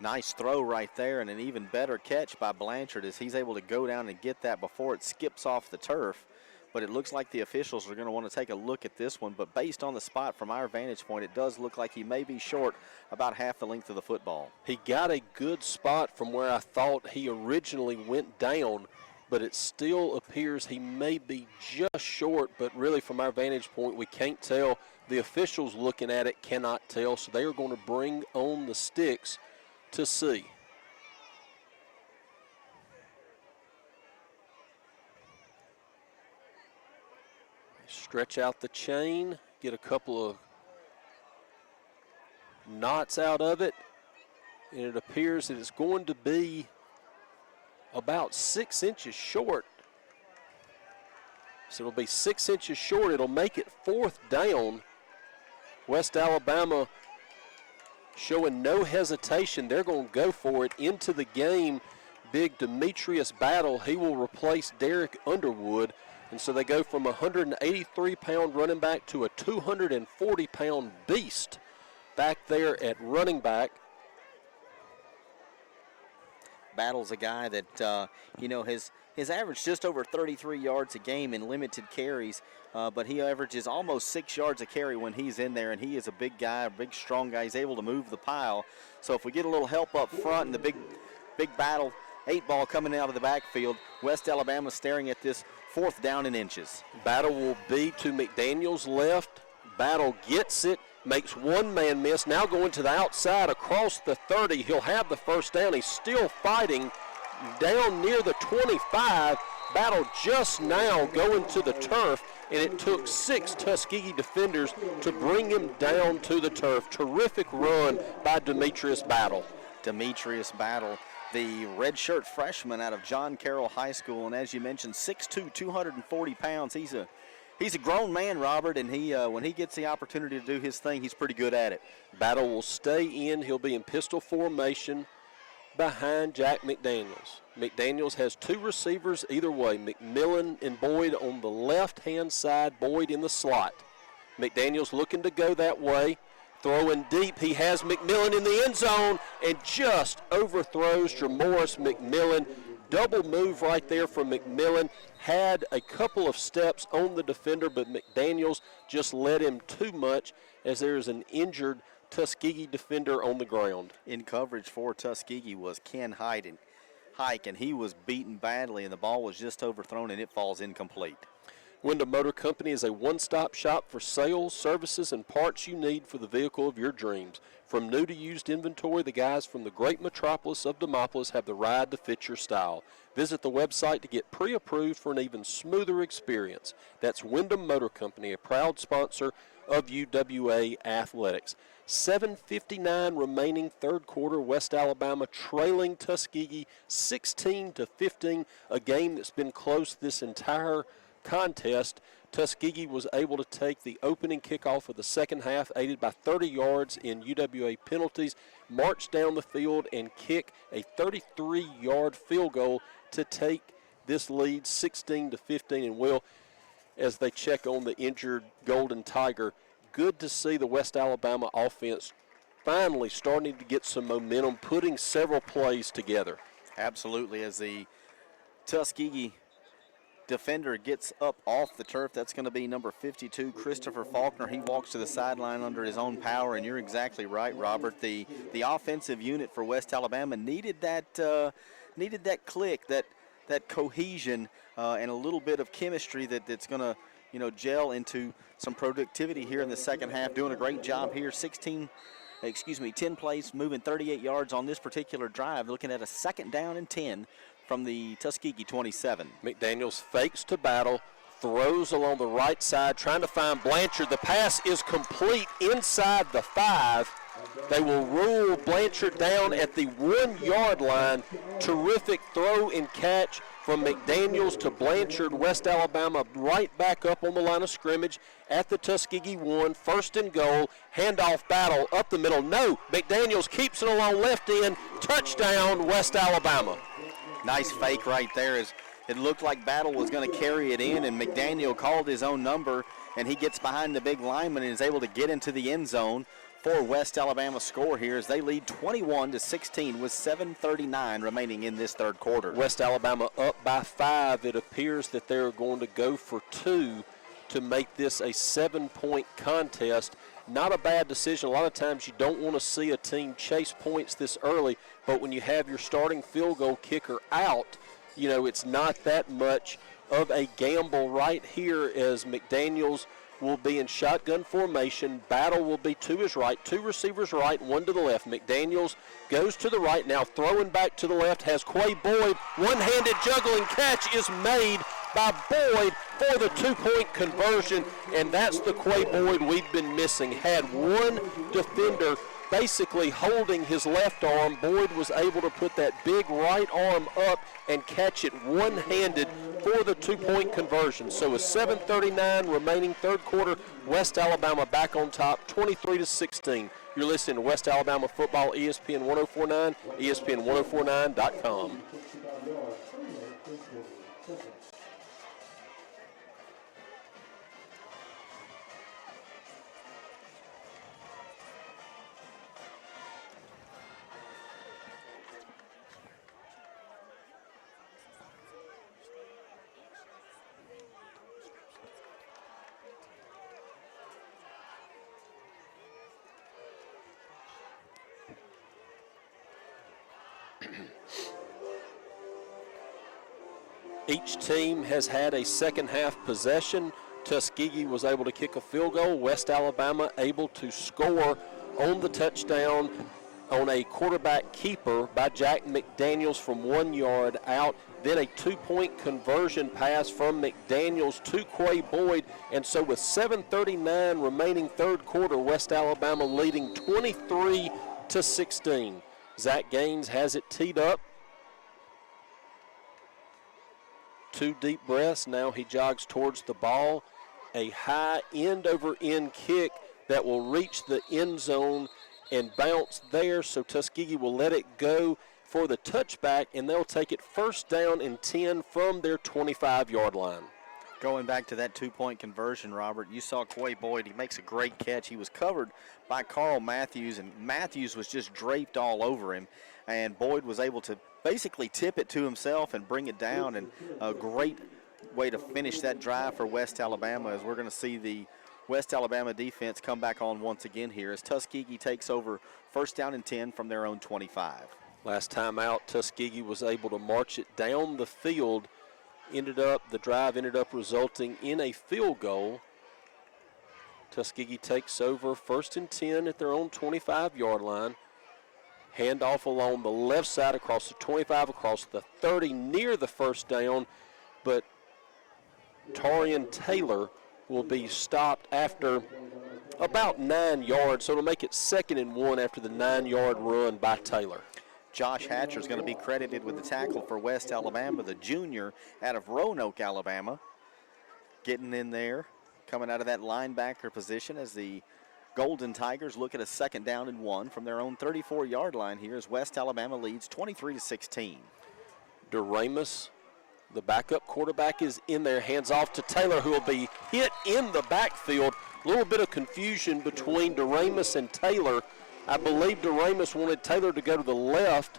Nice throw right there, and an even better catch by Blanchard as he's able to go down and get that before it skips off the turf. But it looks like the officials are going to want to take a look at this one. But based on the spot from our vantage point, it does look like he may be short about half the length of the football. He got a good spot from where I thought he originally went down, but it still appears he may be just short. But really, from our vantage point, we can't tell. The officials looking at it cannot tell, so they are going to bring on the sticks to see. Stretch out the chain, get a couple of knots out of it, and it appears that it's going to be about 6 inches short. So it'll be 6 inches short. It'll make it 4th down. West Alabama showing no hesitation. They're going to go for it into the game. Big Demetrius Battle. He will replace Derek Underwood. And so they go from a 183-pound running back to a 240-pound beast back there at running back. Battle's a guy that, his average just over 33 yards a game in limited carries, but he averages almost 6 yards a carry when he's in there, and he is a big guy, a big, strong guy. He's able to move the pile. So if we get a little help up front and the big Battle 8-ball coming out of the backfield, West Alabama staring at this 4th down and inches. Battle will be to McDaniels' left. Battle gets it, makes one man miss. Now going to the outside across the 30. He'll have the 1st down. He's still fighting down near the 25. Battle just now going to the turf, and it took 6 Tuskegee defenders to bring him down to the turf. Terrific run by Demetrius Battle. Demetrius Battle, the redshirt freshman out of John Carroll High School, and as you mentioned, 6'2", 240 pounds. He's a grown man, Robert, and he when he gets the opportunity to do his thing, he's pretty good at it. Battle will stay in. He'll be in pistol formation behind Jack McDaniels. McDaniels has 2 receivers either way, McMillan and Boyd on the left-hand side, Boyd in the slot. McDaniels looking to go that way. Throwing deep, he has McMillan in the end zone and just overthrows Jamoris McMillan. Double move right there from McMillan. Had a couple of steps on the defender, but McDaniels just led him too much as there's an injured Tuskegee defender on the ground. In coverage for Tuskegee was Ken Hike, and he was beaten badly, and the ball was just overthrown, and it falls incomplete. Wyndham Motor Company is a one-stop shop for sales, services, and parts you need for the vehicle of your dreams. From new to used inventory, the guys from the great metropolis of Demopolis have the ride to fit your style. Visit the website to get pre-approved for an even smoother experience. That's Wyndham Motor Company, a proud sponsor of UWA Athletics. 7:59 remaining third quarter. West Alabama trailing Tuskegee 16-15, a game that's been close this entire contest. Tuskegee was able to take the opening kickoff of the second half, aided by 30 yards in UWA penalties, march down the field and kick a 33-yard field goal to take this lead 16-15. And Will, as they check on the injured Golden Tiger, good to see the West Alabama offense finally starting to get some momentum, putting several plays together. Absolutely. As the Tuskegee defender gets up off the turf, that's going to be number 52, Christopher Faulkner. He walks to the sideline under his own power, and you're exactly right, Robert. The offensive unit for West Alabama needed that click, that cohesion, and a little bit of chemistry that's going to gel into some productivity here in the second half. Doing a great job here. 10 plays, moving 38 yards on this particular drive. Looking at a second down and 10 from the Tuskegee 27. McDaniels fakes to battle, throws along the right side, trying to find Blanchard. The pass is complete inside the 5. They will rule Blanchard down at the 1-yard line. Terrific throw and catch from McDaniels to Blanchard. West Alabama right back up on the line of scrimmage at the Tuskegee 1. First and goal. Handoff battle up the middle. No, McDaniels keeps it along left end. Touchdown, West Alabama. Nice fake right there. As it looked like Battle was going to carry it in, and McDaniel called his own number, and he gets behind the big lineman and is able to get into the end zone for West Alabama score here as they lead 21-16 with 7:39 remaining in this third quarter. West Alabama up by 5. It appears that they're going to go for 2 to make this a 7-point contest. Not a bad decision. A lot of times you don't want to see a team chase points this early, but when you have your starting field goal kicker out, it's not that much of a gamble right here, as McDaniels will be in shotgun formation. Battle will be to his right, 2 receivers right, 1 to the left. McDaniels goes to the right, now throwing back to the left, has Quay Boyd. One-handed juggling catch is made by Boyd for the 2-point conversion, and that's the Quay Boyd we've been missing. Had one defender basically holding his left arm. Boyd was able to put that big right arm up and catch it one-handed for the 2-point conversion. So with 7:39 remaining third quarter, West Alabama back on top, 23-16. You're listening to West Alabama Football, ESPN 1049, ESPN1049.com. Each team has had a second half possession. Tuskegee was able to kick a field goal. West Alabama able to score on the touchdown on a quarterback keeper by Jack McDaniels from 1 yard out. Then a 2-point conversion pass from McDaniels to Quay Boyd. And so with 7:39 remaining third quarter, West Alabama leading 23-16. Zach Gaines has it teed up. 2 deep breaths. Now he jogs towards the ball. A high end-over-end kick that will reach the end zone and bounce there. So Tuskegee will let it go for the touchback, and they'll take it first down and 10 from their 25-yard line. Going back to that 2-point conversion, Robert, you saw Quay Boyd. He makes a great catch. He was covered by Carl Matthews, and Matthews was just draped all over him. And Boyd was able to basically tip it to himself and bring it down, and a great way to finish that drive for West Alabama, as we're going to see the West Alabama defense come back on once again here as Tuskegee takes over first down and 10 from their own 25. Last time out, Tuskegee was able to march it down the field The drive ended up resulting in a field goal. Tuskegee takes over 1st and 10 at their own 25-yard line. Handoff along the left side across the 25, across the 30, near the first down, but Torian Taylor will be stopped after about 9 yards, so it'll make it 2nd and 1 after the 9-yard run by Taylor. Josh Hatcher is going to be credited with the tackle for West Alabama, the junior out of Roanoke, Alabama. Getting in there, coming out of that linebacker position as the Golden Tigers look at a 2nd down and 1 from their own 34-yard line here as West Alabama leads 23-16. DeRamus, the backup quarterback, is in there. Hands off to Taylor, who will be hit in the backfield. A little bit of confusion between DeRamus and Taylor. I believe DeRamus wanted Taylor to go to the left,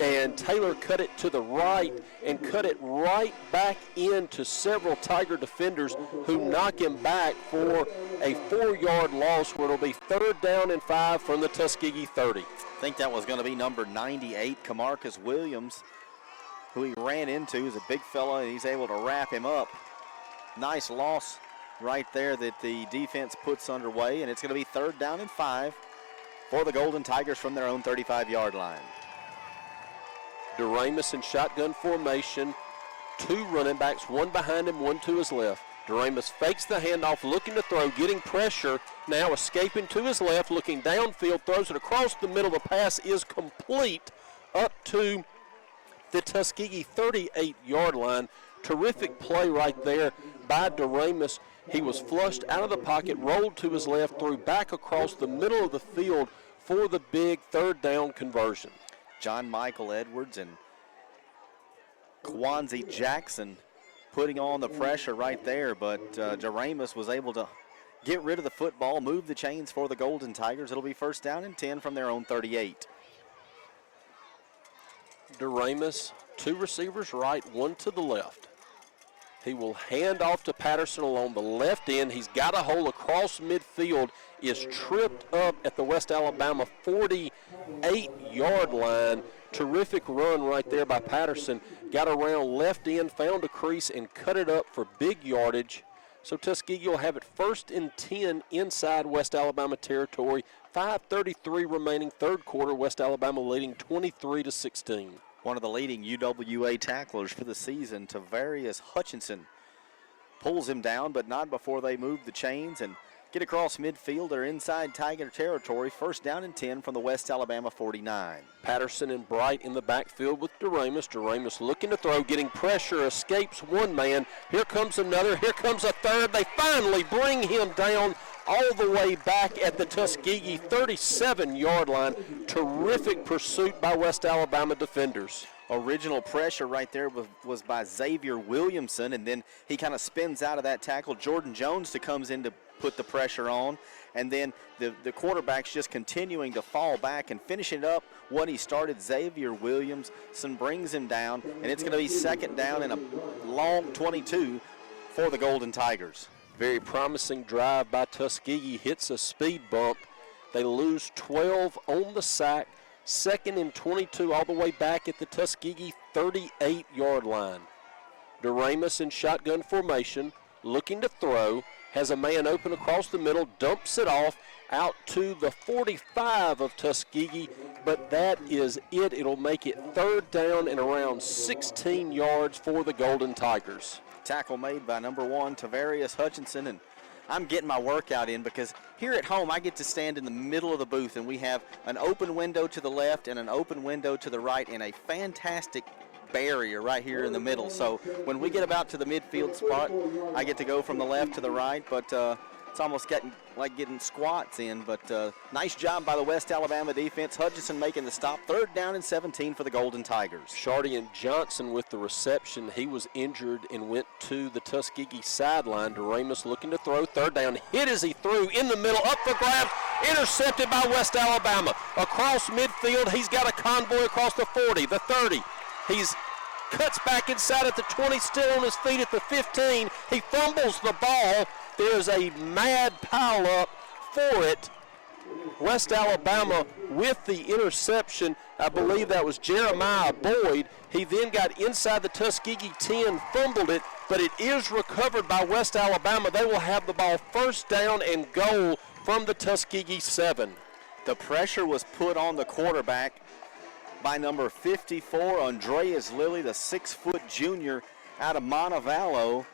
and Taylor cut it to the right and cut it right back into several Tiger defenders who knock him back for a 4-yard loss where it'll be 3rd down and 5 from the Tuskegee 30. I think that was going to be number 98, Camarcus Williams, who he ran into. He's a big fella, and he's able to wrap him up. Nice loss right there that the defense puts underway, and it's going to be 3rd down and 5 for the Golden Tigers from their own 35-yard line. DeRamus in shotgun formation, 2 running backs, 1 behind him, 1 to his left. DeRamus fakes the handoff, looking to throw, getting pressure, now escaping to his left, looking downfield, throws it across the middle. The pass is complete up to the Tuskegee 38-yard line. Terrific play right there by DeRamus. He was flushed out of the pocket, rolled to his left, threw back across the middle of the field for the big 3rd down conversion. John Michael Edwards and Kwanzi Jackson putting on the pressure right there, but DeRamus was able to get rid of the football, move the chains for the Golden Tigers. It'll be 1st down and 10 from their own 38. DeRamus, 2 receivers right, 1 to the left. He will hand off to Patterson along the left end. He's got a hole across midfield, is tripped up at the West Alabama 48-yard line. Terrific run right there by Patterson. Got around left end, found a crease, and cut it up for big yardage. So Tuskegee will have it 1st and 10 inside West Alabama territory. 5:33 remaining, 3rd quarter. West Alabama leading 23-16. One of the leading UWA tacklers for the season, Tavarius Hutchinson, pulls him down, but not before they move the chains and get across midfield. They're inside Tiger territory. 1st down and 10 from the West Alabama 49. Patterson and Bright in the backfield with DeRamus. DeRamus looking to throw, getting pressure, escapes one man. Here comes another. Here comes a third. They finally bring him down all the way back at the Tuskegee 37-yard line. Terrific pursuit by West Alabama defenders. Original pressure right there was by Xavier Williamson, and then he kind of spins out of that tackle. Jordan Jones comes in to put the pressure on, and then the quarterback's just continuing to fall back and finishing up what he started. Xavier Williamson brings him down, and it's going to be 2nd down and a long 22 for the Golden Tigers. Very promising drive by Tuskegee, hits a speed bump. They lose 12 on the sack. 2nd and 22 all the way back at the Tuskegee 38-yard line. DeRamus in shotgun formation, looking to throw, has a man open across the middle, dumps it off out to the 45 of Tuskegee, but that is it. It'll make it 3rd down and around 16 yards for the Golden Tigers. Tackle made by number 1, Tavarius Hutchinson, and I'm getting my workout in because here at home I get to stand in the middle of the booth, and we have an open window to the left and an open window to the right and a fantastic barrier right here in the middle. So when we get about to the midfield spot, I get to go from the left to the right, but it's almost getting squats in. But nice job by the West Alabama defense. Hutchinson making the stop. 3rd down and 17 for the Golden Tigers. Shardian Johnson with the reception. He was injured and went to the Tuskegee sideline. DeRamus looking to throw. 3rd down, hit as he threw in the middle, up for grabs, intercepted by West Alabama. Across midfield, he's got a convoy across the 40, the 30. He's cuts back inside at the 20, still on his feet at the 15. He fumbles the ball. There's a mad pile-up for it. West Alabama with the interception. I believe that was Jeremiah Boyd. He then got inside the Tuskegee 10, fumbled it, but it is recovered by West Alabama. They will have the ball first down and goal from the Tuskegee 7. The pressure was put on the quarterback by number 54, Andreas Lilly, the 6-foot junior out of Montevallo.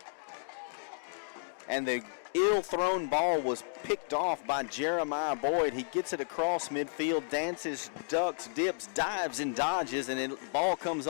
And the ill-thrown ball was picked off by Jeremiah Boyd. He gets it across midfield, dances, ducks, dips, dives, and dodges, and the ball comes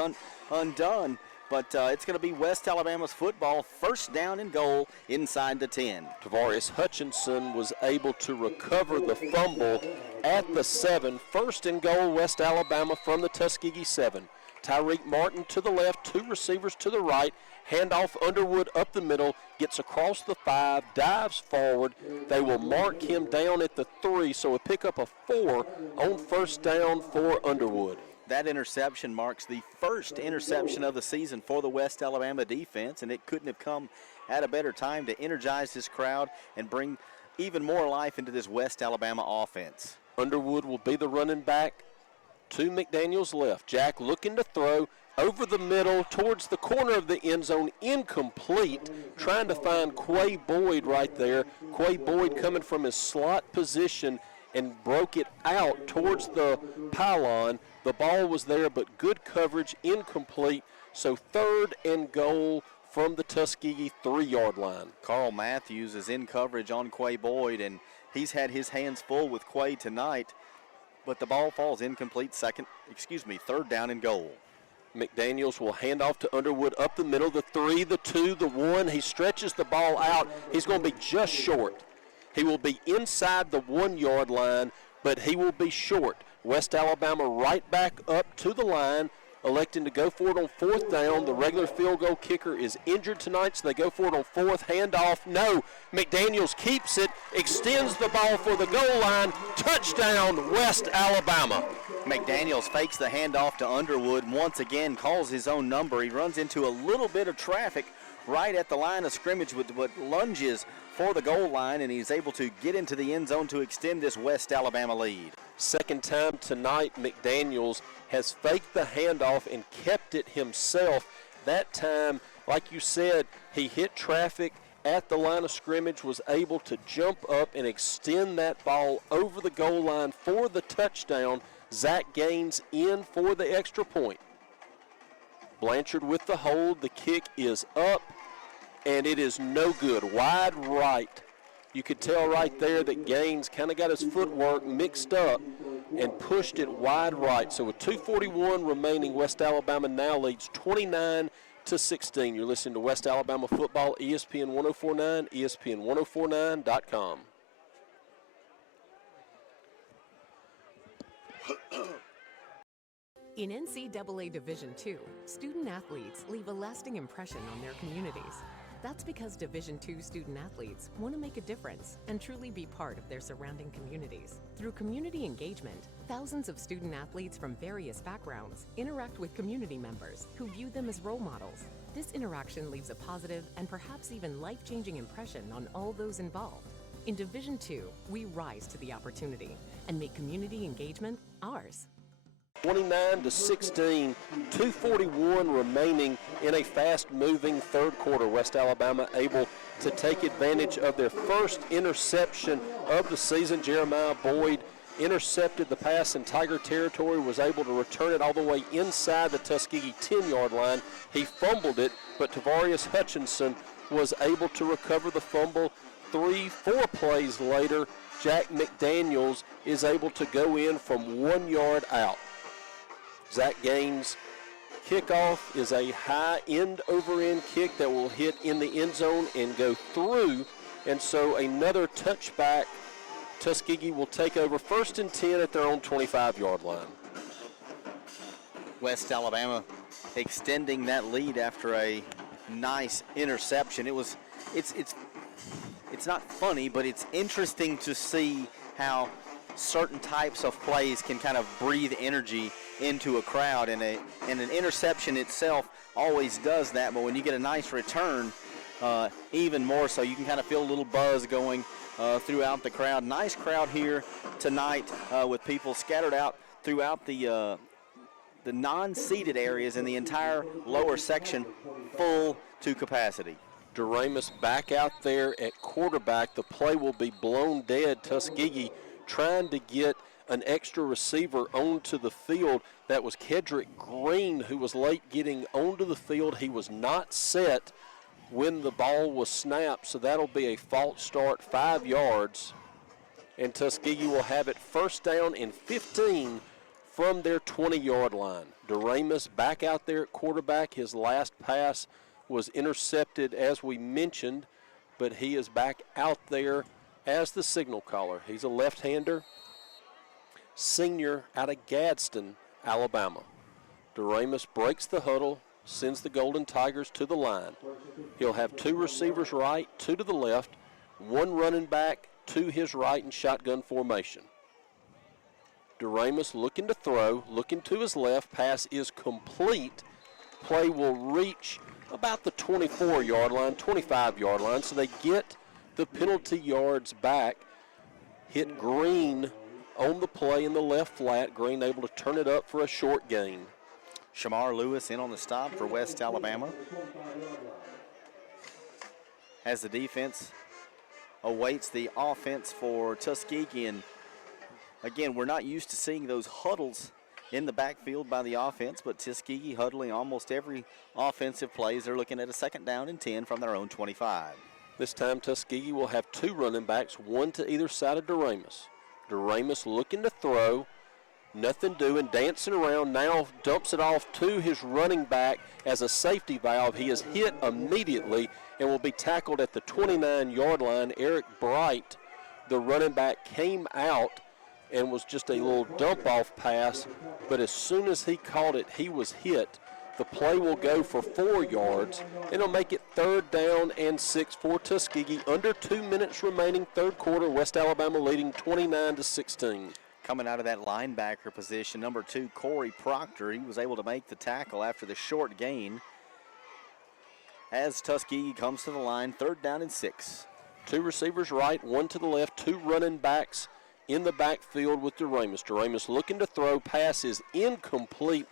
undone. But it's going to be West Alabama's football, first down and goal inside the 10. Tavarius Hutchinson was able to recover the fumble at the 7. First and goal, West Alabama from the Tuskegee 7. Tyreek Martin to the left, 2 receivers to the right. Handoff Underwood up the middle, gets across the 5, dives forward. They will mark him down at the 3, so a pickup of 4 on first down for Underwood. That interception marks the first interception of the season for the West Alabama defense, and it couldn't have come at a better time to energize this crowd and bring even more life into this West Alabama offense. Underwood will be the running back to McDaniel's left. Jack looking to throw over the middle towards the corner of the end zone, incomplete, trying to find Quay Boyd right there. Quay Boyd coming from his slot position and broke it out towards the pylon. The ball was there, but good coverage, incomplete. So third and goal from the Tuskegee 3-yard line. Carl Matthews is in coverage on Quay Boyd, and he's had his hands full with Quay tonight, but the ball falls incomplete. Third down and goal. McDaniels will hand off to Underwood up the middle, the 3, the 2, the 1. He stretches the ball out. He's going to be just short. He will be inside the 1-yard line, but he will be short. West Alabama right back up to the line, electing to go for it on fourth down. The regular field goal kicker is injured tonight, so they go for it on fourth. Handoff, no. McDaniels keeps it, extends the ball for the goal line. Touchdown, West Alabama. McDaniels fakes the handoff to Underwood, once again calls his own number. He runs into a little bit of traffic right at the line of scrimmage with what lunges for the goal line, and he's able to get into the end zone to extend this West Alabama lead. Second time tonight, McDaniels has faked the handoff and kept it himself. That time, like you said, he hit traffic at the line of scrimmage, was able to jump up and extend that ball over the goal line for the touchdown. Zach Gaines in for the extra point. Blanchard with the hold. The kick is up, and it is no good. Wide right. You could tell right there that Gaines kind of got his footwork mixed up and pushed it wide right. So with 2:41 remaining, West Alabama now leads 29-16. You're listening to West Alabama football, ESPN 1049, ESPN1049.com. In NCAA Division II, student athletes leave a lasting impression on their communities. That's because Division II student athletes want to make a difference and truly be part of their surrounding communities. Through community engagement, thousands of student athletes from various backgrounds interact with community members who view them as role models. This interaction leaves a positive and perhaps even life-changing impression on all those involved. In Division II, we rise to the opportunity and make community engagement ours. 29-16, 2:41 remaining in a fast-moving third quarter. West Alabama able to take advantage of their first interception of the season. Jeremiah Boyd intercepted the pass in Tiger territory, was able to return it all the way inside the Tuskegee 10-yard line. He fumbled it, but Tavarius Hutchinson was able to recover the fumble. 3-4 plays later, Jack McDaniels is able to go in from 1 yard out. Zach Gaines' kickoff is a high end-over-end kick that will hit in the end zone and go through, and so another touchback. Tuskegee will take over first and 10 at their own 25-yard line. West Alabama extending that lead after a nice interception. It's not funny, but it's interesting to see how certain types of plays can kind of breathe energy into a crowd, and an interception itself always does that, but when you get a nice return, even more so, you can kind of feel a little buzz going throughout the crowd. Nice crowd here tonight with people scattered out throughout the non-seated areas in the entire lower section, full to capacity. Doremus back out there at quarterback. The play will be blown dead. Tuskegee trying to get an extra receiver onto the field. That was Kedrick Green, who was late getting onto the field. He was not set when the ball was snapped, so that'll be a false start, 5 yards. And Tuskegee will have it first down and 15 from their 20-yard line. Doremus back out there at quarterback. His last pass was intercepted, as we mentioned, but he is back out there as the signal caller. He's a left-hander, senior out of Gadsden, Alabama. Doremus breaks the huddle, sends the Golden Tigers to the line. He'll have 2 receivers right, 2 to the left, 1 running back to his right in shotgun formation. Doremus looking to throw, looking to his left. Pass is complete. Play will reach about the 24-yard line, 25-yard line, so they get the penalty yards back. Hit Green on the play in the left flat. Green able to turn it up for a short gain. Shamar Lewis in on the stop for West Alabama. As the defense awaits the offense for Tuskegee. And again, we're not used to seeing those huddles in the backfield by the offense, but Tuskegee huddling almost every offensive plays. They're looking at a 2nd down and 10 from their own 25. This time Tuskegee will have 2 running backs, 1 to either side of Doremus. Doremus looking to throw, nothing doing, dancing around, now dumps it off to his running back as a safety valve. He is hit immediately and will be tackled at the 29-yard line. Eric Bright, the running back, came out and was just a little dump-off pass, but as soon as he caught it, he was hit. The play will go for 4 yards, and it'll make it 3rd down and 6 for Tuskegee. Under 2 minutes remaining, 3rd quarter, West Alabama leading 29-16. Coming out of that linebacker position, number 2, Corey Proctor. He was able to make the tackle after the short gain. As Tuskegee comes to the line, 3rd down and 6. 2 receivers right, 1 to the left, 2 running backs in the backfield with Doremus. Doremus looking to throw. Pass is incomplete.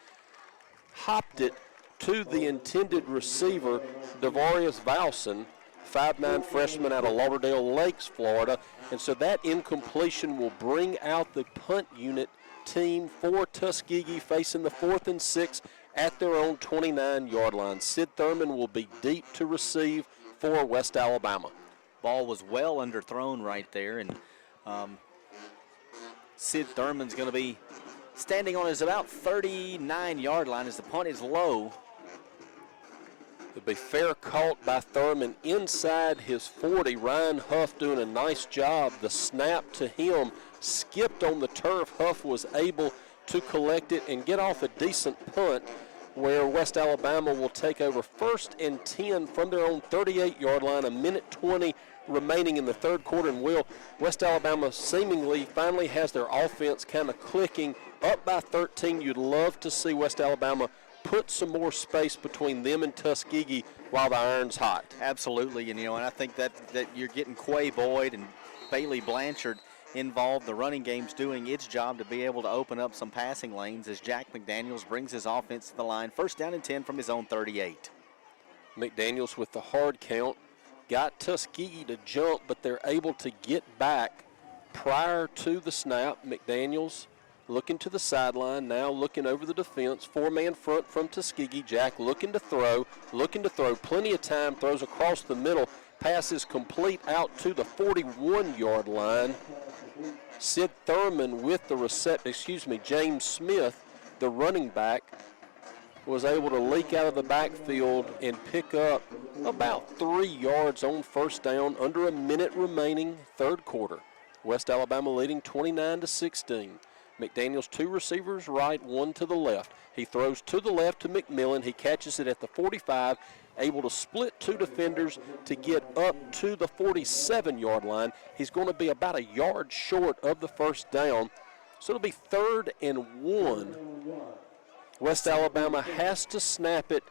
Hopped it to the intended receiver, Devarius Valson, 5'9" freshman out of Lauderdale Lakes, Florida. And so that incompletion will bring out the punt unit team for Tuskegee, facing the 4th and 6 at their own 29-yard line. Sid Thurman will be deep to receive for West Alabama. Ball was well underthrown right there, and Sid Thurman's going to be standing on his about 39-yard line as the punt is low. It'll be fair caught by Thurman inside his 40. Ryan Huff doing a nice job. The snap to him skipped on the turf. Huff was able to collect it and get off a decent punt, where West Alabama will take over 1st and 10 from their own 38-yard line. A minute 20 remaining in the 3rd quarter, and West Alabama seemingly finally has their offense kind of clicking. Up by 13, you'd love to see West Alabama put some more space between them and Tuskegee while the iron's hot. Absolutely, and I think that you're getting Quay Boyd and Bailey Blanchard involved. The running game's doing its job to be able to open up some passing lanes as Jack McDaniels brings his offense to the line. 1st down and 10 from his own 38. McDaniels with the hard count. Got Tuskegee to jump, but they're able to get back prior to the snap. McDaniels looking to the sideline, now looking over the defense. 4-man front from Tuskegee. Jack looking to throw, plenty of time, throws across the middle. Pass is complete out to the 41-yard line. Sid Thurman with the James Smith, the running back, was able to leak out of the backfield and pick up about 3 yards on 1st down. Under a minute remaining, 3rd quarter. West Alabama leading 29-16. McDaniels 2 receivers right, 1 to the left. He throws to the left to McMillan. He catches it at the 45, able to split 2 defenders to get up to the 47-yard line. He's going to be about a yard short of the 1st down. So it'll be 3rd and 1. West Alabama has to snap it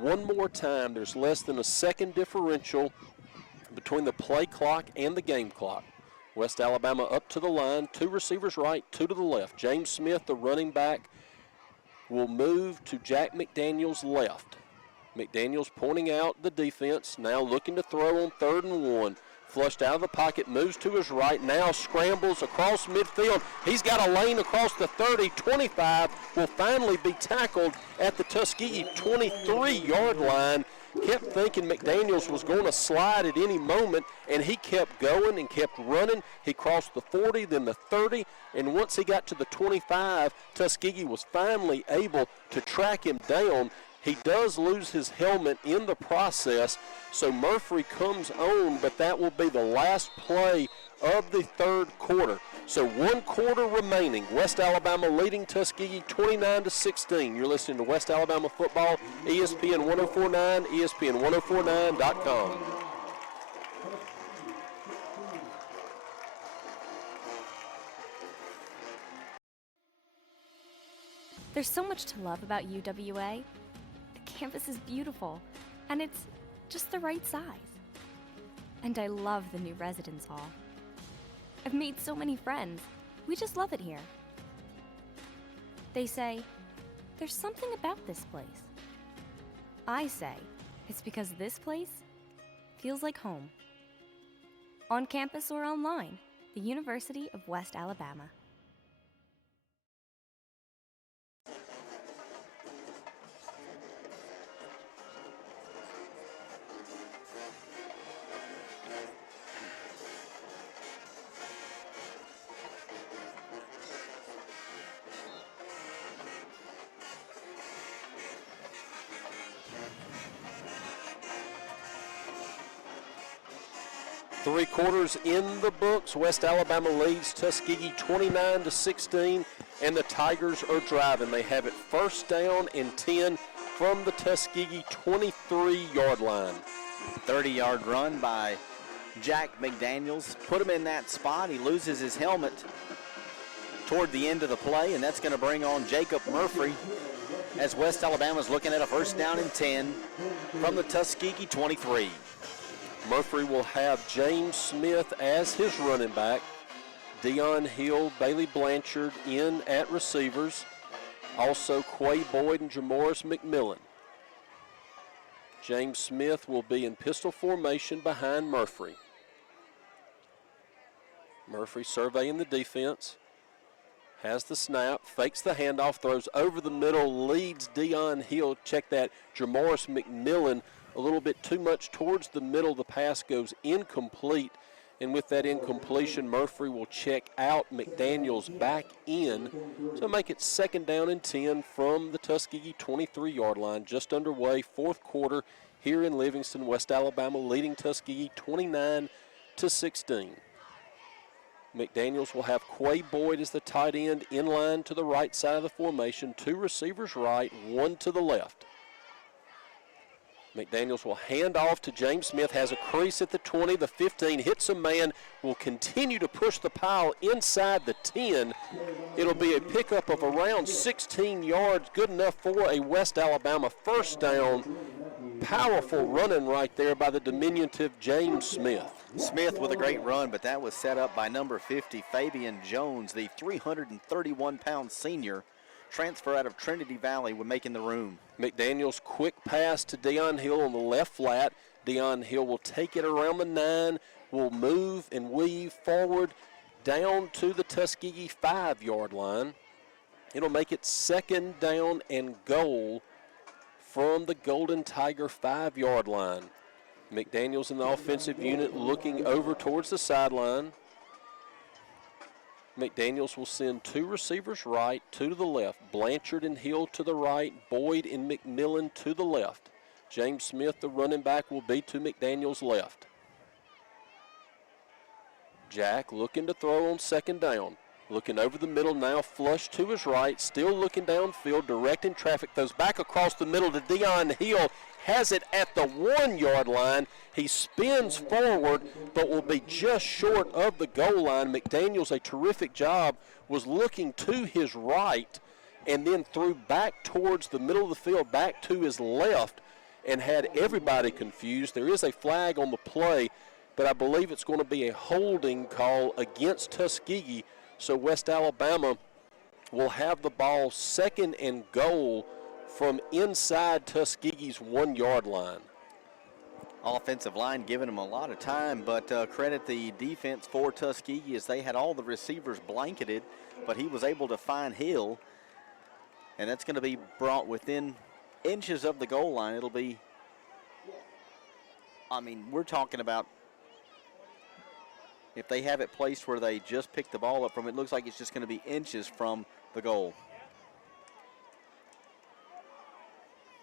one more time. There's less than a second differential between the play clock and the game clock. West Alabama up to the line, 2 receivers right, 2 to the left. James Smith, the running back, will move to Jack McDaniel's left. McDaniel's pointing out the defense, now looking to throw on 3rd and 1. Flushed out of the pocket, moves to his right, now scrambles across midfield. He's got a lane across the 30, 25, will finally be tackled at the Tuskegee 23-yard line. Kept thinking McDaniels was going to slide at any moment, and he kept going and kept running. He crossed the 40, then the 30, and once he got to the 25, Tuskegee was finally able to track him down. He does lose his helmet in the process, so Murphy comes on, but that will be the last play of the 3rd quarter. So 1 quarter remaining. West Alabama leading Tuskegee 29-16. You're listening to West Alabama Football, ESPN 1049, ESPN1049.com. There's so much to love about UWA. The campus is beautiful, and it's just the right size. And I love the new residence hall. I've made so many friends. We just love it here. They say, there's something about this place. I say, it's because this place feels like home. On campus or online, the University of West Alabama. Three quarters in the books. West Alabama leads Tuskegee 29-16, and the Tigers are driving. They have it 1st down and 10 from the Tuskegee 23-yard line. 30-yard run by Jack McDaniels. Put him in that spot. He loses his helmet toward the end of the play, and that's going to bring on Jacob Murphy as West Alabama's looking at a 1st down and 10 from the Tuskegee 23. Murphy will have James Smith as his running back. Deion Hill, Bailey Blanchard in at receivers. Also Quay Boyd and Jamoris McMillan. James Smith will be in pistol formation behind Murphy. Murphy surveying the defense. Has the snap, fakes the handoff, throws over the middle, leads Deion Hill. Check that, Jamoris McMillan a little bit too much towards the middle. The pass goes incomplete, and with that incompletion, Murphy will check out. McDaniels back in, so make it 2nd down and 10 from the Tuskegee 23-yard line. Just underway, 4th quarter here in Livingston. West Alabama leading Tuskegee 29-16. McDaniels will have Quay Boyd as the tight end in line to the right side of the formation. 2 receivers right, 1 to the left. McDaniels will hand off to James Smith, has a crease at the 20, the 15, hits a man, will continue to push the pile inside the 10. It'll be a pickup of around 16 yards, good enough for a West Alabama 1st down. Powerful running right there by the diminutive James Smith. Smith with a great run, but that was set up by number 50, Fabian Jones, the 331-pound senior. Transfer out of Trinity Valley when making the room. McDaniels quick pass to Deion Hill on the left flat. Deion Hill will take it around the 9, will move and weave forward down to the Tuskegee 5-yard line. It'll make it 2nd down and goal from the Golden Tiger 5-yard line. McDaniels in the offensive unit looking over towards the sideline. McDaniels will send 2 receivers right, 2 to the left. Blanchard and Hill to the right, Boyd and McMillan to the left. James Smith, the running back, will be to McDaniels' left. Jack looking to throw on 2nd down. Looking over the middle now, flush to his right, still looking downfield, directing traffic, throws back across the middle to Deion Hill, has it at the 1-yard line. He spins forward, but will be just short of the goal line. McDaniels, a terrific job, was looking to his right and then threw back towards the middle of the field, back to his left, and had everybody confused. There is a flag on the play. but I believe it's going to be a holding call against Tuskegee, so West Alabama will have the ball 2nd and goal from inside Tuskegee's 1-yard line. Offensive line giving them a lot of time, but credit the defense for Tuskegee as they had all the receivers blanketed, but he was able to find Hill, and that's going to be brought within inches of the goal line. It'll be, I mean, we're talking about if they have it placed where they just pick the ball up from, it looks like it's just going to be inches from the goal.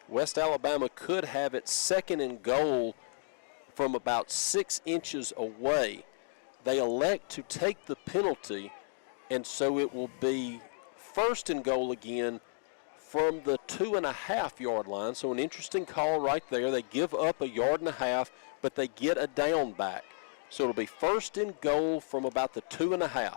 West Alabama could have it 2nd and goal from about 6 inches away. They elect to take the penalty, and so it will be 1st and goal again from the 2.5-yard line. So an interesting call right there. They give up 1.5 yards, but they get a down back. So it'll be 1st and goal from about the 2.5.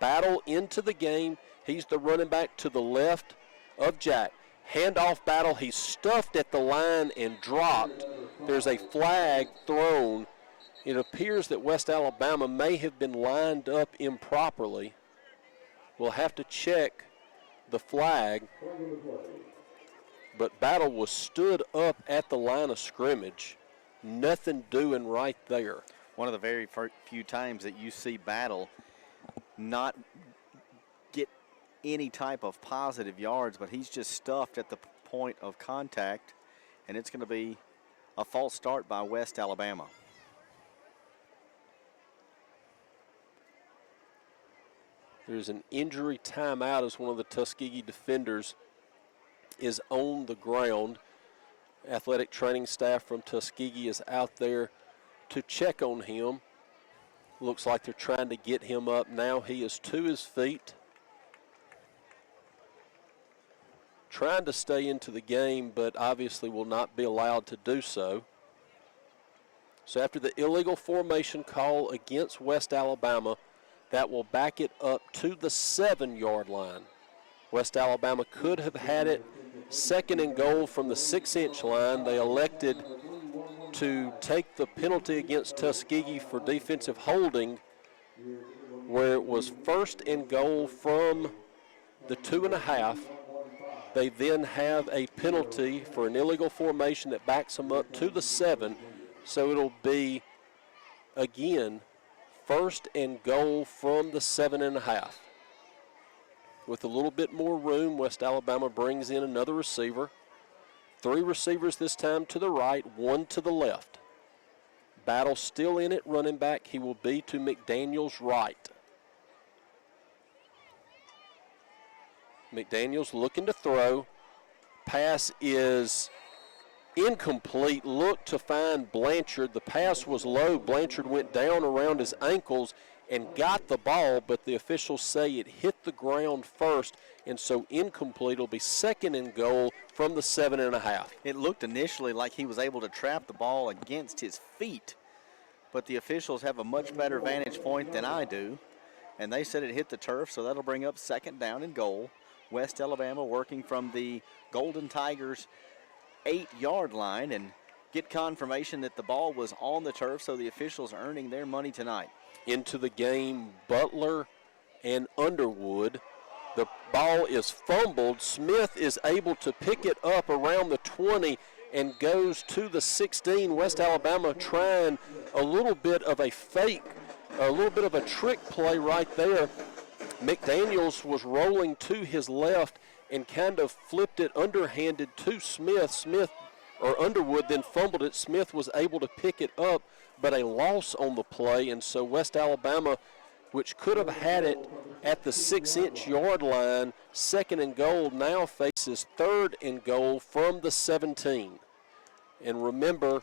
Battle into the game. He's the running back to the left of Jack. Handoff battle. He's stuffed at the line and dropped. There's a flag thrown. It appears that West Alabama may have been lined up improperly. We'll have to check the flag. But Battle was stood up at the line of scrimmage. Nothing doing right there. One of the very few times that you see Battle not get any type of positive yards, but he's just stuffed at the point of contact, and it's going to be a false start by West Alabama. There's an injury timeout as one of the Tuskegee defenders is on the ground. Athletic training staff from Tuskegee is out there to check on him. Looks like they're trying to get him up now. He is to his feet, trying to stay into the game, but obviously will not be allowed to do so. So after the illegal formation call against West Alabama, that will back it up to the 7-yard line. West Alabama could have had it 2nd and goal from the 6-inch line. They elected to take the penalty against Tuskegee for defensive holding, where it was 1st and goal from the 2.5. They then have a penalty for an illegal formation that backs them up to the 7. So it'll be, again, 1st and goal from the 7.5. With a little bit more room, West Alabama brings in another receiver. 3 receivers this time to the right, 1 to the left. Battle still in it, running back. He will be to McDaniel's right. McDaniel's looking to throw. Pass is incomplete. Look to find Blanchard. The pass was low. Blanchard went down around his ankles and got the ball, but the officials say it hit the ground first, and so incomplete. It'll be 2nd and goal from the 7.5. It looked initially like he was able to trap the ball against his feet, but the officials have a much better vantage point than I do, and they said it hit the turf, so that'll bring up 2nd down and goal. West Alabama working from the Golden Tigers' 8-yard line and get confirmation that the ball was on the turf, so the officials are earning their money tonight. Into the game, Butler and Underwood. The ball is fumbled. Smith is able to pick it up around the 20 and goes to the 16. West Alabama trying a little bit of a fake, a little bit of a trick play right there. McDaniels was rolling to his left and kind of flipped it underhanded to Smith. Underwood then fumbled it. Smith was able to pick it up, but a loss on the play, and so West Alabama, which could have had it at the 6-inch yard line, 2nd and goal, now faces 3rd and goal from the 17. And remember,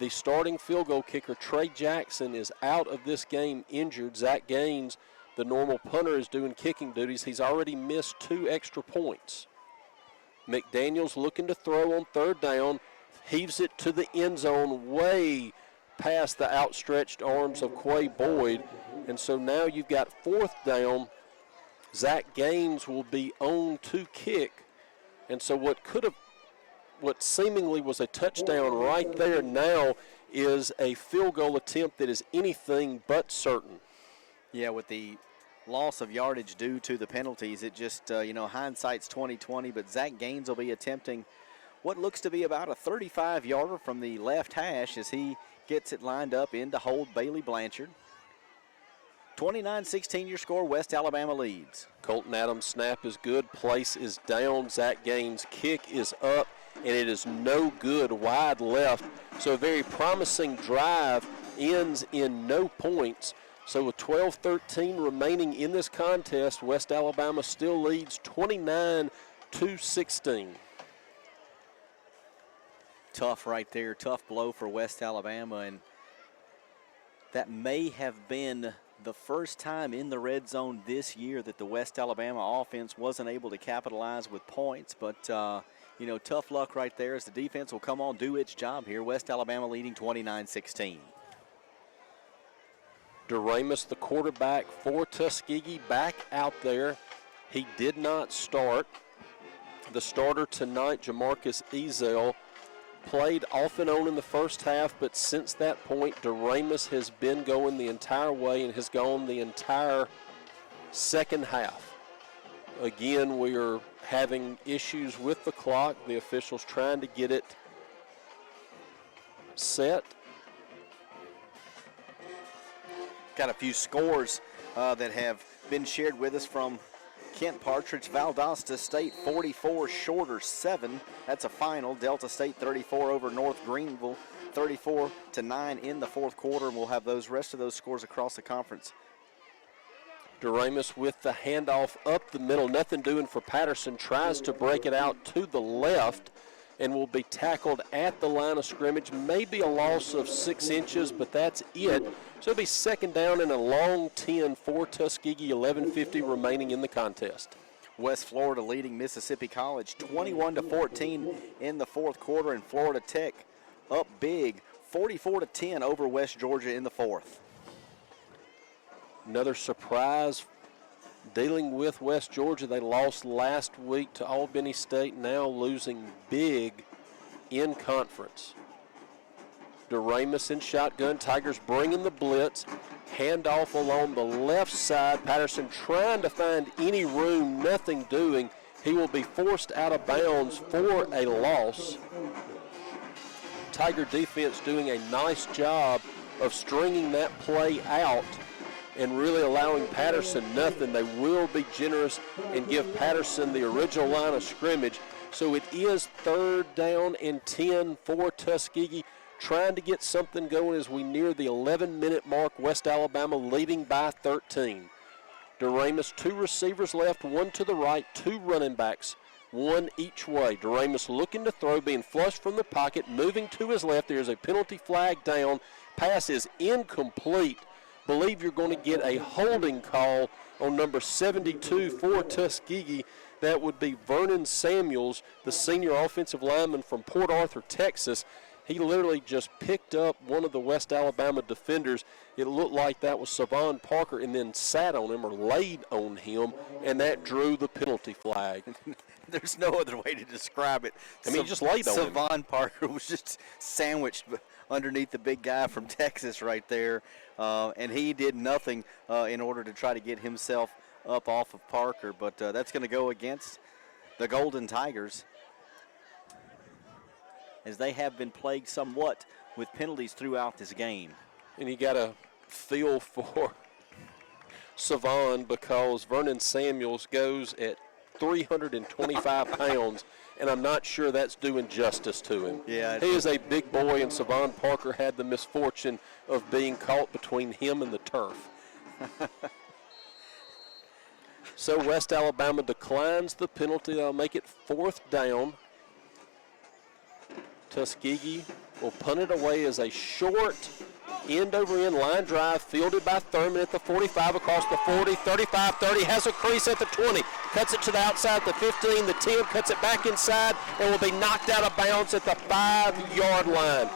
the starting field goal kicker, Trey Jackson, is out of this game injured. Zach Gaines, the normal punter, is doing kicking duties. He's already missed 2 extra points. McDaniels looking to throw on 3rd down, heaves it to the end zone way past the outstretched arms of Quay Boyd. And so now you've got 4th down. Zach Gaines will be on to kick. And so what seemingly was a touchdown right there now is a field goal attempt that is anything but certain. Yeah, with the loss of yardage due to the penalties, it just, hindsight's 20/20, but Zach Gaines will be attempting what looks to be about a 35-yarder from the left hash as he gets it lined up in to hold Bailey Blanchard. 29-16 your score, West Alabama leads. Colton Adams' snap is good, place is down, Zach Gaines' kick is up, and it is no good, wide left. So a very promising drive ends in no points. So with 12-13 remaining in this contest, West Alabama still leads 29-16. Tough right there, tough blow for West Alabama, and that may have been the first time in the red zone this year that the West Alabama offense wasn't able to capitalize with points, but tough luck right there as the defense will come on, do its job here. West Alabama leading 29-16. DeRamus, the quarterback for Tuskegee, back out there. He did not start. The starter tonight, Jamarcus Ezel, played off and on in the first half, but since that point, DeRamus has been going the entire way and has gone the entire second half. Again, we are having issues with the clock. The officials trying to get it set. Got a few scores that have been shared with us from Kent Partridge. Valdosta State 44, Shorter 7. That's a final. Delta State 34 over North Greenville, 34-9 in the fourth quarter. And we'll have those rest of those scores across the conference. DeRamus with the handoff up the middle. Nothing doing for Patterson. Tries to break it out to the left and will be tackled at the line of scrimmage. Maybe a loss of 6 inches, but that's it. So it'll be second down and a long 10 for Tuskegee, 11:50 remaining in the contest. West Florida leading Mississippi College 21-14 in the fourth quarter, and Florida Tech up big 44-10 over West Georgia in the fourth. Another surprise dealing with West Georgia. They lost last week to Albany State, now losing big in conference. DeRamus in shotgun. Tigers bringing the blitz. Handoff along the left side. Patterson trying to find any room, nothing doing. He will be forced out of bounds for a loss. Tiger defense doing a nice job of stringing that play out and really allowing Patterson nothing. They will be generous and give Patterson the original line of scrimmage. So it is third down and 10 for Tuskegee. Trying to get something going as we near the 11-minute mark. West Alabama leading by 13. DeRamus, 2 receivers left, 1 to the right, 2 running backs, 1 each way. DeRamus looking to throw, being flushed from the pocket, moving to his left. There's a penalty flag down. Pass is incomplete. Believe you're going to get a holding call on number 72 for Tuskegee. That would be Vernon Samuels, the senior offensive lineman from Port Arthur, Texas. He literally just picked up one of the West Alabama defenders. It looked like that was Savon Parker, and then sat on him or laid on him, and that drew the penalty flag. There's no other way to describe it. I mean, he just laid on him. Savon Parker was just sandwiched underneath the big guy from Texas right there, and he did nothing in order to try to get himself up off of Parker, but that's going to go against the Golden Tigers, as they have been plagued somewhat with penalties throughout this game. And you got to feel for Savon, because Vernon Samuels goes at 325 pounds, and I'm not sure that's doing justice to him. Yeah, he is a big boy, and Savon Parker had the misfortune of being caught between him and the turf. So West Alabama declines the penalty. They'll make it fourth down. Tuskegee will punt it away as a short end-over-end line drive fielded by Thurman at the 45, across the 40, 35, 30, has a crease at the 20, cuts it to the outside, the 15, the 10, cuts it back inside, and will be knocked out of bounds at the 5-yard line.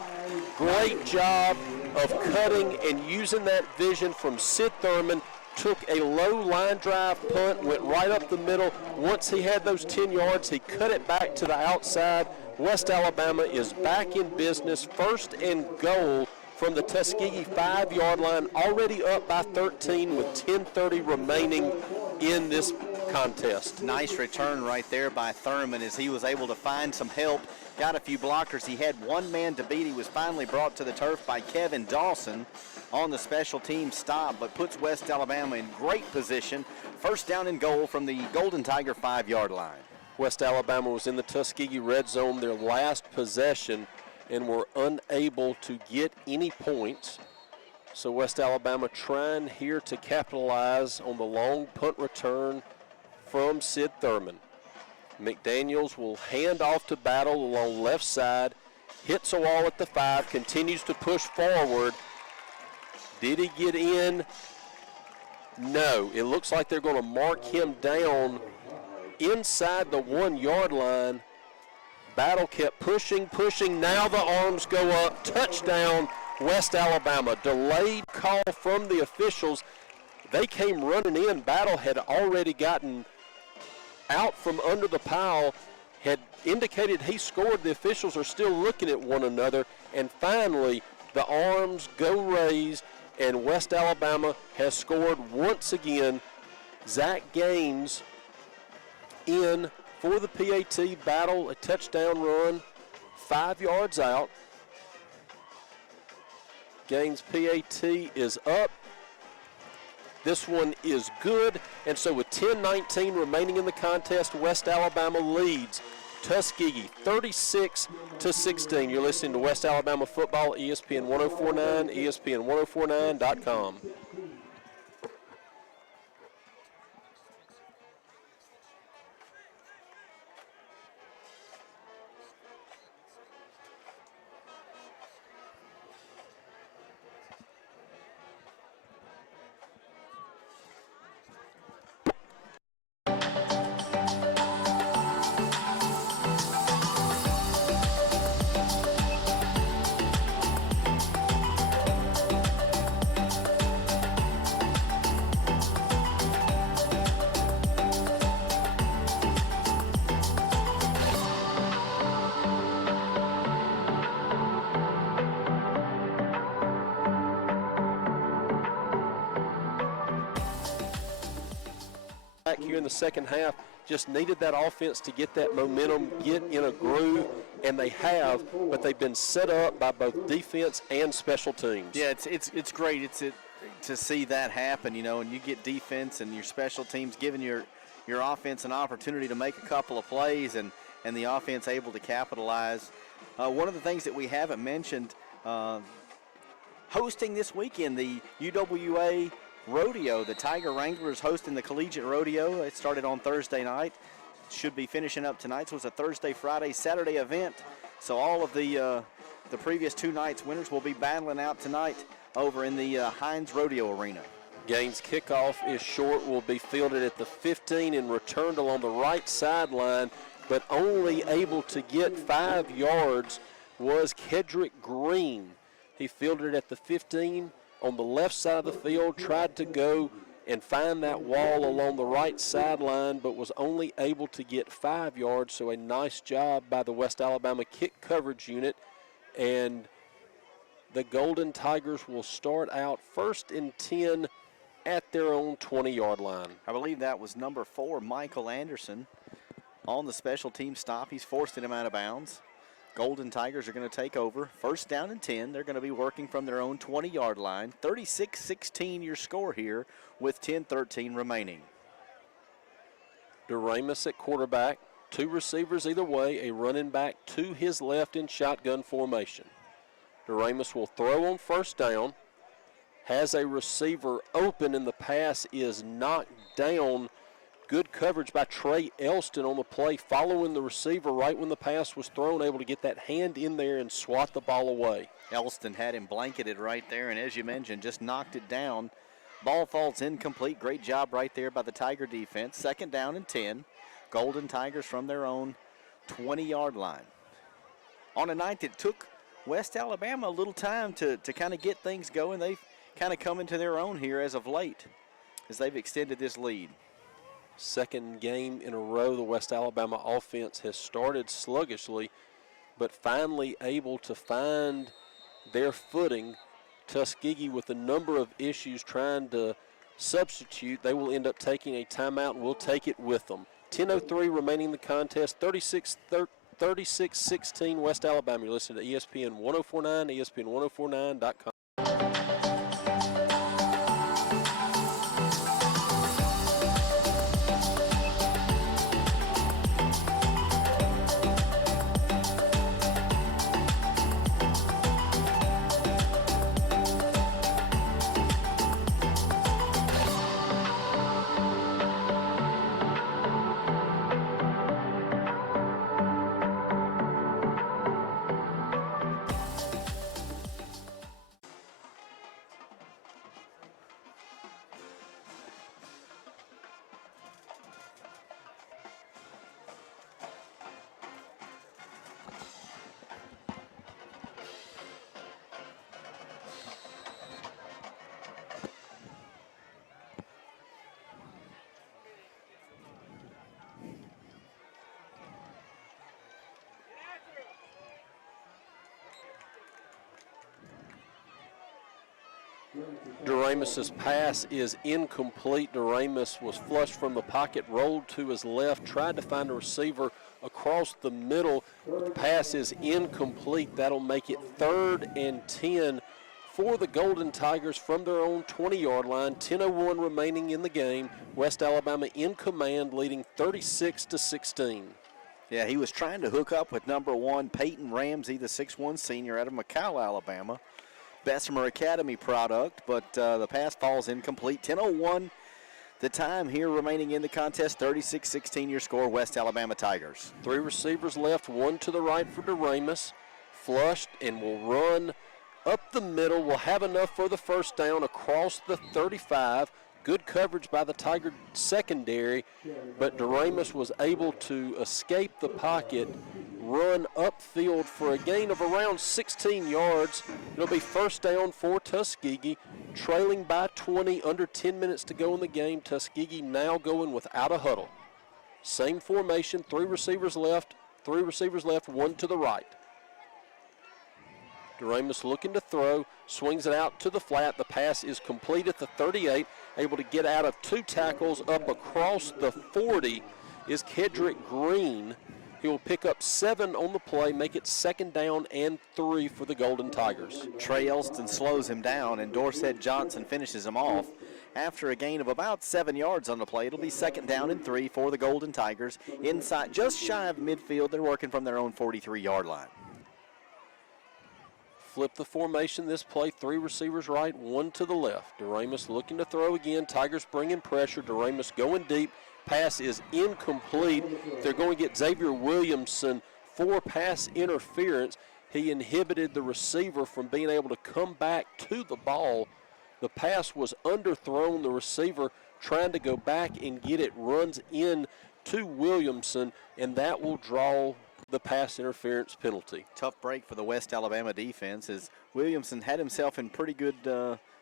Great job of cutting and using that vision from Sid Thurman took a low line drive punt, went right up the middle. Once he had those 10 yards, he cut it back to the outside. West Alabama is back in business, 1st and goal from the Tuskegee 5-yard line, already up by 13 with 10:30 remaining in this contest. Nice return right there by Thurman as he was able to find some help, got a few blockers. He had one man to beat. He was finally brought to the turf by Kevin Dawson on the special team stop, but puts West Alabama in great position. 1st down and goal from the Golden Tiger 5-yard line. West Alabama was in the Tuskegee red zone their last possession and were unable to get any points. So West Alabama trying here to capitalize on the long punt return from Sid Thurman. McDaniels will hand off to Battle along left side, hits a wall at the 5, continues to push forward. Did he get in? No. It looks like they're going to mark him down inside the 1-yard line. Battle kept pushing. Now the arms go up. Touchdown, West Alabama. Delayed call from the officials. They came running in. Battle had already gotten out from under the pile, had indicated he scored. The officials are still looking at one another, and finally the arms go raised, and West Alabama has scored once again. Zach Gaines in for the PAT. Battle, a touchdown run, 5 yards out. Gaines PAT is up. This one is good, and so with 10:19 remaining in the contest, West Alabama leads Tuskegee 36-16. You're listening to West Alabama Football, ESPN 1049, ESPN1049.com. Here in the second half, just needed that offense to get that momentum, get in a groove, and they have, but they've been set up by both defense and special teams. Yeah, it's great to see that happen, you know, and you get defense and your special teams giving your offense an opportunity to make a couple of plays, and the offense able to capitalize. One of the things that we haven't mentioned, hosting this weekend, the UWA Rodeo. The Tiger Wranglers hosting the Collegiate Rodeo. It started on Thursday night. Should be finishing up tonight. So it's a Thursday, Friday, Saturday event. So all of the previous 2 nights winners will be battling out tonight over in the Hines Rodeo Arena. Gaines kickoff is short, will be fielded at the 15 and returned along the right sideline, but only able to get 5 yards was Kedrick Green. He fielded it at the 15 on the left side of the field, tried to go and find that wall along the right sideline, but was only able to get 5 yards. So a nice job by the West Alabama kick coverage unit. And the Golden Tigers will start out 1st and 10 at their own 20-yard line. I believe that was number 4, Michael Anderson, on the special team stop. He's forcing him out of bounds. Golden Tigers are going to take over. 1st down and 10. They're going to be working from their own 20-yard line. 36-16 your score here with 10:13 remaining. DeRamus at quarterback. 2 receivers either way. A running back to his left in shotgun formation. DeRamus will throw on 1st down. Has a receiver open, and the pass is knocked down. Good coverage by Trey Elston on the play, following the receiver right when the pass was thrown, able to get that hand in there and swat the ball away. Elston had him blanketed right there, and as you mentioned, just knocked it down. Ball falls incomplete. Great job right there by the Tiger defense. 2nd down and 10. Golden Tigers from their own 20-yard line. On a night that took West Alabama a little time to kind of get things going, they've kind of come into their own here as of late. as they've extended this lead. Second game in a row, the West Alabama offense has started sluggishly, but finally able to find their footing. Tuskegee, with a number of issues trying to substitute, they will end up taking a timeout, and we'll take it with them. 10:03 remaining in the contest, 36-16 West Alabama. You're listening to ESPN 1049, ESPN1049.com. Duramus's pass is incomplete. Duramus was flushed from the pocket, rolled to his left, tried to find a receiver across the middle. The pass is incomplete. That'll make it 3rd and 10 for the Golden Tigers from their own 20-yard line. 10:01 remaining in the game. West Alabama in command, leading 36-16. Yeah, he was trying to hook up with number 1, Peyton Ramsey, the 6'1 senior out of McCall, Alabama. Bessemer Academy product, but the pass falls incomplete. 10:01 the time here remaining in the contest. 36-16 your score, West Alabama Tigers. 3 receivers left, 1 to the right for Duramus. Flushed and will run up the middle. Will have enough for the first down across the 35. Good coverage by the Tiger secondary, but Duramus was able to escape the pocket, run upfield for a gain of around 16 yards. It'll be first down for Tuskegee, trailing by 20, under 10 minutes to go in the game. Tuskegee now going without a huddle. Same formation, 3 receivers left, 1 to the right. Duramus looking to throw, swings it out to the flat. The pass is complete at the 38, able to get out of 2 tackles. Up across the 40 is Kedrick Green. He will pick up 7 on the play, make it 2nd down and 3 for the Golden Tigers. Trey Elston slows him down, and Dorset Johnson finishes him off. After a gain of about 7 yards on the play, it'll be 2nd down and 3 for the Golden Tigers. Inside, just shy of midfield, they're working from their own 43-yard line. Flip the formation this play, 3 receivers right, 1 to the left. Duramus looking to throw again. Tigers bringing pressure. Duramus going deep. Pass is incomplete. They're going to get Xavier Williamson for pass interference. He inhibited the receiver from being able to come back to the ball. The pass was underthrown. The receiver trying to go back and get it, runs in to Williamson, and that will draw the pass interference penalty. Tough break for the West Alabama defense as Williamson had himself in pretty good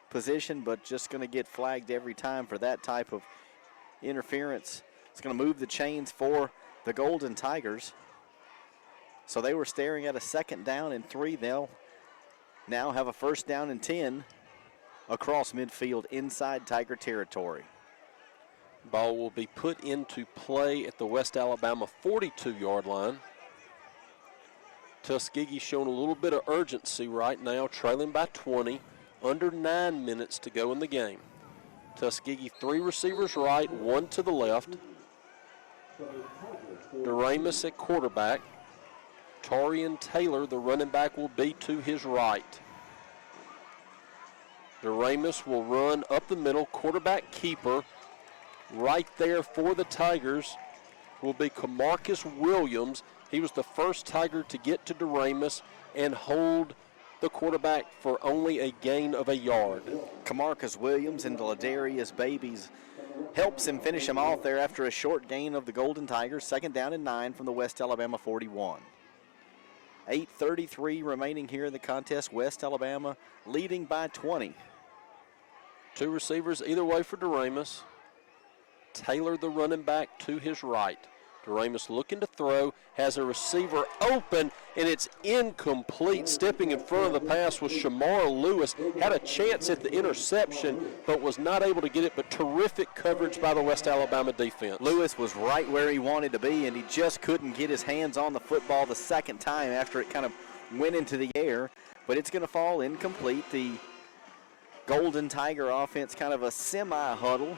position, but just going to get flagged every time for that type of interference. It's going to move the chains for the Golden Tigers. So they were staring at a 2nd down and 3. They'll now have a 1st down and 10 across midfield inside Tiger territory. Ball will be put into play at the West Alabama 42-yard line. Tuskegee showing a little bit of urgency right now, trailing by 20, under 9 minutes to go in the game. Tuskegee 3 receivers right, 1 to the left. Duramus at quarterback. Torian Taylor, the running back, will be to his right. Duramus will run up the middle. Quarterback keeper right there for the Tigers will be Camarcus Williams. He was the first Tiger to get to Duramus and hold the quarterback for only a gain of a yard. Camarcus Williams and Ladarius Babies helps him finish him off there after a short gain of the Golden Tigers. 2nd down and 9 from the West Alabama 41. 8:33 remaining here in the contest. West Alabama leading by 20. Two receivers either way for Doremus. Taylor, the running back, to his right. Doremus looking to throw, has a receiver open, and it's incomplete. Stepping in front of the pass was Shamar Lewis. Had a chance at the interception, but was not able to get it, but terrific coverage by the West Alabama defense. Lewis was right where he wanted to be, and he just couldn't get his hands on the football the second time after it kind of went into the air, but it's going to fall incomplete. The Golden Tiger offense kind of a semi-huddle,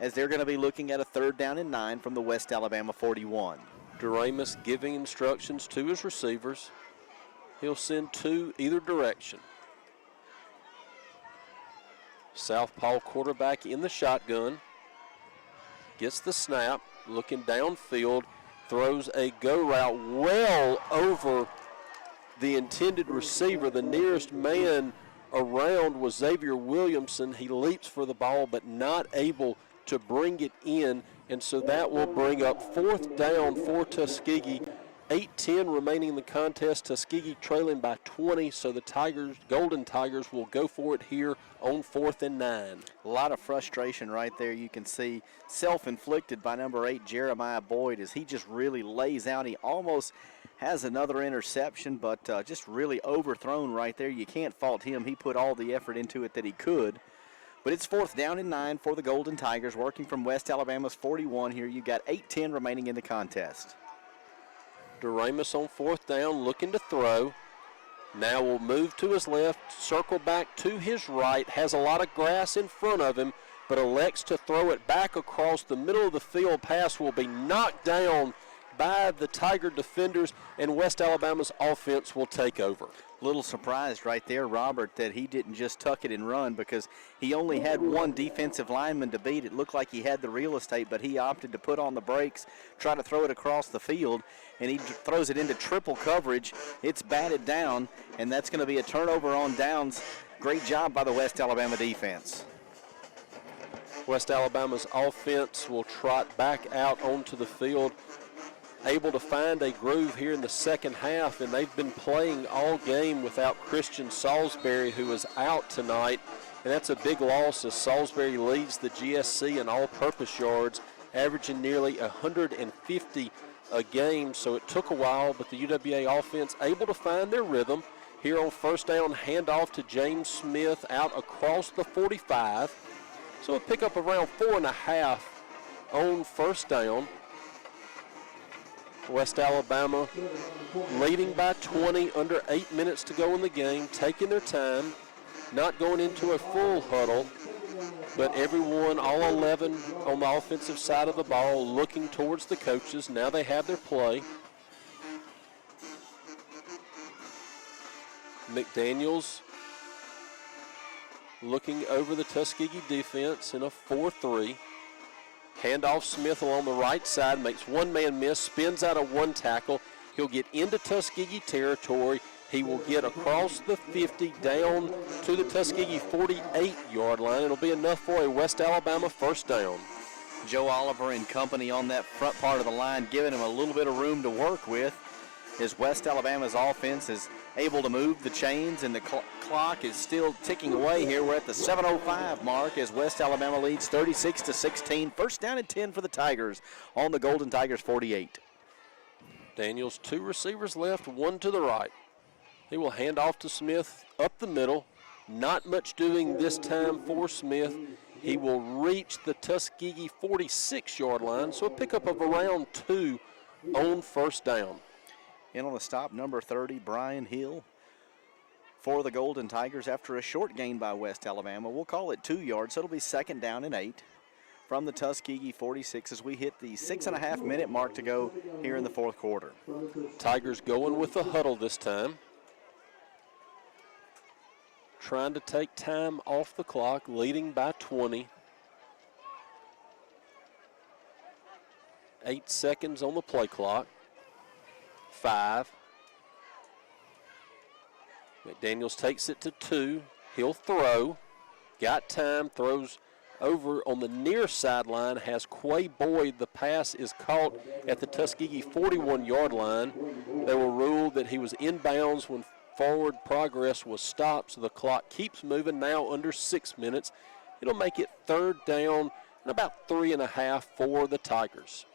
as they're going to be looking at a 3rd down and 9 from the West Alabama 41. Doremus giving instructions to his receivers. He'll send two either direction. Southpaw quarterback in the shotgun. Gets the snap, looking downfield, throws a go route well over the intended receiver. The nearest man around was Xavier Williamson. He leaps for the ball, but not able to bring it in, and so that will bring up 4th down for Tuskegee. 8:10 remaining in the contest. Tuskegee trailing by 20, so the Golden Tigers will go for it here on 4th and 9. A lot of frustration right there. You can see self-inflicted by number 8, Jeremiah Boyd, as he just really lays out. He almost has another interception, but just really overthrown right there. You can't fault him. He put all the effort into it that he could. But it's 4th down and 9 for the Golden Tigers, working from West Alabama's 41 here. You've got 8:10 remaining in the contest. Doremus on 4th down, looking to throw. Now will move to his left, circle back to his right, has a lot of grass in front of him, but elects to throw it back across the middle of the field. Pass will be knocked down by the Tiger defenders, and West Alabama's offense will take over. Little surprised right there, Robert, that he didn't just tuck it and run, because he only had one defensive lineman to beat. It looked like he had the real estate, but he opted to put on the brakes, try to throw it across the field, and he throws it into triple coverage. It's batted down, and that's going to be a turnover on downs. Great job by the West Alabama defense. West Alabama's offense will trot back out onto the field, able to find a groove here in the second half, and they've been playing all game without Christian Salisbury, who is out tonight, and that's a big loss as Salisbury leads the GSC in all-purpose yards, averaging nearly 150 a game, so it took a while, but the UWA offense able to find their rhythm. Here on 1st down, handoff to James Smith out across the 45, so a pickup around 4.5 on 1st down. West Alabama leading by 20, under 8 minutes to go in the game, taking their time, not going into a full huddle, but everyone, all 11 on the offensive side of the ball, looking towards the coaches. Now they have their play. McDaniels looking over the Tuskegee defense in a 4-3. Handoff Smith along the right side, makes one man miss, spins out of one tackle. He'll get into Tuskegee territory. He will get across the 50 down to the Tuskegee 48-yard line. It'll be enough for a West Alabama 1st down. Joe Oliver and company on that front part of the line, giving him a little bit of room to work with, as West Alabama's offense is able to move the chains, and the clock is still ticking away here. We're at the 7:05 mark as West Alabama leads 36-16. 1st down and 10 for the Tigers on the Golden Tigers 48. Daniels, two receivers left, one to the right. He will hand off to Smith up the middle. Not much doing this time for Smith. He will reach the Tuskegee 46-yard line, so a pickup of around 2 on 1st down. In on the stop, number 30, Brian Hill, for the Golden Tigers after a short gain by West Alabama. We'll call it 2 yards, so it'll be 2nd down and 8 from the Tuskegee 46 as we hit the 6.5-minute mark to go here in the 4th quarter. Tigers going with the huddle this time. Trying to take time off the clock, leading by 20. 8 seconds on the play clock. 5. McDaniels takes it to 2. He'll throw. Got time, throws over on the near sideline, has Quay Boyd. The pass is caught at the Tuskegee 41-yard line. They were ruled that he was inbounds when forward progress was stopped, so the clock keeps moving, now under 6 minutes. It'll make it 3rd down and about 3.5 for the Tigers.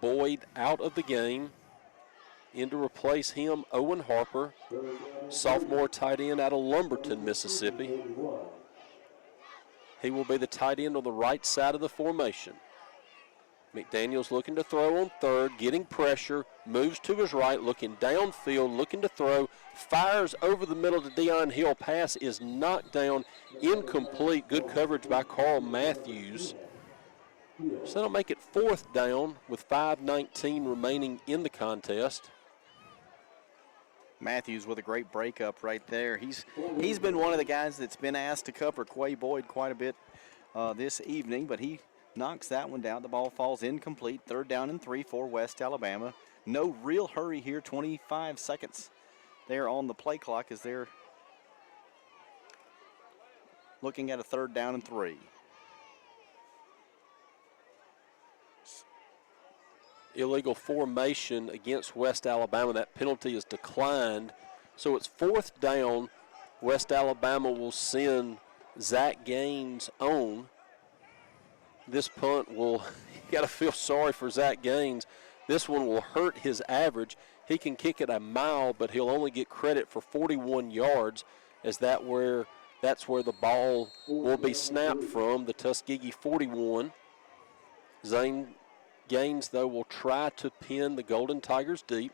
Boyd out of the game. In to replace him, Owen Harper, sophomore tight end out of Lumberton, Mississippi. He will be the tight end on the right side of the formation. McDaniels looking to throw on 3rd, getting pressure, moves to his right, looking downfield, looking to throw, fires over the middle to Deion Hill. Pass is knocked down, incomplete. Good coverage by Carl Matthews. So that'll make it 4th down with 5:19 remaining in the contest. Matthews with a great breakup right there. He's been one of the guys that's been asked to cover Quay Boyd quite a bit this evening, but he knocks that one down. The ball falls incomplete. 3rd down and 3 for West Alabama. No real hurry here. 25 seconds there on the play clock as they're looking at a 3rd down and 3. Illegal formation against West Alabama. That penalty is declined. So it's 4th down. West Alabama will send Zach Gaines on. This punt will, you got to feel sorry for Zach Gaines. This one will hurt his average. He can kick it a mile, but he'll only get credit for 41 yards, as that's where the ball will be snapped from, the Tuskegee 41. Zane Gaines, though, will try to pin the Golden Tigers deep.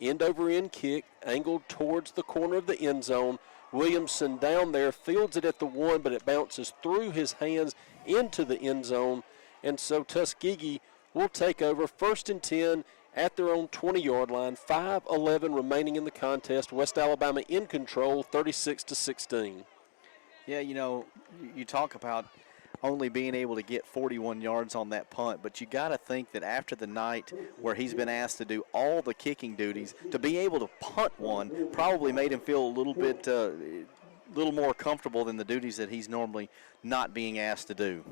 End-over-end kick, angled towards the corner of the end zone. Williamson down there, fields it at the 1, but it bounces through his hands into the end zone. And so Tuskegee will take over 1st and 10 at their own 20-yard line. 5:11 remaining in the contest. West Alabama in control, 36-16. Yeah, you know, you talk about only being able to get 41 yards on that punt, but you got to think that after the night where he's been asked to do all the kicking duties, to be able to punt one probably made him feel a little more comfortable than the duties that he's normally not being asked to do.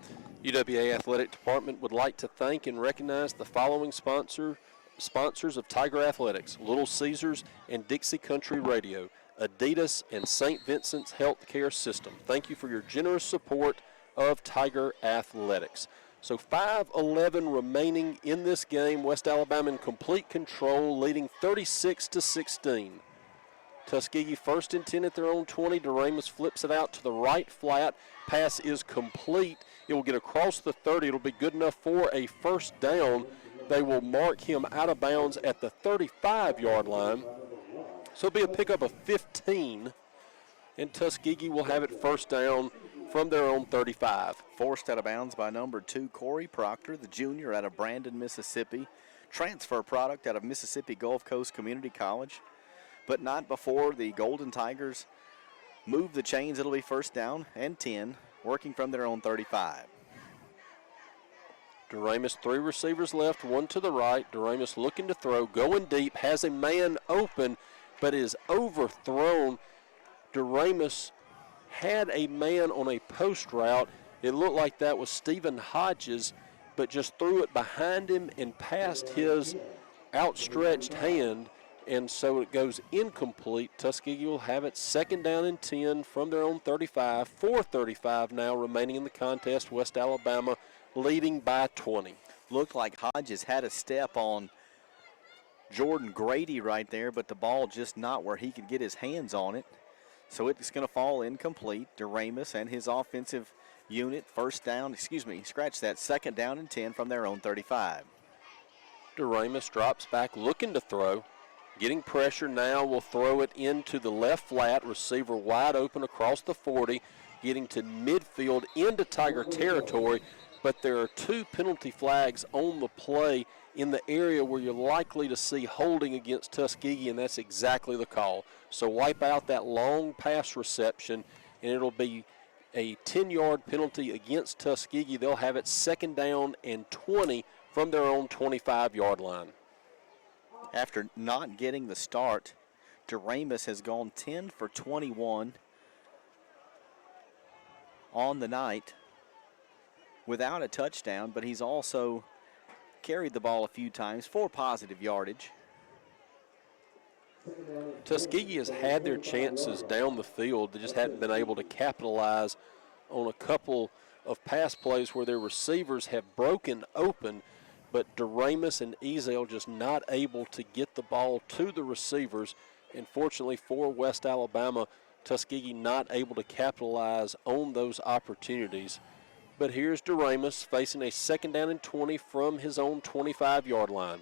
UWA Athletic Department would like to thank and recognize the following sponsors of Tiger Athletics: Little Caesars and Dixie Country Radio, Adidas, and St. Vincent's Healthcare System. Thank you for your generous support of Tiger Athletics. So 5:11 remaining in this game. West Alabama in complete control, leading 36-16. Tuskegee 1st and 10 at their own 20. DeRamus flips it out to the right flat. Pass is complete. It will get across the 30. It'll be good enough for a 1st down. They will mark him out of bounds at the 35-yard line. So it'll be a pickup of 15, and Tuskegee will have it 1st down from their own 35. Forced out of bounds by number 2, Corey Proctor, the junior out of Brandon, Mississippi. Transfer product out of Mississippi Gulf Coast Community College. But not before the Golden Tigers move the chains. It'll be 1st down and 10, working from their own 35. DeRamus, 3 receivers left, 1 to the right. DeRamus looking to throw, going deep, has a man open, but is overthrown. DeRamus had a man on a post route. It looked like that was Stephen Hodges, but just threw it behind him and past his outstretched hand, and so it goes incomplete. Tuskegee will have it 2nd down and 10 from their own 35. 4:35 now remaining in the contest. West Alabama leading by 20. Looked like Hodges had a step on Jordan Grady right there, but the ball just not where he could get his hands on it. So it's going to fall incomplete. DeRamus and his offensive unit, 2nd down and 10 from their own 35. DeRamus drops back looking to throw. Getting pressure now, will throw it into the left flat. Receiver wide open across the 40. Getting to midfield into Tiger territory. But there are 2 penalty flags on the play in the area where you're likely to see holding against Tuskegee, and that's exactly the call. So wipe out that long pass reception, and it'll be a 10-yard penalty against Tuskegee. They'll have it 2nd down and 20 from their own 25-yard line. After not getting the start, DeRamus has gone 10 for 21 on the night without a touchdown, but he's also carried the ball a few times for positive yardage. Tuskegee has had their chances down the field. They just hadn't been able to capitalize on a couple of pass plays where their receivers have broken open, but Doremus and Ezel just not able to get the ball to the receivers. And fortunately for West Alabama, Tuskegee not able to capitalize on those opportunities. But here's Doremus facing a 2nd down and 20 from his own 25-yard line.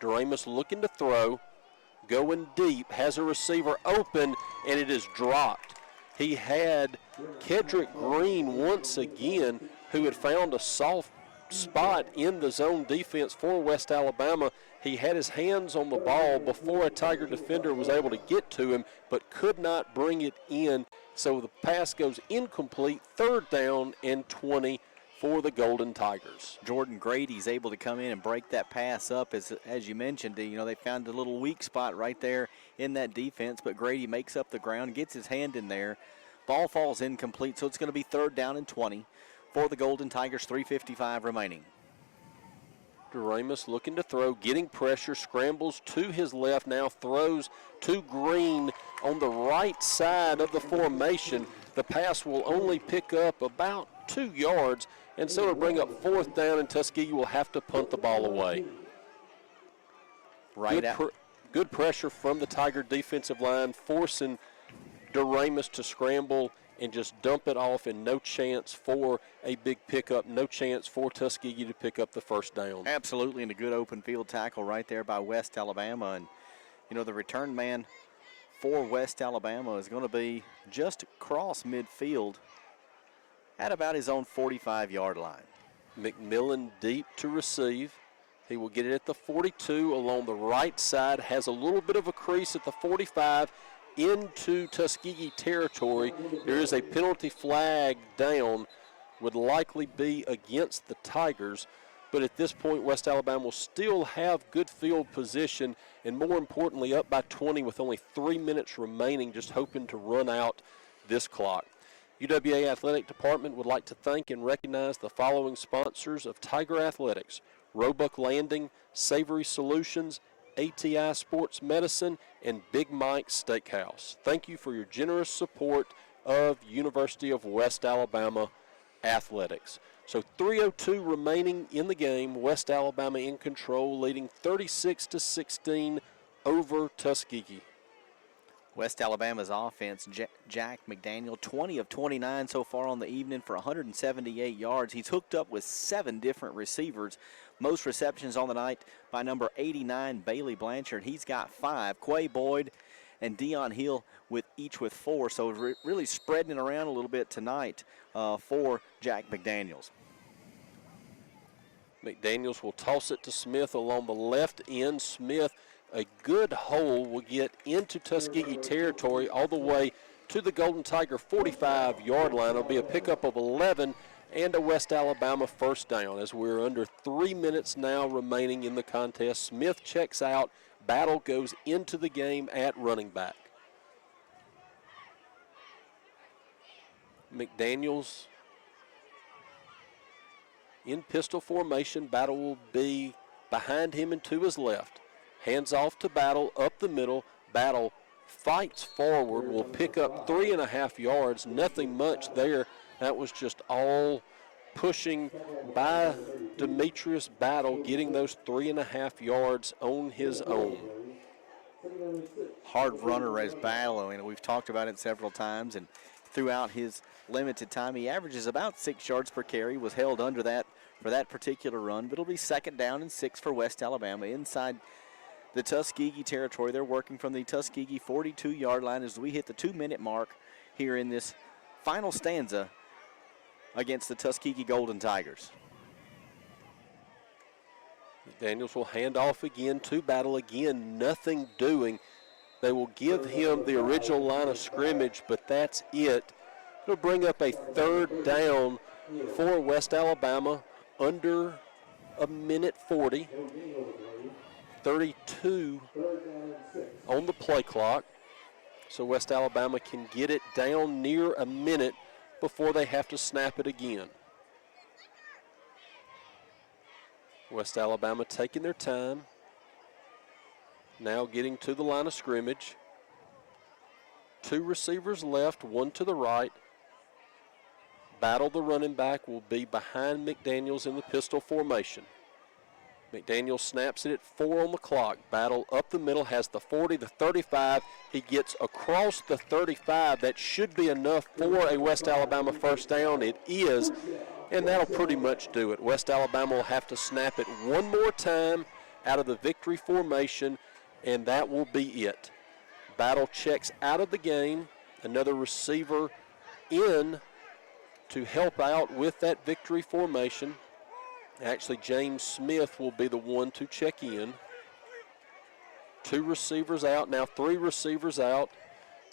Doremus looking to throw, going deep, has a receiver open, and it is dropped. He had Kedrick Green once again, who had found a soft spot in the zone defense for West Alabama. He had his hands on the ball before a Tiger defender was able to get to him, but could not bring it in. So the pass goes incomplete, 3rd down and 20 for the Golden Tigers. Jordan Grady's able to come in and break that pass up. As you mentioned, they found a little weak spot right there in that defense, but Grady makes up the ground, gets his hand in there. Ball falls incomplete, so it's going to be 3rd down and 20 for the Golden Tigers, 3:55 remaining. Doremus looking to throw, getting pressure, scrambles to his left, now throws to Green on the right side of the formation. The pass will only pick up about 2 yards, and so it'll bring up 4th down, and Tuskegee will have to punt the ball away. Good pressure from the Tiger defensive line, forcing Doremus to scramble and just dump it off, and no chance for a big pickup, no chance for Tuskegee to pick up the 1st down. Absolutely, and a good open field tackle right there by West Alabama. And, the return man for West Alabama is going to be just across midfield at about his own 45-yard line. McMillan deep to receive. He will get it at the 42 along the right side, has a little bit of a crease at the 45 into Tuskegee territory. There is a penalty flag down, would likely be against the Tigers, but at this point West Alabama will still have good field position, and more importantly up by 20 with only 3 minutes remaining, just hoping to run out this clock. UWA Athletic Department would like to thank and recognize the following sponsors of Tiger Athletics: Roebuck Landing, Savory Solutions, ATI Sports Medicine, and Big Mike's Steakhouse. Thank you for your generous support of University of West Alabama athletics. So 3:02 remaining in the game. West Alabama in control, leading 36-16 over Tuskegee. West Alabama's offense, Jack McDaniel, 20 of 29 so far on the evening for 178 yards. He's hooked up with 7 different receivers. Most receptions on the night by number 89, Bailey Blanchard. He's got 5. Quay Boyd and Dion Hill each with 4. So really spreading it around a little bit tonight for Jack McDaniels. McDaniels will toss it to Smith along the left end. Smith, a good hole, will get into Tuskegee territory all the way to the Golden Tiger 45-yard line. It'll be a pickup of 11 and a West Alabama 1st down, as we're under 3 minutes now remaining in the contest. Smith checks out. Battle goes into the game at running back. McDaniels in pistol formation. Battle will be behind him and to his left. Hands off to Battle up the middle. Battle fights forward, will pick up 3.5 yards. Nothing much there. That was just all pushing by Demetrius Battle, getting those 3.5 yards on his own. Hard runner as Battle. We've talked about it several times, and throughout his limited time, he averages about 6 yards per carry. Was held under that for that particular run, but it'll be 2nd down and 6 for West Alabama inside the Tuskegee territory. They're working from the Tuskegee 42-yard line as we hit the 2-minute mark here in this final stanza against the Tuskegee Golden Tigers. Daniels will hand off again to Battle. Again, nothing doing. They will give him the original line of scrimmage, but that's it. It'll bring up a 3rd down for West Alabama, under a minute 40. 32 on the play clock. So West Alabama can get it down near a minute before they have to snap it again. West Alabama taking their time. now getting to the line of scrimmage. 2 receivers left, 1 to the right. Battle, the running back, will be behind McDaniels in the pistol formation. McDaniels snaps it at 4 on the clock. Battle up the middle, has the 40, the 35. He gets across the 35. That should be enough for a West Alabama first down. It is, and that'll pretty much do it. West Alabama will have to snap it one more time out of the victory formation, and that will be it. Battle checks out of the game. Another receiver in to help out with that victory formation. Actually, James Smith will be the one to check in. 2 receivers out, now 3 receivers out,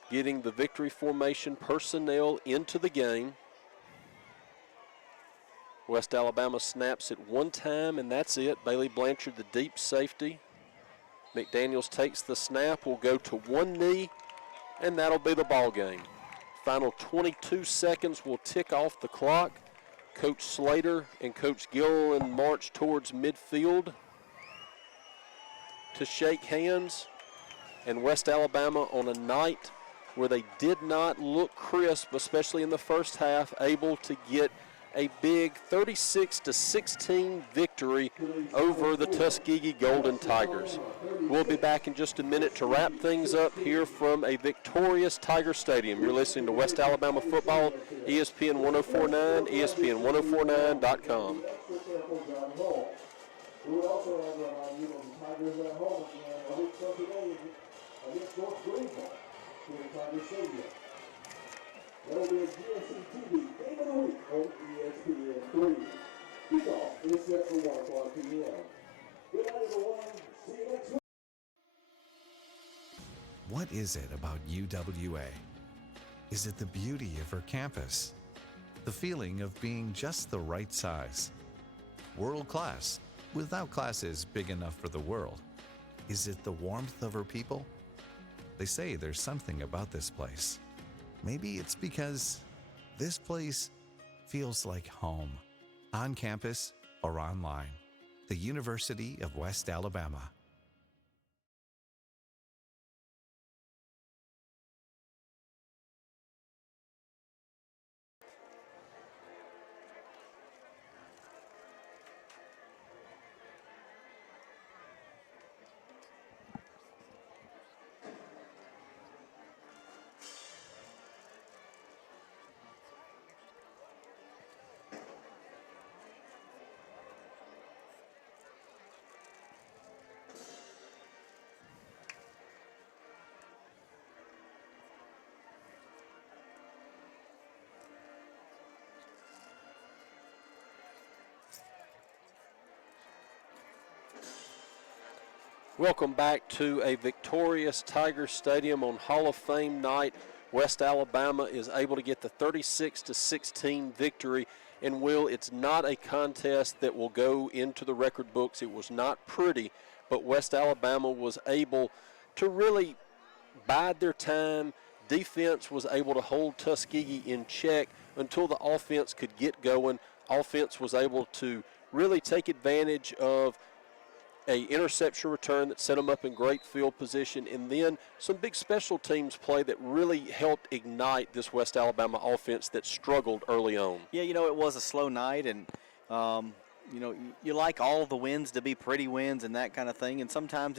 getting the victory formation personnel into the game. West Alabama snaps it one time, and that's it. Bailey Blanchard, the deep safety. McDaniels takes the snap, will go to one knee, and that'll be the ball game. Final 22 seconds will tick off the clock. Coach Slater and Coach Gilliland march towards midfield to shake hands. And West Alabama, on a night where they did not look crisp, especially in the first half, able to get a big 36-16 victory over the Tuskegee Golden Tigers. We'll be back in just a minute to wrap things up here from a victorious Tiger Stadium. You're listening to West Alabama Football, ESPN 1049, ESPN1049.com. We would also like to remind you that the Tigers are at home a week from today against North Greenville here at Tiger Stadium. There will be a GSC TV Game of the Week on ESPN 3. Kickoff is set for 1 o'clock p.m. Good night, everyone. See you next week. What is it about UWA? Is it the beauty of her campus? The feeling of being just the right size? World class, without classes big enough for the world? Is it the warmth of her people? They say there's something about this place. Maybe it's because this place feels like home, on campus or online. The University of West Alabama. Welcome back to a victorious Tiger Stadium on Hall of Fame night. West Alabama is able to get the 36-16 victory. And Will, it's not a contest that will go into the record books. It was not pretty, but West Alabama was able to really bide their time. Defense was able to hold Tuskegee in check until the offense could get going. Offense was able to really take advantage of a interception return that set them up in great field position, and then some big special teams play that really helped ignite this West Alabama offense that struggled early on. Yeah, it was a slow night, and, you like all the wins to be pretty wins and that kind of thing, and sometimes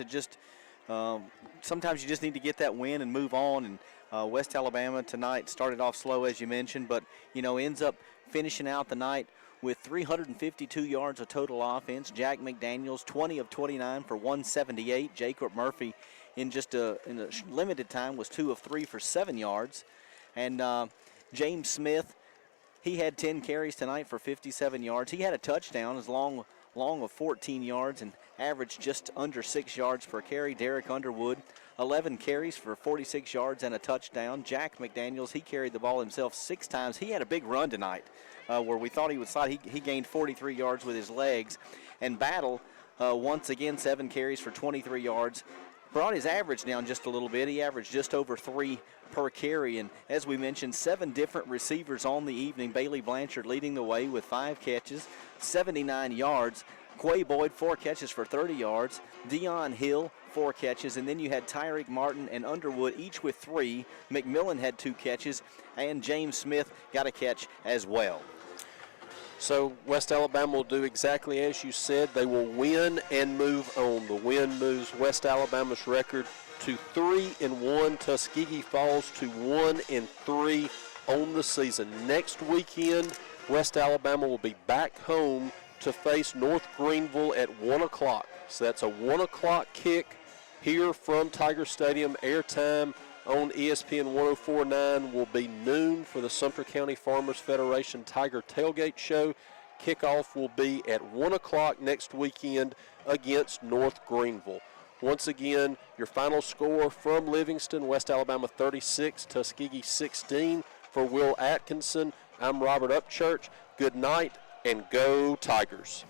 sometimes you just need to get that win and move on, and West Alabama tonight started off slow, as you mentioned, but, ends up finishing out the night with 352 yards of total offense. Jack McDaniels, 20 of 29 for 178. Jacob Murphy, in a limited time, was 2 of 3 for 7 yards. And James Smith, he had 10 carries tonight for 57 yards. He had a touchdown as long of 14 yards and averaged just under 6 yards per carry. Derek Underwood, 11 carries for 46 yards and a touchdown. Jack McDaniels, he carried the ball himself 6 times. He had a big run tonight. Where we thought he would slide. He gained 43 yards with his legs. And Battle, once again, 7 carries for 23 yards. Brought his average down just a little bit. He averaged just over 3 per carry. And as we mentioned, 7 different receivers on the evening. Bailey Blanchard leading the way with 5 catches, 79 yards. Quay Boyd, 4 catches for 30 yards. Dion Hill, 4 catches. And then you had Tyreek Martin and Underwood, each with 3. McMillan had 2 catches. And James Smith got a catch as well. So West Alabama will do exactly as you said. They will win and move on. The win moves West Alabama's record to 3-1. Tuskegee falls to 1-3 on the season. Next weekend, West Alabama will be back home to face North Greenville at 1 o'clock. So that's a 1 o'clock kick here from Tiger Stadium. Airtime on ESPN 104.9 will be noon for the Sumter County Farmers Federation Tiger Tailgate Show. Kickoff will be at 1 o'clock next weekend against North Greenville. Once again, your final score from Livingston, West Alabama 36, Tuskegee 16. For Will Atkinson, I'm Robert Upchurch. Good night and go Tigers.